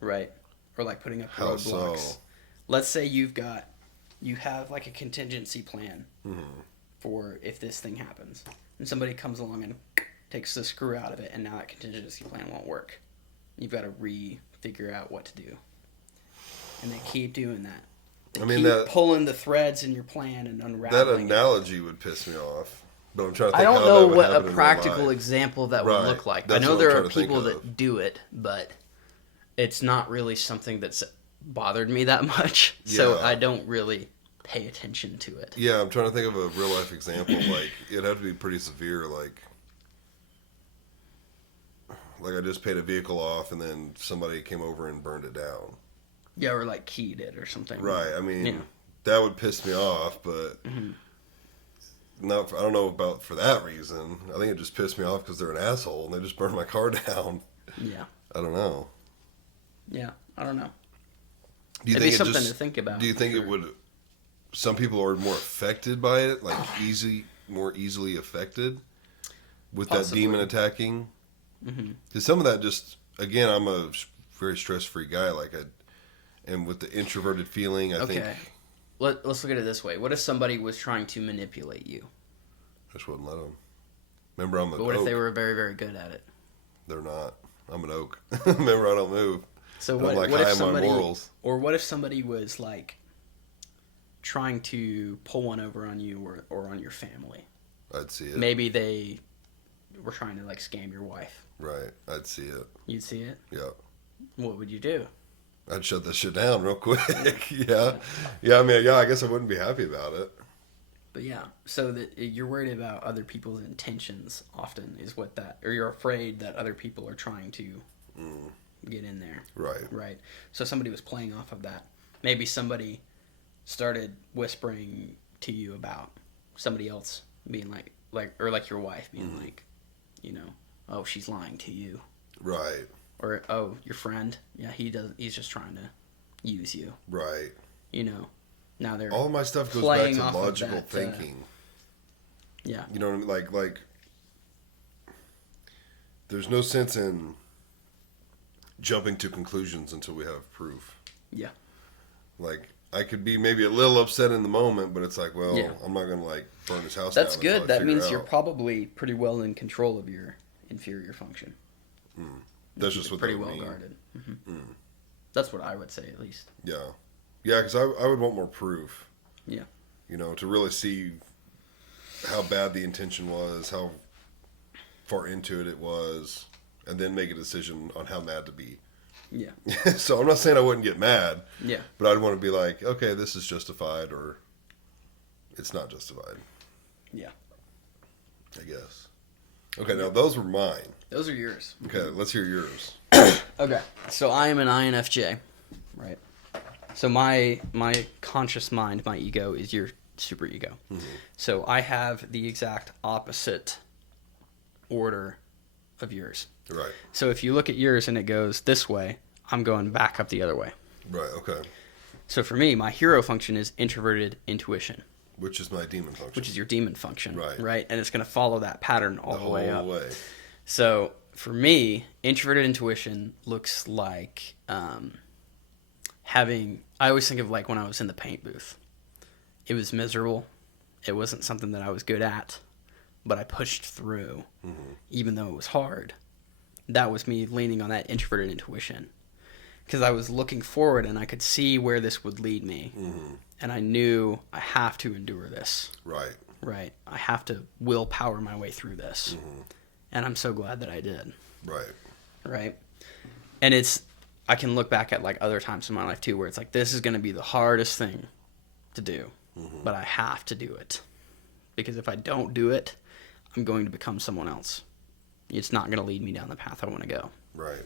right, or like putting up How roadblocks. so? Let's say you have like a contingency plan for if this thing happens, and somebody comes along and takes the screw out of it, and now that contingency plan won't work. You've got to figure out what to do, and they keep doing that. They I mean, keep that- pulling the threads in your plan and that unraveling it. analogy would piss me off. But I'm trying to I think don't how know that would what happen a in real practical life. example that Right. would look like. That's I know what I'm there are trying to think people of. that do it, but it's not really something that's bothered me that much. So Yeah. I don't really pay attention to it. Yeah, I'm trying to think of a real life example. Like it'd have to be pretty severe. Like I just paid a vehicle off, and then somebody came over and burned it down. Yeah, or like keyed it or something. Right. I mean, Yeah. that would piss me off, but not. I don't know about for that reason. I think it just pissed me off because they're an asshole and they just burned my car down. Yeah. I don't know. Yeah. I don't know. Do you It'd be think it something just? to think about. Do you think it would? Some people are more affected by it, like more easily affected with Possibly. that demon attacking. Because some of that just, again, I'm a very stress-free guy. And with the introverted feeling, I think. Okay. Let's look at it this way. What if somebody was trying to manipulate you? just wouldn't let them. Remember, I'm an But what oak. if they were very, very good at it? They're not. I'm an oak. Remember, I don't move. So I'm what, like what high if on my somebody, morals. or what if somebody was like trying to pull one over on you or on your family? I'd see it. Maybe they were trying to like scam your wife. Right. I'd see it. You'd see it. Yeah. What would you do? I'd shut this shit down real quick. Yeah. Yeah, I mean, yeah, I guess I wouldn't be happy about it. But yeah, so that you're worried about other people's intentions often is what that, or you're afraid that other people are trying to get in there. Right. Right. So somebody was playing off of that. Maybe somebody started whispering to you about somebody else being or like your wife being like, you know, oh, she's lying to you. Right. Or, oh, your friend, yeah, he's just trying to use you. Right. You know, now they're All of my stuff goes back playing to off of logical that, thinking. yeah. You know what I mean? Like, there's no sense in jumping to conclusions until we have proof. Yeah. Like, I could be maybe a little upset in the moment, but it's like, well, Yeah. I'm not going to, like, burn his house That's down. until good. I That figure means out. you're probably pretty well in control of your inferior function. That's just what pretty that would well mean. guarded. That's what I would say, at least. Yeah. Yeah, because I would want more proof. Yeah. You know, to really see how bad the intention was, how far into it was, and then make a decision on how mad to be. Yeah. So I'm not saying I wouldn't get mad, Yeah. but I'd want to be like, okay, this is justified, or it's not justified. Yeah. I guess. Okay, now those were mine. Those are yours. Okay, let's hear yours. Okay. So I am an INFJ, right? So my conscious mind, my ego, is your super ego. So I have the exact opposite order of yours. Right. So if you look at yours and it goes this way, I'm going back up the other way. Right, okay. So for me, my hero function is introverted intuition, Which is my demon function. which is your demon function. Right. Right? And it's going to follow that pattern all the way whole up. way. So for me, introverted intuition looks like I always think of like when I was in the paint booth. It was miserable. It wasn't something that I was good at, but I pushed through, even though it was hard. That was me leaning on that introverted intuition. Because I was looking forward and I could see where this would lead me. And I knew I have to endure this. Right. Right. I have to willpower my way through this. And I'm so glad that I did. Right. Right. And I can look back at like other times in my life too, where it's like, this is going to be the hardest thing to do, but I have to do it. Because if I don't do it, I'm going to become someone else. It's not going to lead me down the path I want to go. Right.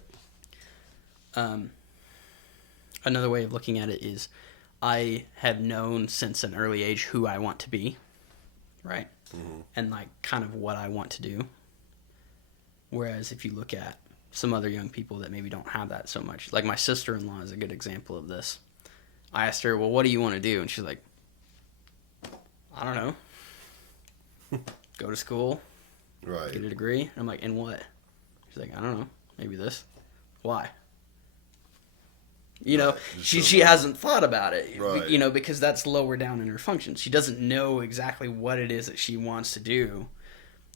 Another way of looking at it is I have known since an early age who I want to be, right? And like kind of what I want to do. Whereas if you look at some other young people that maybe don't have that so much, like my sister-in-law is a good example of this. I asked her, well, what do you want to do? And she's like, I don't know. Go to school, Right. get a degree. And I'm like, in what? She's like, I don't know. Maybe this. Why? You know, Right. she hasn't thought about it, Right. you know, because that's lower down in her function. She doesn't know exactly what it is that she wants to do.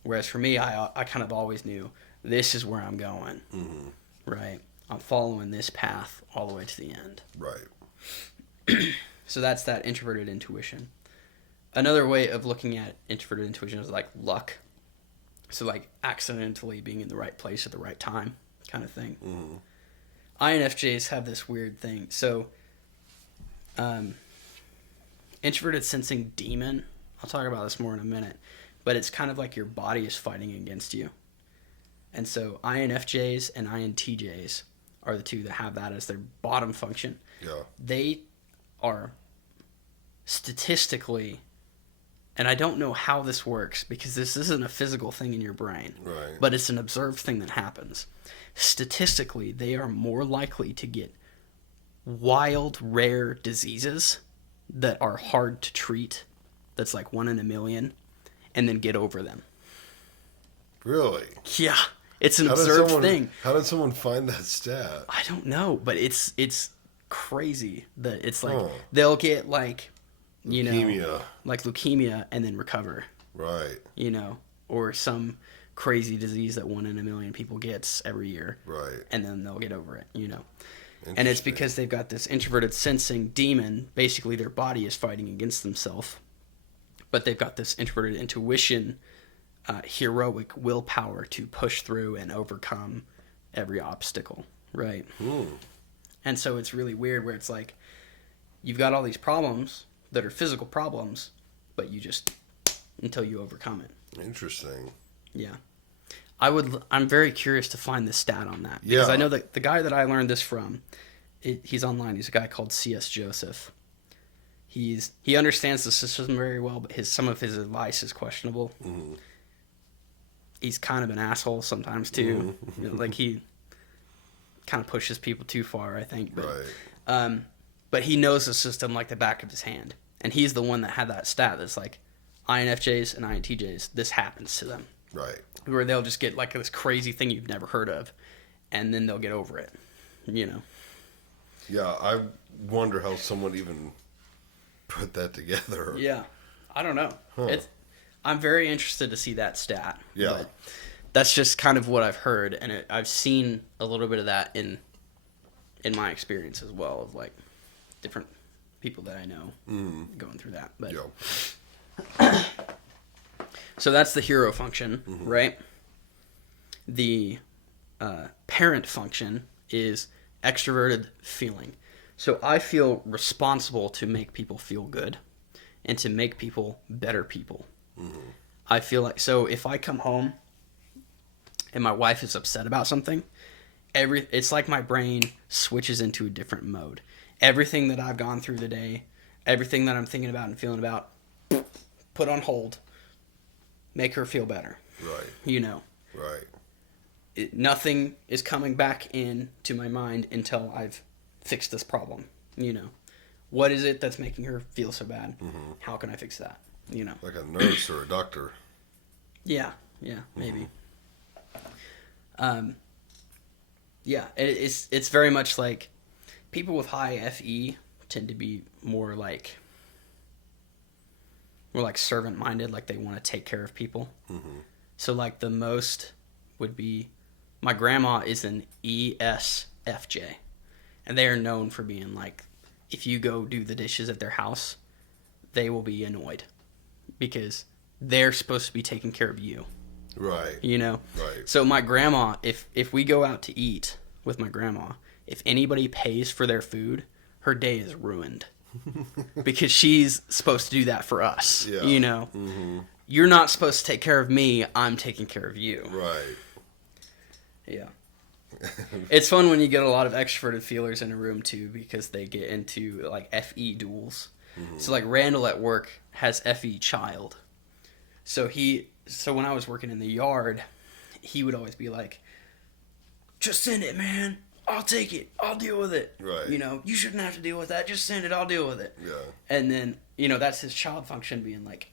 Whereas for me, I kind of always knew this is where I'm going, right? I'm following this path all the way to the end. Right. So that's that introverted intuition. Another way of looking at introverted intuition is like luck. So like accidentally being in the right place at the right time kind of thing. INFJs have this weird thing. So introverted sensing demon, I'll talk about this more in a minute, but it's kind of like your body is fighting against you. And so INFJs and INTJs are the two that have that as their bottom function. Yeah. They are statistically, and I don't know how this works because this isn't a physical thing in your brain, Right. but it's an observed thing that happens. Statistically, they are more likely to get wild, rare diseases that are hard to treat, that's like 1 in a million, and then get over them. Really? Yeah, it's an How did observed someone- thing. How did someone find that stat? I don't know, but it's crazy that it's like Huh. they'll get like, you know, Leukemia. like leukemia and then recover. Right. Or some crazy disease that 1 in a million people gets every year. Right. And then they'll get over it, And it's because they've got this introverted sensing demon. Basically, their body is fighting against themselves. But they've got this introverted intuition, heroic willpower to push through and overcome every obstacle, right? And so it's really weird where it's like, you've got all these problems that are physical problems, but you just, until you overcome it. Interesting. Yeah. I'm very curious to find the stat on that. Because I know that the guy that I learned this from, he's online. He's a guy called C.S. Joseph. He understands the system very well, but some of his advice is questionable. Mm-hmm. He's kind of an asshole sometimes too. Mm-hmm. Like he kind of pushes people too far, I think. But, right. But he knows the system like the back of his hand. And he's the one that had that stat that's like, INFJs and INTJs, this happens to them. Right. Where they'll just get like this crazy thing you've never heard of, and then they'll get over it, Yeah, I wonder how someone even put that together. Yeah, I don't know. Huh. I'm very interested to see that stat. Yeah. But that's just kind of what I've heard, and I've seen a little bit of that in my experience as well, of like different people that I know going through that. But so that's the hero function, right? The parent function is extroverted feeling. So I feel responsible to make people feel good and to make people better people. I feel like, so if I come home and my wife is upset about something, it's like my brain switches into a different mode. Everything that I've gone through the day, everything that I'm thinking about and feeling about, put on hold. Make her feel better. Right. Right. Nothing is coming back in to my mind until I've fixed this problem. What is it that's making her feel so bad? How can I fix that? Like a nurse or a doctor. Yeah, maybe. Yeah, it's very much like people with high FE tend to be more like servant-minded, like they want to take care of people. So like the most would be, my grandma is an ESFJ, and they are known for being like, if you go do the dishes at their house, they will be annoyed because they're supposed to be taking care of you. Right. Right. So my grandma, if we go out to eat with my grandma, if anybody pays for their food, her day is ruined. Because she's supposed to do that for us. Yeah. You're not supposed to take care of me, I'm taking care of you. Right. Yeah. It's fun when you get a lot of extroverted feelers in a room too, because they get into like FE duels. So like Randall at work has FE child. So when I was working in the yard, he would always be like, just send it, man. I'll take it. I'll deal with it. Right. You shouldn't have to deal with that. Just send it. I'll deal with it. Yeah. And then, that's his child function being like,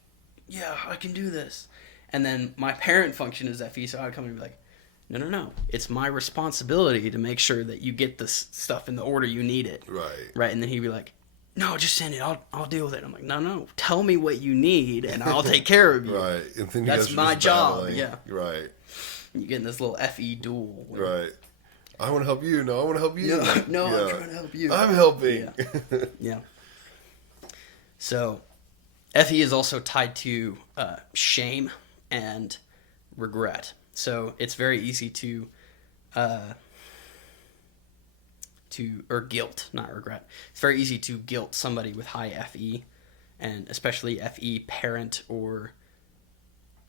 yeah, I can do this. And then my parent function is FE, so I'd come and be like, no. It's my responsibility to make sure that you get this stuff in the order you need it. Right. Right. And then he'd be like, no, just send it. I'll deal with it. I'm like, no. Tell me what you need, and I'll take care of you. Right. And then that's my job. battling. Yeah. Right. You get in this little FE duel. Right. I want to help you. No, I want to help you. No, I'm trying to help you. I'm helping. Yeah. So, FE is also tied to shame and regret. So it's very easy or guilt, not regret. It's very easy to guilt somebody with high FE, and especially FE parent or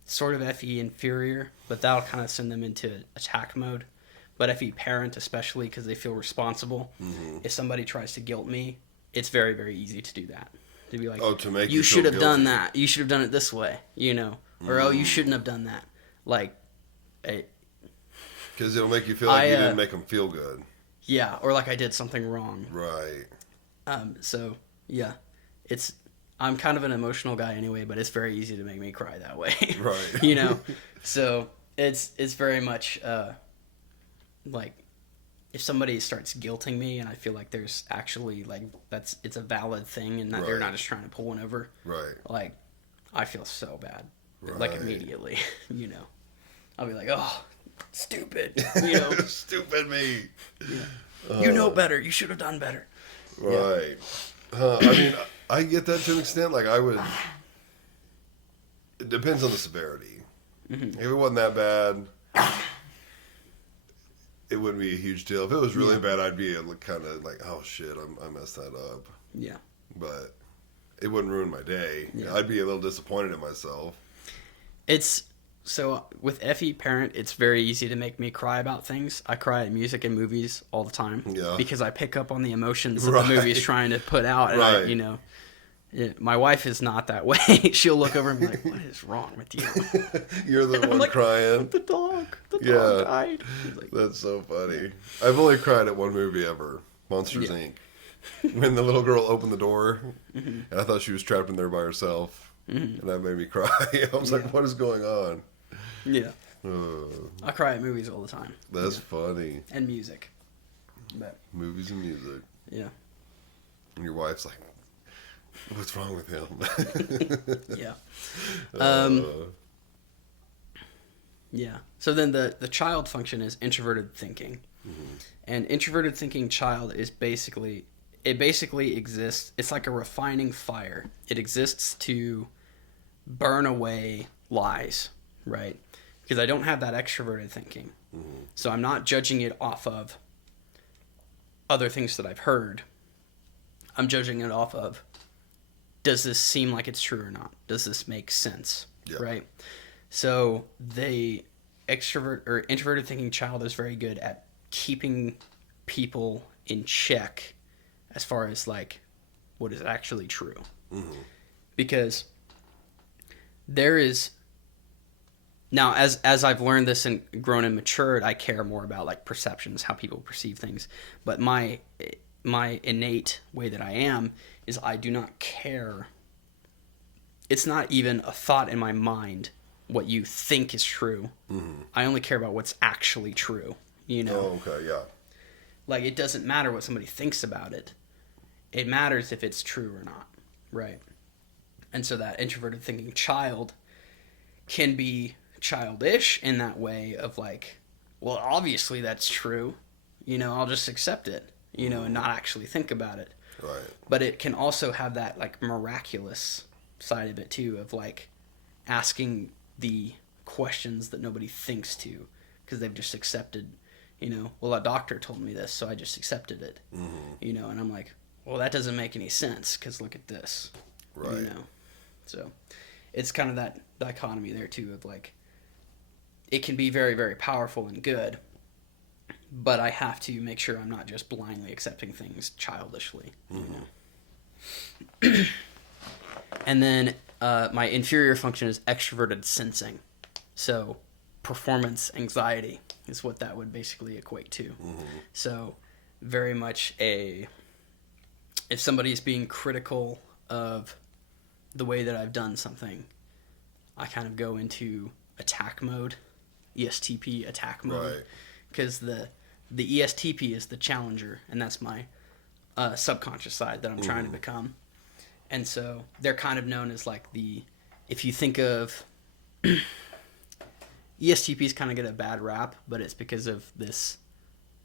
sort of FE inferior, but that'll kind of send them into attack mode. But FE parent, especially because they feel responsible, if somebody tries to guilt me, it's very, very easy to do that. To be like, to make you should feel have done guilty. that. You should have done it this way, or you shouldn't have done that. Like, because it'll make you feel like you didn't make them feel good. Yeah, or like I did something wrong. Right. So yeah, I'm kind of an emotional guy anyway, but it's very easy to make me cry that way. Right. So it's very much like if somebody starts guilting me and I feel like there's actually like it's a valid thing and that they're not just trying to pull one over. Right. Like I feel so bad. like Right. immediately, you know. I'll be like, oh, stupid, you know. Stupid me. You know better. You should have done better. Right. I mean, I get that to an extent. Like, I would. It depends on the severity. If it wasn't that bad, it wouldn't be a huge deal. If it was really bad, I'd be kind of like, oh shit, I messed that up. Yeah. But it wouldn't ruin my day. Yeah. I'd be a little disappointed in myself. It's so with FE Parent, it's very easy to make me cry about things. I cry at music and movies all the time because I pick up on the emotions that the movie's trying to put out. And I, you know, my wife is not that way. She'll look over and be like, "What is wrong with you?" You're the one like, crying. The dog died. Like, That's so funny. I've only cried at one movie ever, Monsters Inc. When the little girl opened the door, and I thought she was trapped in there by herself, and that made me cry. I was like, "What is going on?" Yeah. I cry at movies all the time. That's funny. And music. But Movies and music. yeah. And your wife's like, "What's wrong with him?" Yeah. Yeah. So then the child function is introverted thinking. And introverted thinking child is basically exists. It's like a refining fire. It exists to burn away lies, right? Because I don't have that extroverted thinking. So I'm not judging it off of other things that I've heard. I'm judging it off of, does this seem like it's true or not? Does this make sense? Yeah. Right? So the introverted thinking child is very good at keeping people in check as far as like what is actually true. Because there is now, as I've learned this and grown and matured, I care more about like perceptions, how people perceive things. But my innate way that I am is I do not care. It's not even a thought in my mind what you think is true. I only care about what's actually true. You know, Oh, okay, yeah. like it doesn't matter what somebody thinks about it. It matters if it's true or not, right? And so that introverted thinking child can be childish in that way of like, well, obviously that's true. You know, I'll just accept it, you know, and not actually think about it. Right. But it can also have that like miraculous side of it too, of like asking the questions that nobody thinks to because they've just accepted, you know, well, a doctor told me this, so I just accepted it, you know, and I'm like, well, that doesn't make any sense because look at this, Right. you know. So it's kind of that dichotomy there too of like, it can be very, very powerful and good, but I have to make sure I'm not just blindly accepting things childishly. You know? And then my inferior function is extroverted sensing. So performance anxiety is what that would basically equate to. So very much if somebody is being critical of the way that I've done something, I kind of go into attack mode, ESTP attack mode. Right. Because the ESTP is the challenger, and that's my subconscious side that I'm trying to become. And so they're kind of known as like if you think of ESTPs kind of get a bad rap, but it's because of this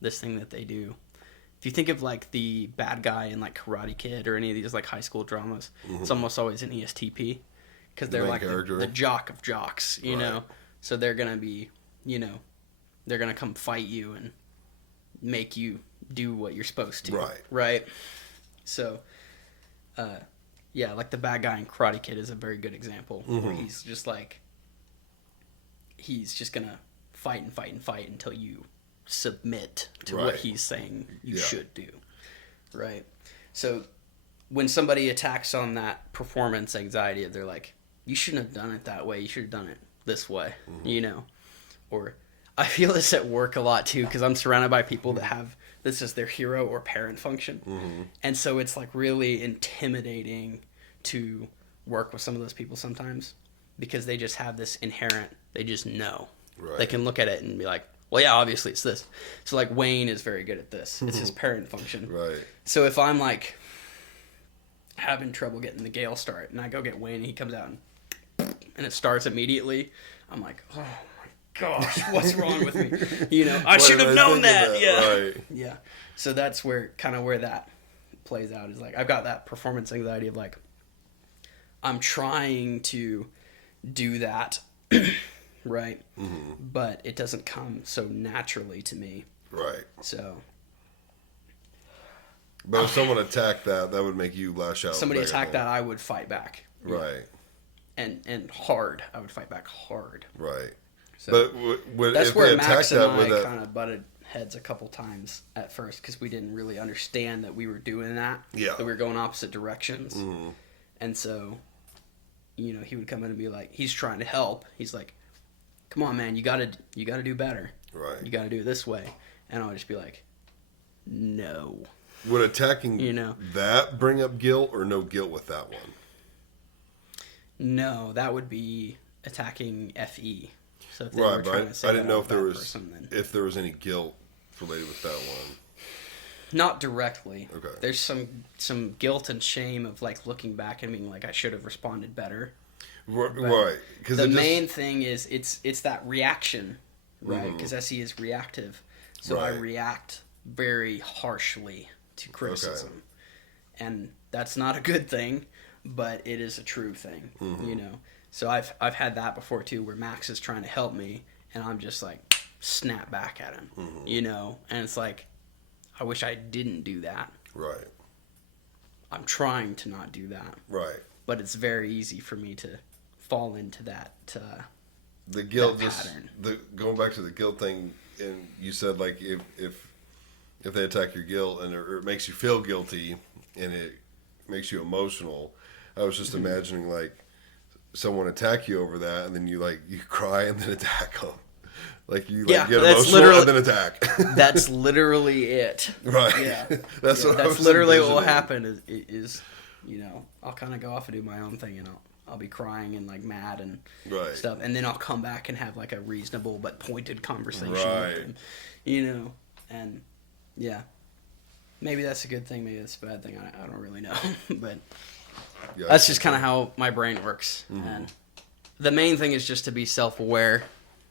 thing that they do. If you think of like the bad guy in like Karate Kid or any of these like high school dramas, it's almost always an ESTP because they're main like character. the jock of jocks, you know. So they're gonna be, you know, they're gonna come fight you and make you do what you're supposed to. Right. So, yeah, like the bad guy in Karate Kid is a very good example where he's just like, he's just gonna fight and fight and fight until you submit to what he's saying you should do. Right. So when somebody attacks on that performance anxiety, they're like, you shouldn't have done it that way. You should have done it this way, you know? Or I feel this at work a lot too, because I'm surrounded by people that have this as their hero or parent function. And so it's like really intimidating to work with some of those people sometimes because they just have this inherent, they just know. Right. They can look at it and be like, well, yeah, obviously it's this. So like Wayne is very good at this. It's his parent function. Right. So if I'm like having trouble getting the Gale start and I go get Wayne and he comes out and and it starts immediately, I'm like, oh my gosh, what's wrong with me? You know, I Why should did have I known think of that. Yeah. Right. Yeah. So that's where that plays out, is like I've got that performance anxiety of like I'm trying to do that, right? Mm-hmm. But it doesn't come so naturally to me. Right. So But if someone attacked that would make you lash out. somebody back at attacked them. that, I would fight back. Right. And hard. I would fight back hard. Right. So But that's if where they Max attacked and that with I that, kind of butted heads a couple times at first because we didn't really understand that we were doing that. Yeah. That we were going opposite directions. Mhm. And so, you know, he would come in and be like, he's trying to help. He's like, come on, man, you gotta do better. right. You gotta do it this way. And I would just be like, no. Would attacking You know. that bring up guilt or no guilt with that one? No, that would be attacking FE. So if they were Right, trying to but say I didn't that know I'm if a there bad was person, then if there was any guilt related with that one. not directly. Okay. There's some guilt and shame of like looking back and being like I should have responded better. Right, because The main thing is it's that reaction, right? Mhm. Because SE is reactive, so I Right. react very harshly to criticism, and that's not a good thing, but it is a true thing, Mhm. you know. So I've had that before too, where Max is trying to help me, and I'm just like snap back at him, Mhm. you know, and it's like I wish I didn't do that. Right, I'm trying to not do that, right. but it's very easy for me to fall into that. The guilt that just pattern. going back to the guilt thing, and you said like if they attack your guilt and it makes you feel guilty and it makes you emotional. I was just Mm-hmm. imagining like someone attack you over that, and then you cry and then attack them. Like you Yeah, get that's emotional and then attack. That's literally it. right. Yeah. That's Yeah, what I that's was literally what will envisioning. happen is, you know, I'll kind of go off and do my own thing, and I'll be crying and like mad and Right. stuff, and then I'll come back and have like a reasonable but pointed conversation Right. with them, you know, and yeah, maybe that's a good thing, maybe that's a bad thing. I don't really know, but Yeah, that's just kind of how my brain works, Mm-hmm. and the main thing is just to be self-aware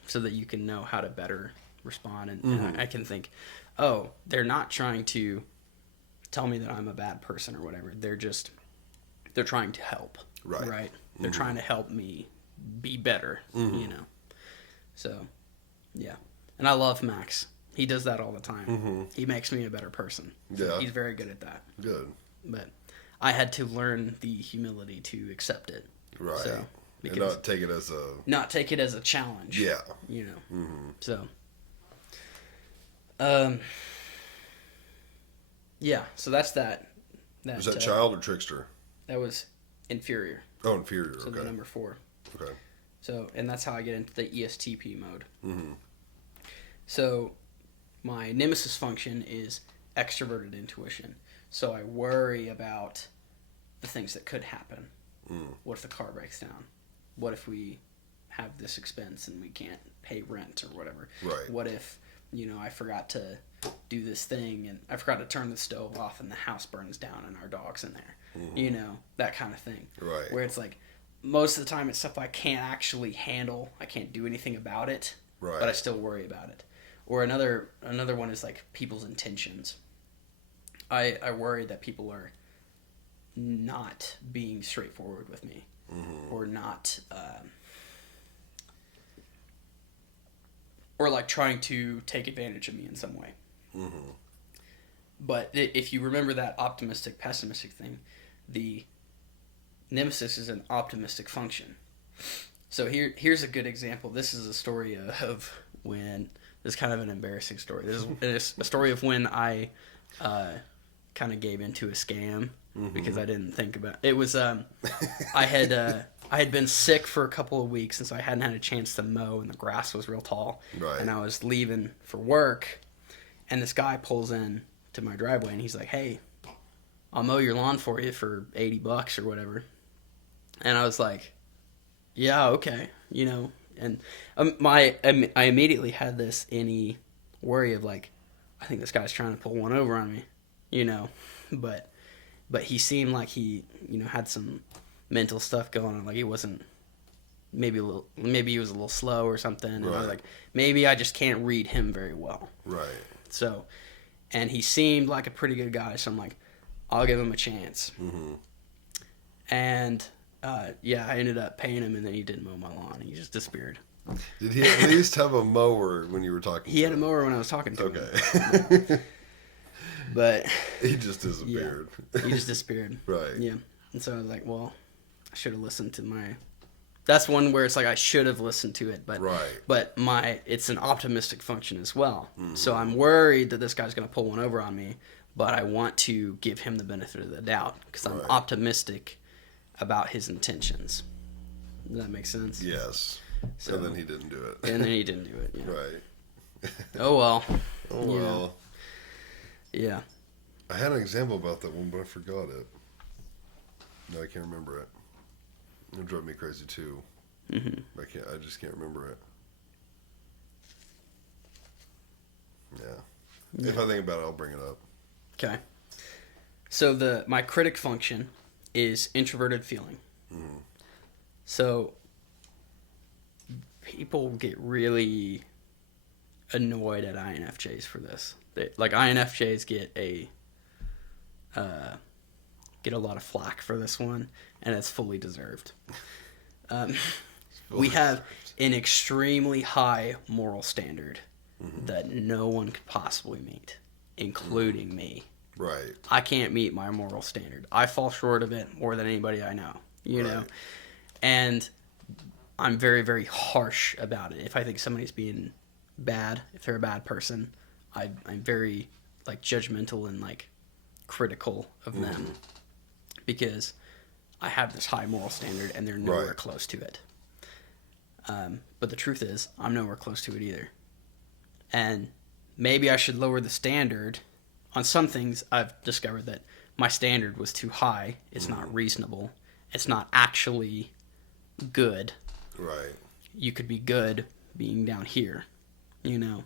so that you can know how to better respond, and Mm-hmm. I can think, oh, they're not trying to tell me that I'm a bad person or whatever. They're trying to help. Right. They're trying to help me be better, Mm-hmm. you know. So, yeah. And I love Max. He does that all the time. Mm-hmm. He makes me a better person. Yeah. He's very good at that. Good. But I had to learn the humility to accept it. Right. So, and because not take it as a not take it as a challenge. yeah. You know. Mm-hmm. So, yeah. So that's that. Was that child or trickster? That was inferior. Oh, inferior. So the Okay. number 4. Okay. So, and that's how I get into the ESTP mode. Mm-hmm. So, my nemesis function is extroverted intuition. So I worry about the things that could happen. Mm. What if the car breaks down? What if we have this expense and we can't pay rent or whatever? Right. What if, you know, I forgot to do this thing and I forgot to turn the stove off and the house burns down and our dog's in there? Mhm. You know, that kind of thing. Right. Where it's like, most of the time it's stuff I can't actually handle. I can't do anything about it, Right. but I still worry about it. Or another one is like people's intentions. I worry that people are not being straightforward with me, Mm-hmm. or not, or like trying to take advantage of me in some way. Mm-hmm. But if you remember that optimistic pessimistic thing, the nemesis is an optimistic function. So here's a good example. This is a story of when, this is kind of an embarrassing story. This is a story of when I kind of gave into a scam because I didn't think about it. Was I had been sick for a couple of weeks, and so I hadn't had a chance to mow, and the grass was real tall. Right. And I was leaving for work, and this guy pulls in to my driveway, and he's like, "Hey, I'll mow your lawn for you for $80 or whatever." And I was like, "Yeah, okay," you know. And I immediately had this worry of like, I think this guy's trying to pull one over on me, you know. But he seemed like he, you know, had some mental stuff going on. Like he wasn't maybe he was a little slow or something. And I was Right. like, maybe I just can't read him very well. Right. So, and he seemed like a pretty good guy, so I'm like, I'll give him a chance. Mm-hmm. And yeah, I ended up paying him, and then he didn't mow my lawn. He just disappeared. Did he at least have a mower when you were talking He to had a him? mower when I was talking to him. Okay. But He just disappeared. he just disappeared. Right. Yeah. And so I was like, well, I should have listened to my... That's one where it's like I should have listened to it, but Right. but it's an optimistic function as well. Mm-hmm. So I'm worried that this guy's going to pull one over on me, but I want to give him the benefit of the doubt because I'm Right. optimistic about his intentions. Does that make sense? Yes. So- And then he didn't do it. And then he didn't do it. Yeah. Right. Oh well. Oh, Yeah. well. Yeah. I had an example about that one, but I forgot it. No, I can't remember it. It drove me crazy too. hmm I just can't remember it. Yeah. If I think about it, I'll bring it up. Okay. So my critic function is introverted feeling. Mhm. So people get really annoyed at INFJs for this. Like INFJs get a lot of flack for this one, and it's fully deserved. We have an extremely high moral standard that no one could possibly meet, including me. Right. I can't meet my moral standard. I fall short of it more than anybody I know, you know? Right. And I'm very, very harsh about it. If I think somebody's being bad, if they're a bad person, I'm very, like, judgmental and, like, critical of them because I have this high moral standard and they're nowhere Right. close to it. But the truth is, I'm nowhere close to it either. And maybe I should lower the standard. On some things, I've discovered that my standard was too high. It's not reasonable. It's not actually good. Right. You could be good being down here, you know.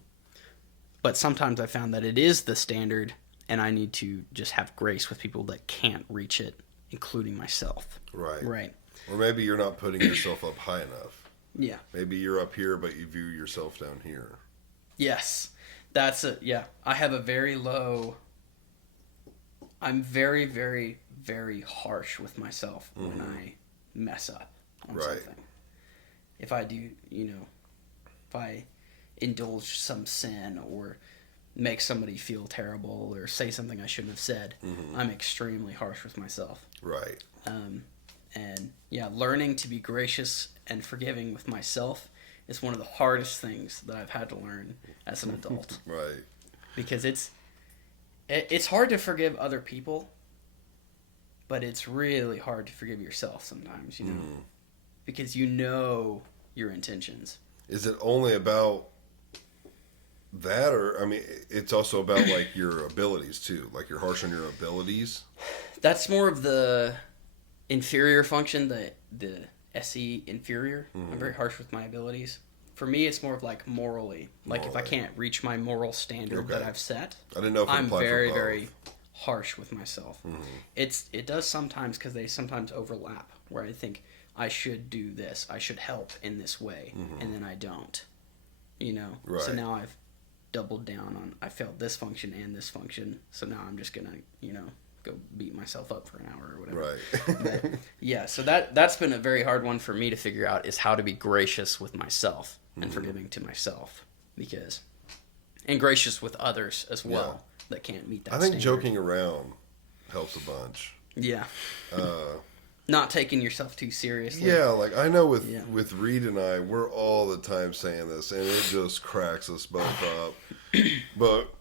But sometimes I found that it is the standard, and I need to just have grace with people that can't reach it, including myself. Right. Right. Or maybe you're not putting yourself up high enough. Yeah. Maybe you're up here, but you view yourself down here. Yes. That's it. Yeah. I have a very low. I'm very, very, very harsh with myself when I mess up on Right. something. If I do, you know, if I indulge some sin or make somebody feel terrible or say something I shouldn't have said, I'm extremely harsh with myself. Right. And yeah, learning to be gracious and forgiving with myself is one of the hardest things that I've had to learn as an adult. Right. Because it's hard to forgive other people, but it's really hard to forgive yourself sometimes, you know, because you know your intentions. Is it only about that, or I mean, it's also about like your abilities too. Like you're harsh on your abilities. That's more of the inferior function, the SE inferior. I'm very harsh with my abilities. For me, it's more of like morally. Like if I Morally. can't reach my moral standard that Okay. I've set, I didn't know if it I'm applied very, for both. very harsh with myself. It does sometimes because they sometimes overlap where I think I should do this, I should help in this way, and then I don't. You know, so Right. now I've doubled down on I failed this function and this function, so now I'm just gonna go beat myself up for an hour or whatever. Right. But, yeah, so that's been a very hard one for me to figure out is how to be gracious with myself and forgiving to myself and gracious with others as well that can't meet that I think standard. joking around helps a bunch. Yeah. Uh, Not taking yourself too seriously. yeah, like I know with Yeah. with Reed and I, we're all the time saying this, and it just cracks us both up. But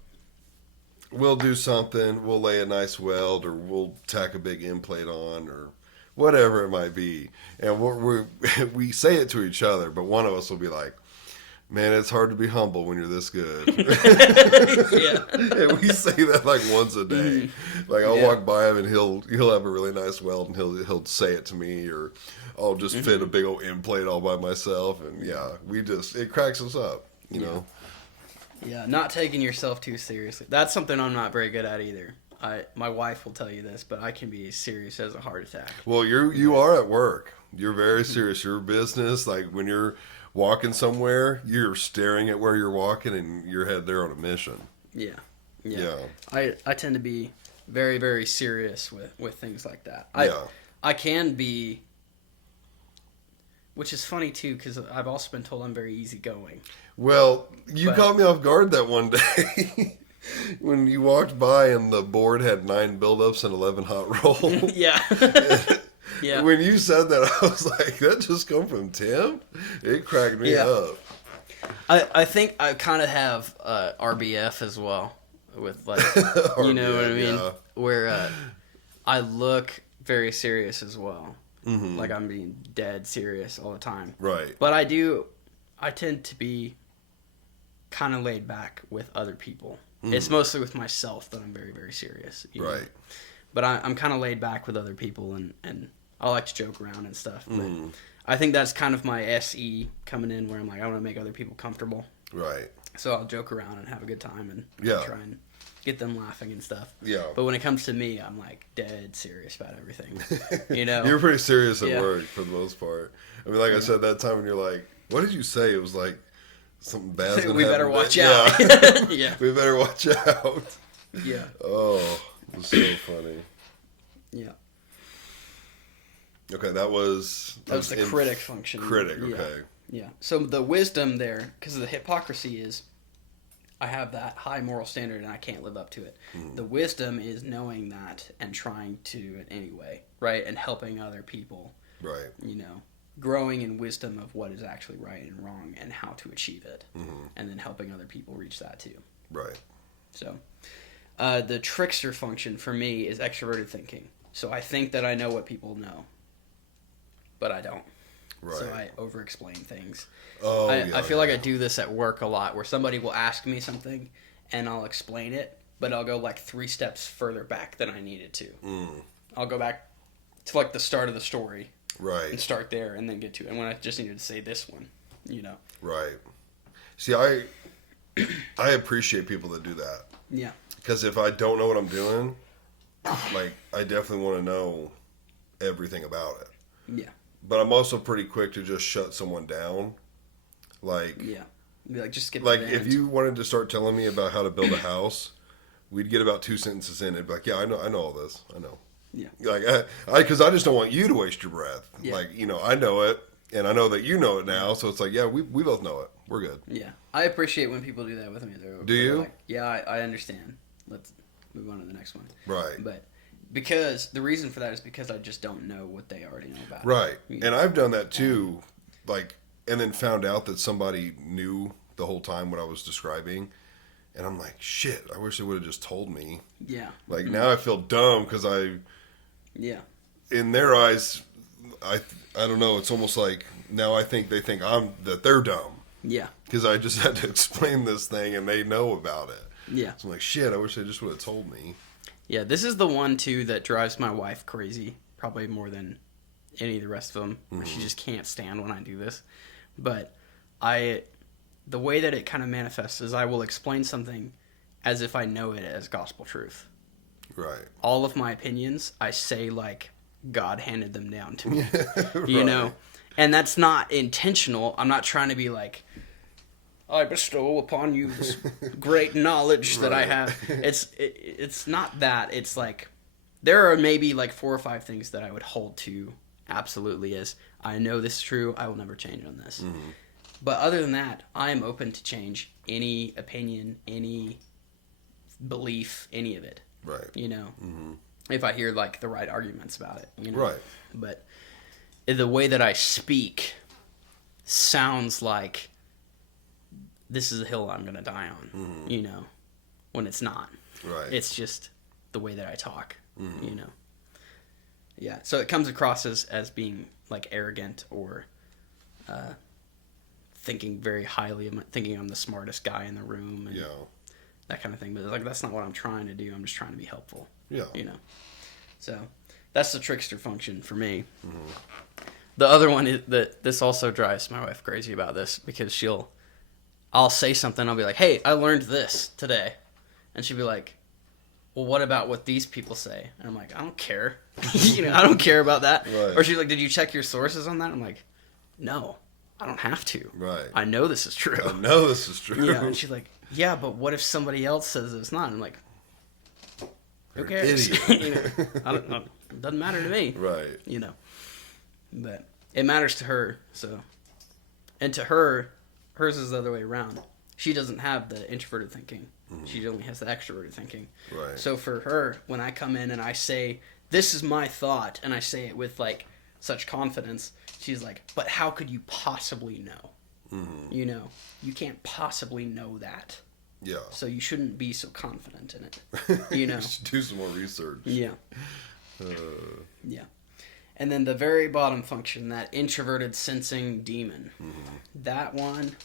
we'll do something, we'll lay a nice weld, or we'll tack a big end plate on, or whatever it might be, and we say it to each other, but one of us will be like, "Man, it's hard to be humble when you're this good." Yeah. And we say that like once a day. Like I'll Yeah. walk by him and he'll have a really nice weld and he'll say it to me, or I'll just fit a big old end plate all by myself, and it cracks us up, you know. Yeah, not taking yourself too seriously. That's something I'm not very good at either. My wife will tell you this, but I can be as serious as a heart attack. Well, you are at work. You're very serious. Your business, like when you're walking somewhere, you're staring at where you're walking and your head there on a mission. Yeah. Yeah. I tend to be very, very serious with things like that. Yeah. I can be, which is funny too, because I've also been told I'm very easygoing. Well, you caught me off guard that one day when you walked by and the board had 9 build-ups and 11 hot rolls. Yeah. Yeah. When you said that, I was like, that just come from Tim? It cracked me up. I think I kind of have RBF as well, with like, you know what I mean? Yeah. Where I look very serious as well. Mm-hmm. Like I'm being dead serious all the time. Right. But I tend to be kind of laid back with other people. Mm. It's mostly with myself that I'm very, very serious. You know? Right. But I'm kind of laid back with other people, and I like to joke around and stuff. But I think that's kind of my SE coming in, where I'm like, I want to make other people comfortable. Right. So I'll joke around and have a good time and try and get them laughing and stuff. Yeah. But when it comes to me, I'm like dead serious about everything. You know? You're pretty serious at work for the most part. I mean, like I said, that time when you're like, what did you say? It was like something bad's gonna we happen. better watch out. Yeah. Yeah. We better watch out. Yeah. Oh, it was so funny. Yeah. Okay, that was the critic function. Critic, okay. Yeah. So the wisdom there, because the hypocrisy is, I have that high moral standard and I can't live up to it. The wisdom is knowing that and trying to it anyway, right? And helping other people. Right. You know, growing in wisdom of what is actually right and wrong and how to achieve it. And then helping other people reach that too. Right. So, the trickster function for me is extroverted thinking. So I think that I know what people know, but I don't. Right. So I over-explain things. Oh, I feel like I do this at work a lot, where somebody will ask me something, and I'll explain it, but I'll go like 3 steps further back than I needed to. I'll go back to like the start of the story, right, and start there, and then get to it. And when I just needed to say this one, you know. Right. See, I appreciate people that do that. Yeah. Because if I don't know what I'm doing, like, I definitely want to know everything about it. Yeah. But I'm also pretty quick to just shut someone down. Like, yeah. Be like, just skip like the if end. you wanted to start telling me about how to build a house, we'd get about 2 sentences in. It'd be like, yeah, I know all this. I know. Yeah. Like, because I just don't want you to waste your breath. Yeah. Like, you know, I know it, and I know that you know it now. So it's like, yeah, we both know it. We're good. Yeah. I appreciate when people do that with me. Do you? Like, yeah, I understand. Let's move on to the next one. Right. But because the reason for that is because I just don't know what they already know about it. Right. You And I've done that too, like, and then found out that somebody knew the whole time what I was describing. And I'm like, shit, I wish they would have just told me. Yeah. Like, now I feel dumb because Yeah. in their eyes, I don't know, it's almost like now I think they think that they're dumb. Yeah. Because I just had to explain this thing and they know about it. Yeah. So I'm like, shit, I wish they just would have told me. Yeah, this is the one, too, that drives my wife crazy. Probably more than any of the rest of them. Mm-hmm. She just can't stand when I do this. But the way that it kind of manifests is I will explain something as if I know it as gospel truth. Right. All of my opinions, I say like God handed them down to me. Right. You know? And that's not intentional. I'm not trying to be like, I bestow upon you this great knowledge that I have. It's not that. It's like, there are maybe like 4 or 5 things that I would hold to absolutely as, I know this is true, I will never change on this. Mm-hmm. But other than that, I am open to change any opinion, any belief, any of it. Right. You know? Mm-hmm. If I hear like the right arguments about it. You know? Right. But the way that I speak sounds like this is a hill I'm going to die on, you know, when it's not. Right. It's just the way that I talk, you know. Yeah, so it comes across as being, like, arrogant or thinking very highly, thinking I'm the smartest guy in the room and that kind of thing. But, like, that's not what I'm trying to do. I'm just trying to be helpful, you know. So that's the trickster function for me. Mm-hmm. The other one is that this also drives my wife crazy about this because I'll say something, I'll be like, hey, I learned this today. And she'll be like, well, what about what these people say? And I'm like, I don't care. I don't care about that. Right. Or she's like, did you check your sources on that? I'm like, no, I don't have to. Right. I know this is true. I know this is true. Yeah. And she's like, yeah, but what if somebody else says it's not? I'm like, who cares? Idiot. I don't know. It doesn't matter to me. Right. But it matters to her. So, and to her, hers is the other way around. She doesn't have the introverted thinking. She only has the extroverted thinking. Right. So for her, when I come in and I say, this is my thought, and I say it with like such confidence, she's like, but how could you possibly know? You can't possibly know that. Yeah. So you shouldn't be so confident in it. You should do some more research. Yeah. Yeah. And then the very bottom function, that introverted sensing demon. That one,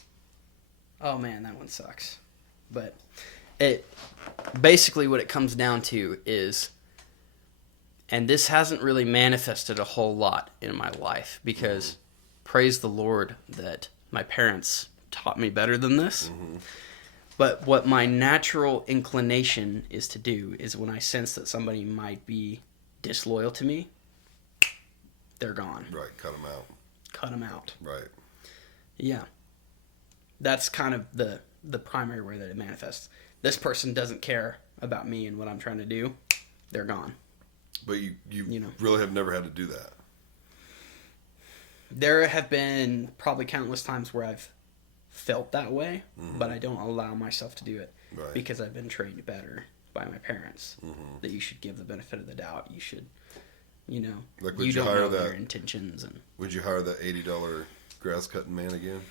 oh man, that one sucks. But it basically what it comes down to is, and this hasn't really manifested a whole lot in my life because praise the Lord that my parents taught me better than this. But what my natural inclination is to do is when I sense that somebody might be disloyal to me, they're gone. Right. Cut them out. Cut them out. Right. Yeah. That's kind of the primary way that it manifests. This person doesn't care about me and what I'm trying to do. They're gone. But you really have never had to do that. There have been probably countless times where I've felt that way, but I don't allow myself to do it because I've been trained better by my parents that you should give the benefit of the doubt. You should, Like, you don't know their intentions. And would you hire that $80 grass cutting man again?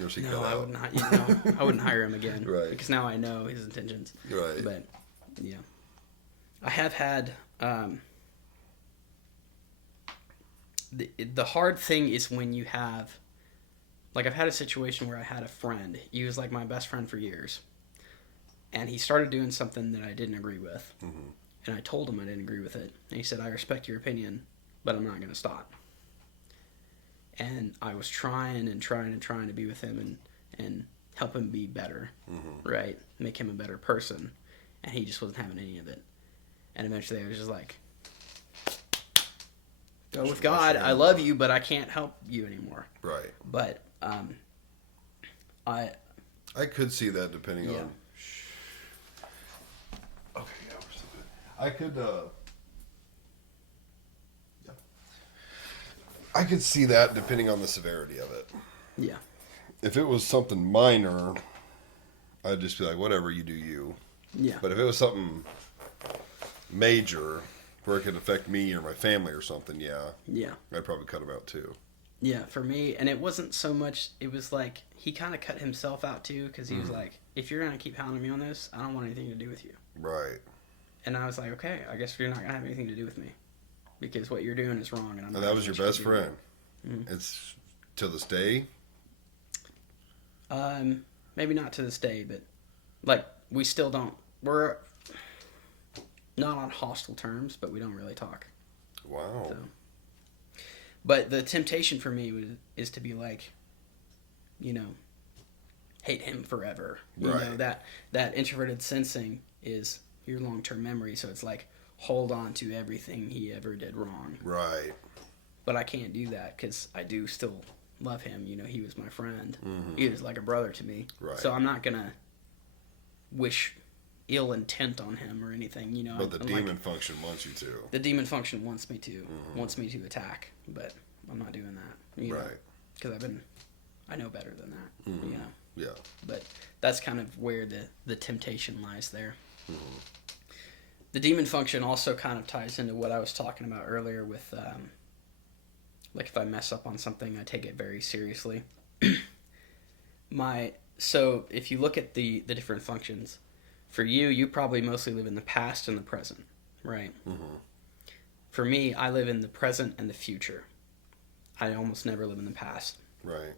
Or is he cut no, out? I would not. I wouldn't hire him again, Right. Because now I know his intentions. Right. But yeah, I have had. The hard thing is when you have, like, I've had a situation where I had a friend. He was like my best friend for years, and he started doing something that I didn't agree with, and I told him I didn't agree with it, and he said, "I respect your opinion, but I'm not going to stop." And I was trying to be with him and help him be better, right? Make him a better person, and he just wasn't having any of it. And eventually, I was just like, "Go with God. I love you, but I can't help you anymore." Right. But I could see that depending Yeah. on. Okay, yeah, we're still good. I could. Yeah. I could see that depending on the severity of it. yeah, If it was something minor, I'd just be like, whatever, you do you. yeah, But if it was something major, where it could affect me or my family or something, yeah. I'd probably cut him out too. Yeah, for me, and it wasn't so much, it was like, he kind of cut himself out too, because he was like, if you're going to keep hounding me on this, I don't want anything to do with you. Right. And I was like, okay, I guess you're not going to have anything to do with me, because what you're doing is wrong. And I'm not And that gonna was your let you best do friend. Mhm. It's to this day. it. Maybe not to this day, but, like, we still don't, we're not on hostile terms, but we don't really talk. Wow. So. But the temptation for me is to be like, hate him forever. You know, Right. that introverted sensing is your long-term memory. So it's like, hold on to everything he ever did wrong. Right. But I can't do that because I do still love him. He was my friend. He was like a brother to me. Right. So I'm not going to wish ill intent on him or anything. But the I'm demon like, function wants you to. the demon function wants me to attack, but I'm not doing that. Right. Because I know better than that. Yeah. But that's kind of where the temptation lies there. The demon function also kind of ties into what I was talking about earlier with, like, if I mess up on something, I take it very seriously. So if you look at the different functions, for you probably mostly live in the past and the present, right? For me, I live in the present and the future. I almost never live in the past. Right.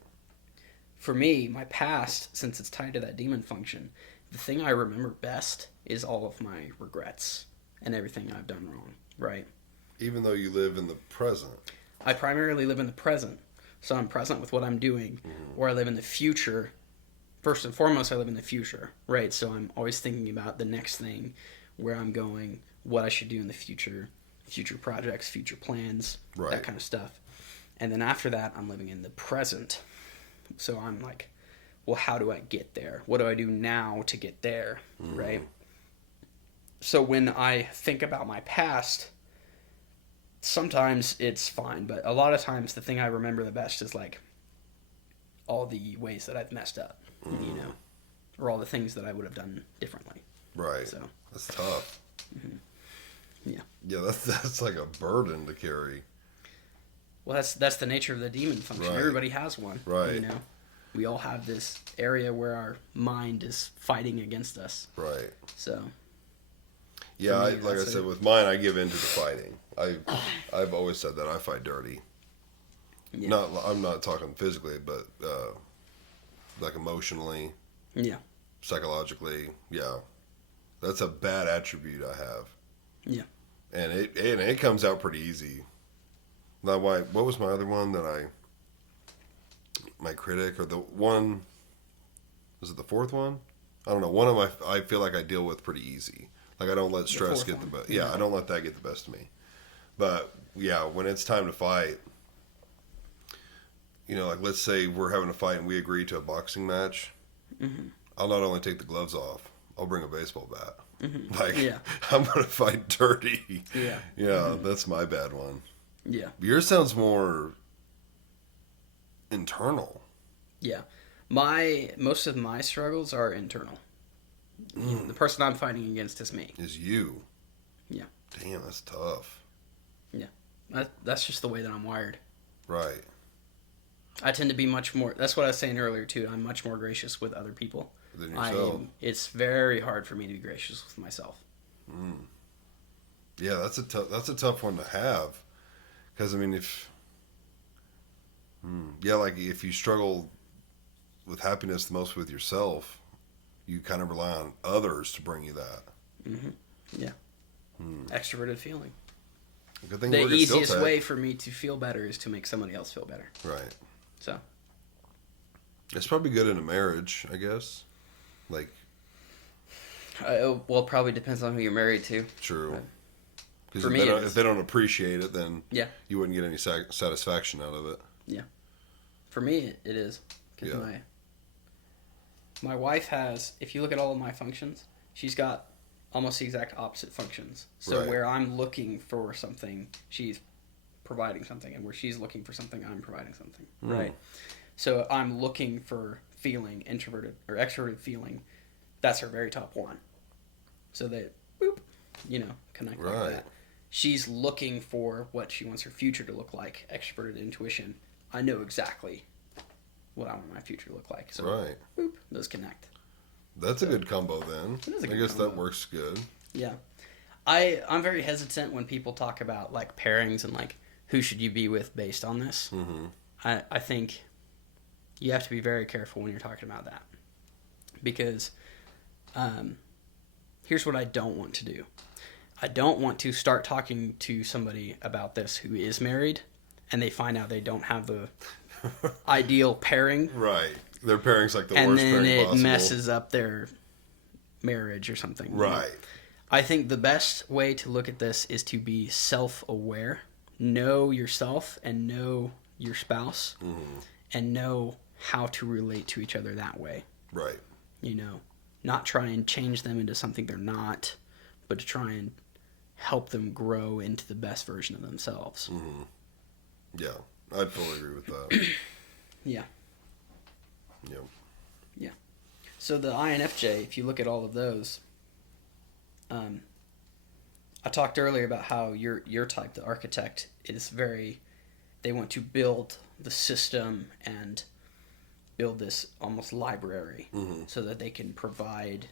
For me, my past, since it's tied to that demon function, the thing I remember best is all of my regrets and everything I've done wrong, right? Even though you live in the present. I primarily live in the present, so I'm present with what I'm doing, or I live in the future first and foremost, I live in the future, right? So I'm always thinking about the next thing, where I'm going, what I should do in the future projects, future plans, Right. that kind of stuff. And then after that, I'm living in the present. So I'm like, well, how do I get there? What do I do now to get there, right? So when I think about my past, sometimes it's fine, but a lot of times the thing I remember the best is like all the ways that I've messed up, you know, or all the things that I would have done differently. Right. So That's tough. yeah. Yeah, that's like a burden to carry. Well, that's the nature of the demon function. Right. Everybody has one. Right. You know, we all have this area where our mind is fighting against us. Right. So Yeah, For me, like I that's said, it. with mine, I give in to the fighting. I've always said that I fight dirty. yeah, I'm not talking physically, but like emotionally, yeah, psychologically. Yeah, that's a bad attribute I have. Yeah. And it comes out pretty easy. Now, what was my other one that my critic, or the one, was it the fourth one? I don't know. One of my, I feel like I deal with pretty easy. Like I don't let stress fourth get the one. best. Yeah, I don't let that get the best of me. But yeah, when it's time to fight, you know, like let's say we're having a fight and we agree to a boxing match. Mm-hmm. I'll not only take the gloves off, I'll bring a baseball bat. Mm-hmm. Like Yeah. I'm gonna fight dirty. Yeah. Yeah, that's my bad one. Yeah. Yours sounds more internal. Yeah. Most of my struggles are internal. The person I'm fighting against is me. Is you. Yeah. Damn, that's tough. That's just the way that I'm wired. Right. I tend to be much more. That's what I was saying earlier too. I'm much more gracious with other people. Than yourself. It's very hard for me to be gracious with myself. Yeah, that's a tough one to have. Because I mean, like if you struggle with happiness the most with yourself, you kind of rely on others to bring you that. Mm-hmm. Yeah. Extroverted feeling. Good thing The we're at easiest Steel Tech. way for me to feel better is to make somebody else feel better. Right. So. It's probably good in a marriage, I guess. Like, Well, it probably depends on who you're married to. true. Right. Because For me, it if is. they don't appreciate it, then Yeah. you wouldn't get any satisfaction out of it. For me, it is. 'Cause Yeah. my wife has, if you look at all of my functions, she's got almost the exact opposite functions. So Right. where I'm looking for something, she's providing something. And where she's looking for something, I'm providing something. Right? So I'm looking for feeling, introverted or extroverted feeling. That's her very top one. So they, boop, connect like Right. that. She's looking for what she wants her future to look like, extroverted intuition. I know exactly what I want my future to look like. So, Right. boop, those connect. That's a good combo then. It is a I good guess that combo. works good. Yeah. I'm very hesitant when people talk about, like, pairings and, like, who should you be with based on this. Mm-hmm. I think you have to be very careful when you're talking about that. Because here's what I don't want to do. I don't want to start talking to somebody about this who is married and they find out they don't have the ideal pairing, Right. Their pairing's like the and worst then pairing it possible. messes up their marriage or something. Right. I think the best way to look at this is to be self-aware. Know yourself and know your spouse, and know how to relate to each other that way. Right. Not try and change them into something they're not, but to try and help them grow into the best version of themselves. Yeah. I'd fully agree with that. Yeah. Yep. So the INFJ, if you look at all of those, I talked earlier about how your type, the architect, is they want to build the system and build this almost library so that they can provide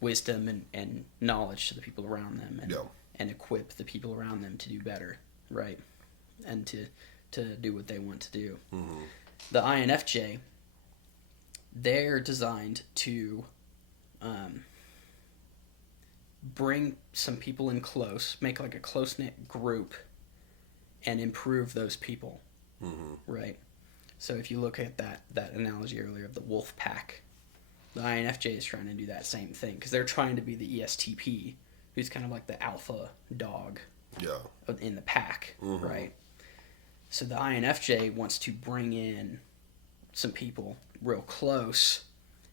wisdom and knowledge to the people around them and equip the people around them to do better, right? And to do what they want to do. The INFJ, they're designed to bring some people in close, make like a close-knit group, and improve those people, right? So if you look at that analogy earlier of the wolf pack, the INFJ is trying to do that same thing because they're trying to be the ESTP, who's kind of like the alpha dog in the pack, right? So the INFJ wants to bring in some people real close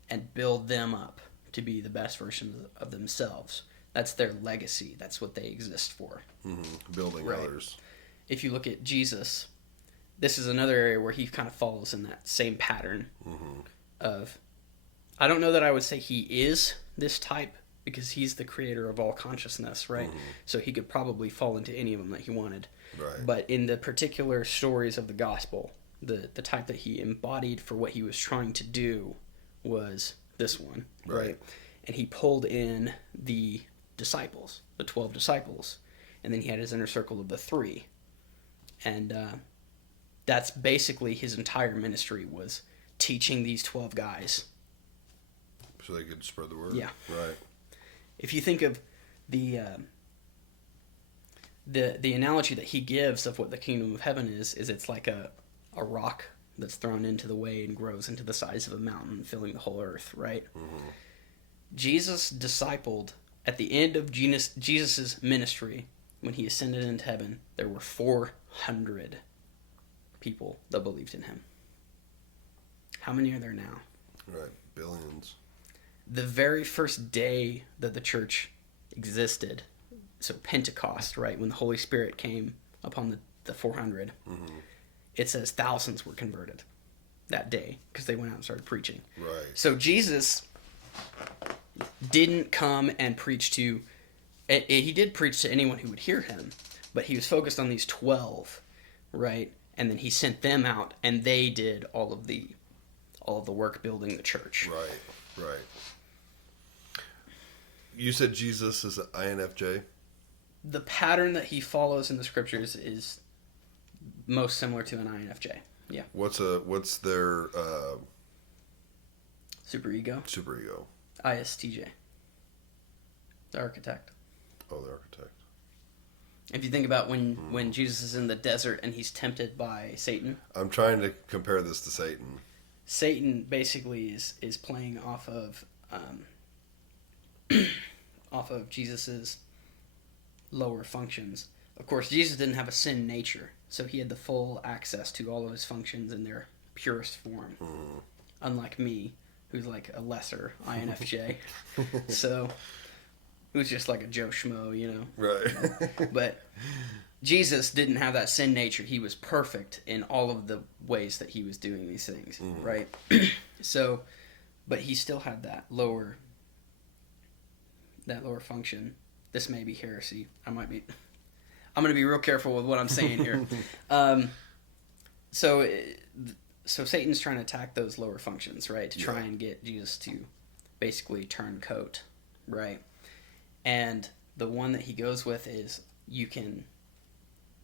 and build them up to be the best version of themselves. That's their legacy. That's what they exist for. Building others. If you look at Jesus, this is another area where he kind of falls in that same pattern of, I don't know that I would say he is this type because he's the creator of all consciousness, right? So he could probably fall into any of them that he wanted. Right. But in the particular stories of the gospel, the type that he embodied for what he was trying to do was this one, right? And he pulled in the disciples, the 12 disciples, and then he had his inner circle of the 3. And that's basically his entire ministry, was teaching these 12 guys. So they could spread the word? Yeah. Right. If you think of the analogy that he gives of what the kingdom of heaven is it's like a rock that's thrown into the way and grows into the size of a mountain, filling the whole earth, right? Jesus discipled, at the end of Jesus' ministry, when he ascended into heaven, there were 400 people that believed in him. How many are there now? Right, billions. The very first day that the church existed, so Pentecost, right, when the Holy Spirit came upon the 400, it says thousands were converted that day because they went out and started preaching. Right. So Jesus didn't come and preach to, he did preach to anyone who would hear him, but he was focused on these 12, right? And then he sent them out, and they did all of the work building the church. Right. You said Jesus is an INFJ? The pattern that he follows in the scriptures is most similar to an INFJ. Yeah. What's their Superego. superego? ISTJ. The architect. Oh, the architect. If you think about when Jesus is in the desert and he's tempted by Satan. I'm trying to compare this to Satan. Satan basically is playing off of Jesus's lower functions. Of course, Jesus didn't have a sin nature, so he had the full access to all of his functions in their purest form. Unlike me, who's like a lesser INFJ. So, who's just like a Joe Schmo, you know? Right. But Jesus didn't have that sin nature. He was perfect in all of the ways that he was doing these things, right? So, but he still had that lower function. This may be heresy. I'm going to be real careful with what I'm saying here. So Satan's trying to attack those lower functions, right? To try and get Jesus to basically turn coat, right? And the one that he goes with is,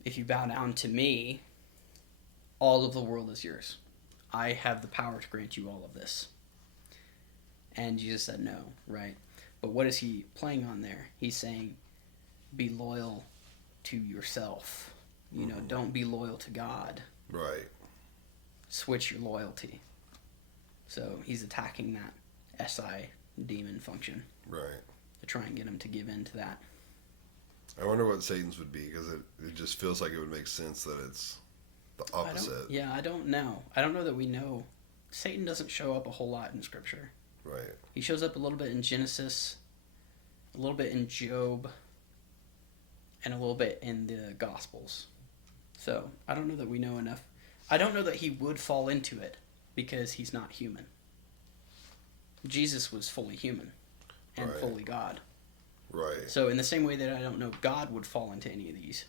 if you bow down to me, all of the world is yours. I have the power to grant you all of this. And Jesus said no, right? But what is he playing on there? He's saying, be loyal to yourself. You know, don't be loyal to God. Right. Switch your loyalty. So he's attacking that SI demon function. Right. To try and get him to give in to that. I wonder what Satan's would be, because it just feels like it would make sense that it's the opposite. I don't know. I don't know that we know. Satan doesn't show up a whole lot in Scripture. Right. He shows up a little bit in Genesis, a little bit in Job, and a little bit in the Gospels. So I don't know that we know enough. I don't know that he would fall into it because he's not human. Jesus was fully human and fully God. Right. So in the same way that I don't know God would fall into any of these,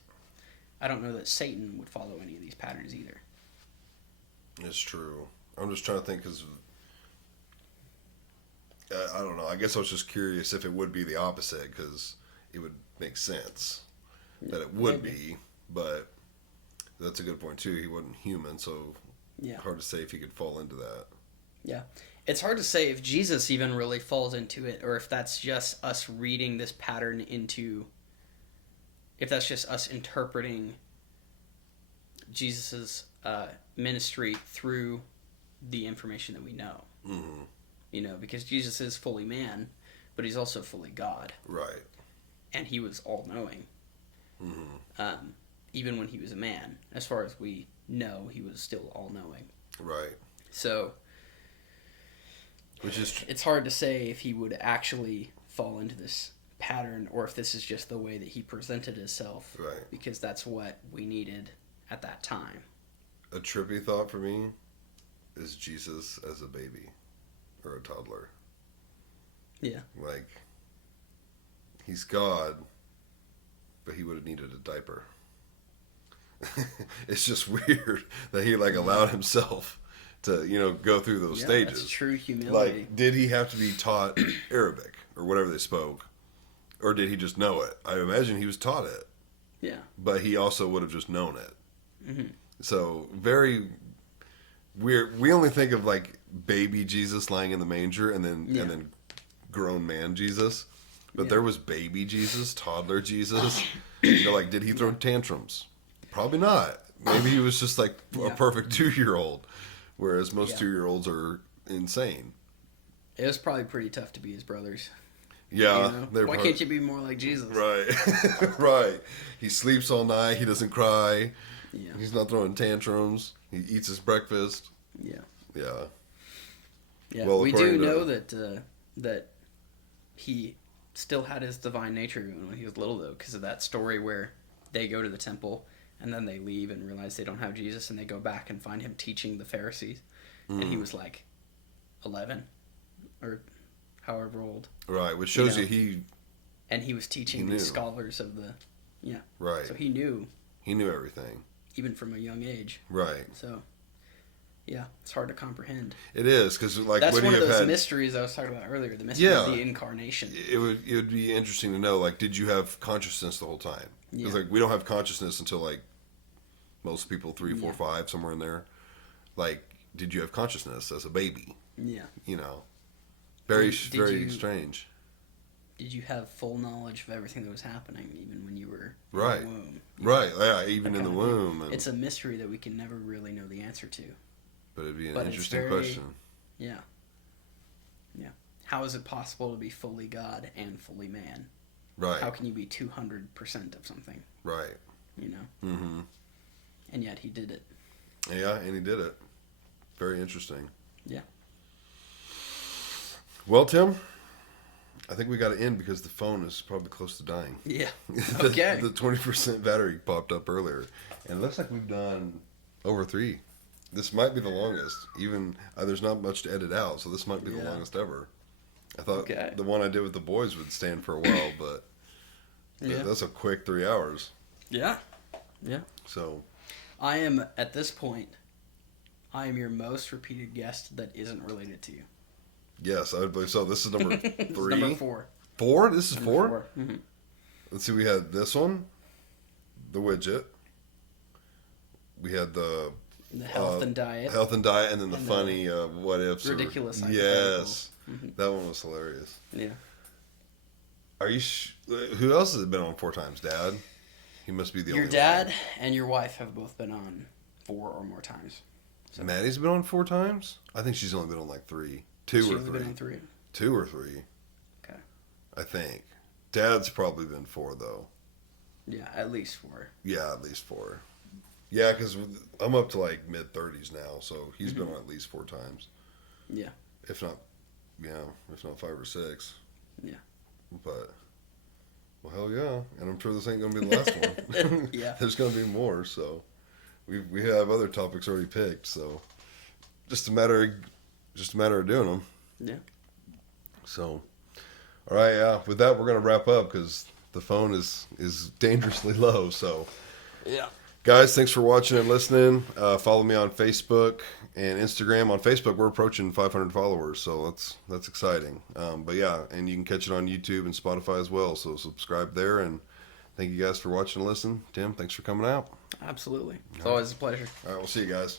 I don't know that Satan would follow any of these patterns either. It's true. I'm just trying to think, because I don't know. I guess I was just curious if it would be the opposite, because it would make sense that it would be, but that's a good point too. He wasn't human, so hard to say if he could fall into that. Yeah. It's hard to say if Jesus even really falls into it, or if that's just us reading this pattern if that's just us interpreting Jesus's ministry through the information that we know. Mm-hmm. You know, because Jesus is fully man, but he's also fully God. Right. And he was all-knowing. Mm-hmm. Even when he was a man. As far as we know, he was still all-knowing. Right. So, which is it's hard to say if he would actually fall into this pattern or if this is just the way that he presented himself. Right. Because that's what we needed at that time. A trippy thought for me is Jesus as a baby or a toddler. Yeah. Like, he's God, but he would have needed a diaper. It's just weird that he like allowed himself to, you know, go through those stages. That's true humility. Like, did he have to be taught Arabic or whatever they spoke, or did he just know it? I imagine he was taught it. Yeah. But he also would have just known it. Mm-hmm. So very weird. We only think of like baby Jesus lying in the manger, and then grown man Jesus. But there was baby Jesus, toddler Jesus. You know, like, did he throw tantrums? Probably not. Maybe he was just like a perfect 2-year-old, whereas most 2-year-olds are insane. It was probably pretty tough to be his brothers. Yeah. You know? Why can't you be more like Jesus? Right. Right. He sleeps all night. He doesn't cry. Yeah. He's not throwing tantrums. He eats his breakfast. Yeah. Yeah. Yeah. Well, we do according to- know that he still had his divine nature even when he was little, though, because of that story where they go to the temple and then they leave and realize they don't have Jesus, and they go back and find him teaching the Pharisees, and he was like 11 or however old. Right, which shows know, you and he was teaching he the knew. scholars of the right. So he knew everything. even from a young age. Right. So yeah, it's hard to comprehend. It is, because like That's would one he of have those had? mysteries I was talking about earlier. The mystery of the incarnation. It would be interesting to know, like, did you have consciousness the whole time? Because like we don't have consciousness until like most people 3, 4, 5, somewhere in there. Like, did you have consciousness as a baby? Yeah. You know, very Did you- strange. Did you have full knowledge of everything that was happening, even when you were in Right. the womb? Right. Yeah. Even That in the kind of thing. womb. And, It's a mystery that we can never really know the answer to. but it'd be an but it's interesting very- question. Yeah. Yeah. How is it possible to be fully God and fully man? Right. How can you be 200% of something? Right. You know? Mm-hmm. And yet he did it. Yeah, and he did it. Very interesting. Yeah. Well, Tim, I think we got to end because the phone is probably close to dying. Yeah. Okay. The 20% battery popped up earlier. And it looks like we've done over 3. This might be the longest. Even there's not much to edit out, so this might be the Yeah. longest ever. I thought Okay. the one I did with the boys would stand for a while, but Yeah. that's a quick 3 hours. Yeah. Yeah. So, I am, at this point, I am your most repeated guest that isn't related to you. yes, I would believe so. This is number 3. This is number 4. 4? This is Number 4? Mm-hmm. Let's see, we had this one, the widget. We had the Health and diet. health and diet, and then the And funny what ifs. ridiculous Yes, hypotheticals. that one was hilarious. Yeah. Are you? Who else has been on 4 times? Dad. He must be the Your only dad one. and your wife have both been on 4 or more times. So Maddie's been on 4 times. I think she's only been on like 3, 2 she's or only 3, been on 3. 2 or 3. Okay. I think. Dad's probably been 4 though. Yeah, at least 4. Yeah, at least 4. Yeah, because I'm up to like mid-30s now, so he's been on at least 4 times. Yeah. If not 5 or 6. Yeah. But, well, hell yeah. And I'm sure this ain't going to be the last one. Yeah. There's going to be more, so we have other topics already picked, so just a matter of doing them. Yeah. So, all right, yeah. With that, we're going to wrap up because the phone is dangerously low, so. Yeah. Guys, thanks for watching and listening. Follow me on Facebook and Instagram. On Facebook, we're approaching 500 followers, so that's exciting. But yeah, and you can catch it on YouTube and Spotify as well. So subscribe there, and thank you guys for watching and listening. Tim, thanks for coming out. Absolutely. It's always a pleasure. All right, we'll see you guys.